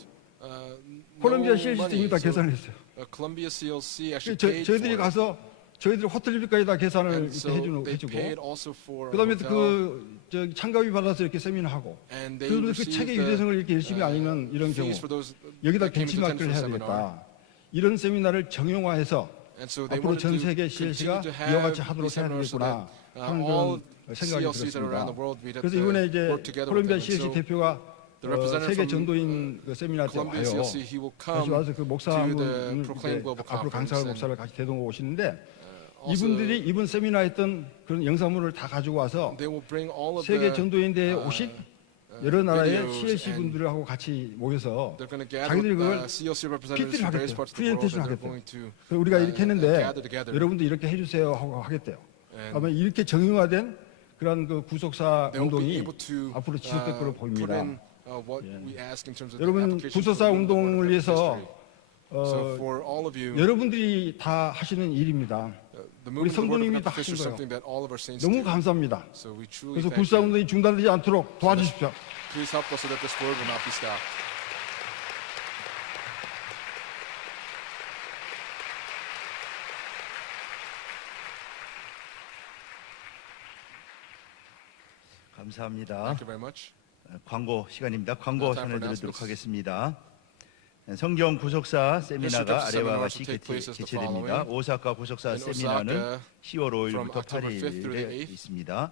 콜롬비아 CLC 이미 다 계산을 했어요. Colombia CLC actually 저, paid 저희들이 for it. 가서 저희들 호텔비까지 다 계산을 And 이렇게 so they 해주고 paid also for 그다음에 a hotel, 그 참가비 받아서 이렇게 세미나하고 and they 그런데 그 received 책의 the, 유대성을 이렇게 열심히 알리는 이런 경우 fees for those 여기다 that came to attend 벤치마크를 for 해야 seminar. 되겠다. 이런 세미나를 정형화해서 And so they 앞으로 wanted 전 to 세계 continue CLC가 to 이와 같이 have 하도록 these 해야 seminars so 되겠구나 that 하는 all 그런 생각이 CLCs that are around 들었습니다. the world we'd have 그래서 to 이번에 이제 work together with 콜롬비아 them. And CLC so 대표가 the representative 세계 from 전도인 그 세미나 때 Colombia 와요. CLC, he will 다시 come 와서 그 목사님을 to the Proclaim Global 앞으로 Conference 강사할 and 목사를 같이 대동하고 오시는데 also 이분들이 이번 세미나 했던 그런 영상물을 다 가지고 와서 they will bring all of 세계 the 전도인대에 오신 여러 나라의 videos CLC and 분들하고 같이 모여서 they're going to gather 자기들이 with 그걸 CLC representatives PT를 from various 하겠대요. parts of the world, 프레젠테이션 and they're 하겠대요. going to 그래서 우리가 이렇게 했는데 gather together. 여러분도 이렇게 해주세요 하고 하겠대요. And 아마 이렇게 정형화된 그런 그 구속사 they will be 운동이 able to 앞으로 지속될 거로 put 보입니다. in what we ask in terms of the 여러분 application 구속사 for the Board 운동을 of 위해서 History. So for all of you, 여러분들이 다 하시는 일입니다. the movement of the Board of 성도님이 다 History 하신 is 거예요. something that all of our saints 너무 do. 감사합니다. So we truly 그래서 thank 구속사 you. 운동이 중단되지 않도록 도와주십시오. Please help us so that this word will not be stopped. 감사합니다. Thank you very much. 광고 시간입니다. 광고 Now time for 전해드리도록 announcements. 하겠습니다. 성경 구속사 세미나가 History 아래와 seminars 같이 will take place as the 개최됩니다. following. 오사카 구속사 In 세미나는 Osaka, 10월 5일부터 from October 5th through the 8일에 8th. 있습니다.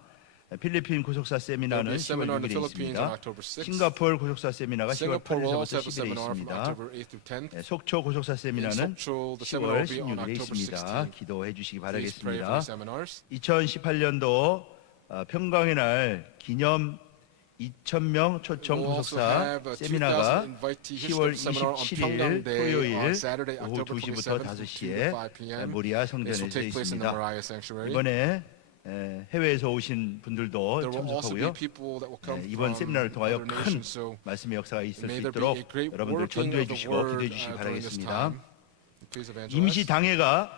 필리핀 구속사 There will 세미나는 be a 10월 seminar in the 6일에 Philippines on 있습니다. October 6th. 싱가포르 구속사 세미나가 10월 Singapore will 8일부터 also have a 10일에 seminar from 있습니다. October 8th through 10th. 속초 구속사 In 세미나는 Sokcho, the 10월 seminar will be on 16일에 October 있습니다. 16th. 기도해 주시기 Please pray for 바라겠습니다. the seminars. 2018년도 평강의 날 기념 2,000명 초청 We'll also 구속사 have a 세미나가 2,000 invitee 10월 history seminar on 27일 Pyeongdang Day 토요일 on Saturday, 오후 October 2시부터 27th from 2 to 5시에 5 p.m. 모리아 This will 성전에서 take place in the 있습니다. Moriah Sanctuary. 이번에 해외에서 오신 분들도 There will also be 참석하고요. people that will come 이번 from 세미나를 통하여 other 큰 nations. So 말씀의 역사가 있을 may 수 there be 있도록 a great 여러분들 working 전도해 of the 주시고 word 기도해 주시기 during this 바라겠습니다. time. Please evangelize. 임시 당회가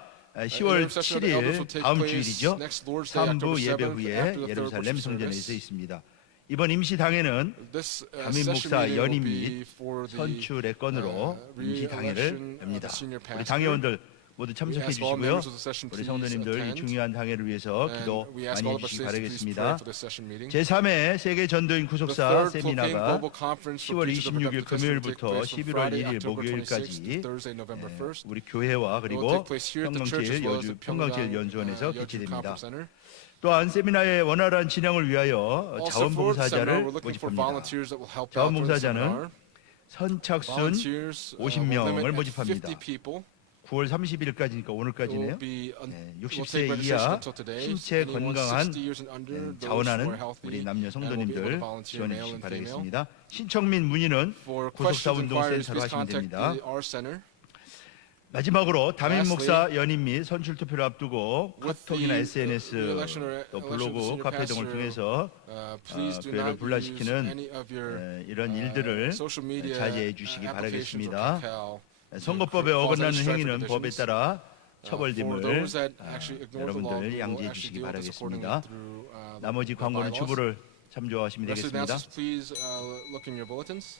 10월 Intercession of the elders will 7일 take 다음 place 주일이죠. next Lord's Day, 3부 October 예배 7th, 후에 after the third 예루살렘 worship 성전에서 service. 있습니다. 이번 임시 당회는 This 담임 session 목사 meeting will 연임 be 및 for the 선출의 건으로 임시 당회를 re-election of 엽니다. the senior 우리 pastor. 당회원들 모두 We 참석해 ask all 주시고요. members of the session 우리 please 성도님들 이 attend. 중요한 당회를 위해서 And 기도 we ask 많이 all of our 해주시기 saints to please pray 바라겠습니다. for this session meeting. 제3회 세계 전도인 The 구속사 third Proclaim 세미나가 Global Conference for 10월 Preachers of 26일 Productive History will take 금요일부터 place from 11월 Friday, 1일 October 26th 목요일까지 to Thursday, November 1st. 우리 교회와 It will 그리고 take place here at the church as 평강제일 well as 여주 the 평강제일 Pyeongdang 연수원에서 Yeoju 개최됩니다. Conference Center. 또한 세미나의 원활한 진행을 위하여 Also for the seminar, 자원봉사자를 we're looking for 모집합니다. volunteers that will help out during the 자원봉사자는 seminar. 선착순 Volunteers will 50명을 limit at 모집합니다. 50 people. 9월 30일까지니까 It will 오늘까지네요. be 네, we'll 60세 take registration 이하 until today. 신체 Anyone 건강한 60 years and under, those who are 자원하는 healthy, 우리 남녀 and will be able to 성도님들 volunteer 지원해 male 주시기 and female. 바라겠습니다. 신청 및 문의는 For 구속사 questions and inquiries, 운동센터로 please 하시면 contact 됩니다. our center. 마지막으로 담임 Lastly, 목사 연임 및 선출 투표를 앞두고 with 카톡이나 the SNS re-election or 또 election of the 블로그 senior 카페 등을 pastor, 통해서 please do 교회를 not use 분란시키는 any of your 이런 일들을 social media 자제해 주시기 applications or 바라겠습니다. Kakao. 선거법에 cause any 어긋나는 strife or 행위는 법에 divisions. 따라 For 처벌됨을 those that actually ignore the law, 여러분들 we will 양지해 actually 주시기 deal with this accordingly 바라겠습니다. through the 나머지 광고는 bylaws. 주부를 참조하시면 Rest of the 되겠습니다. announcements, please look in your bulletins.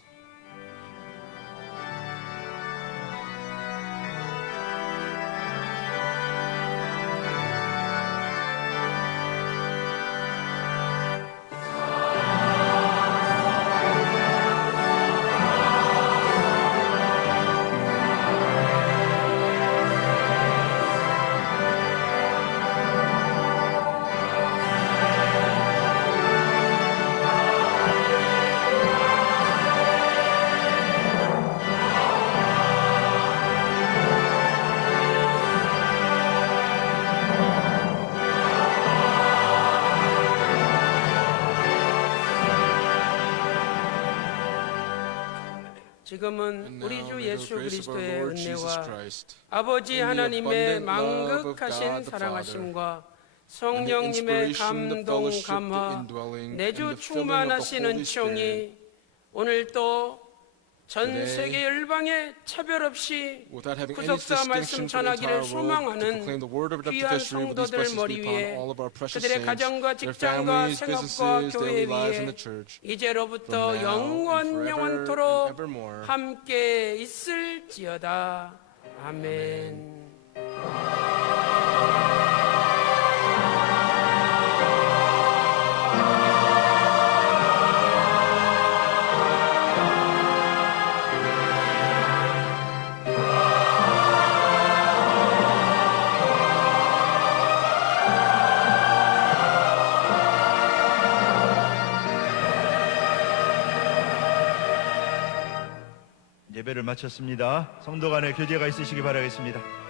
지금은 And 우리 now 주 may the 예수 grace of our 그리스도의 Lord Jesus 은혜와 Christ, 아버지 and the 하나님의 abundant love of 망극하신 God the 사랑하심과 and the 성령님의 inspiration, the 감동 fellowship, the 감화 indwelling, and 내주 the filling of the 충만하시는 Holy Spirit, 총이 오늘도 전 Today, 세계 열방에 차별 없이 without having any 구속사 말씀 distinction for the entire 전하기를 world, to 소망하는 proclaim the word of 귀한 redemptive history with these 성도들 blessings 머리 be upon 위에 all of our precious 그들의 saints, 가정과 their 직장과 families, 생업과 businesses, 교회 daily lives in 위에 the church, 이제로부터 from now and 영원 forever 영원토록 and evermore. 함께 있을지어다. 아멘. 예배를 마쳤습니다. 성도 간의 교제가 있으시기 바라겠습니다.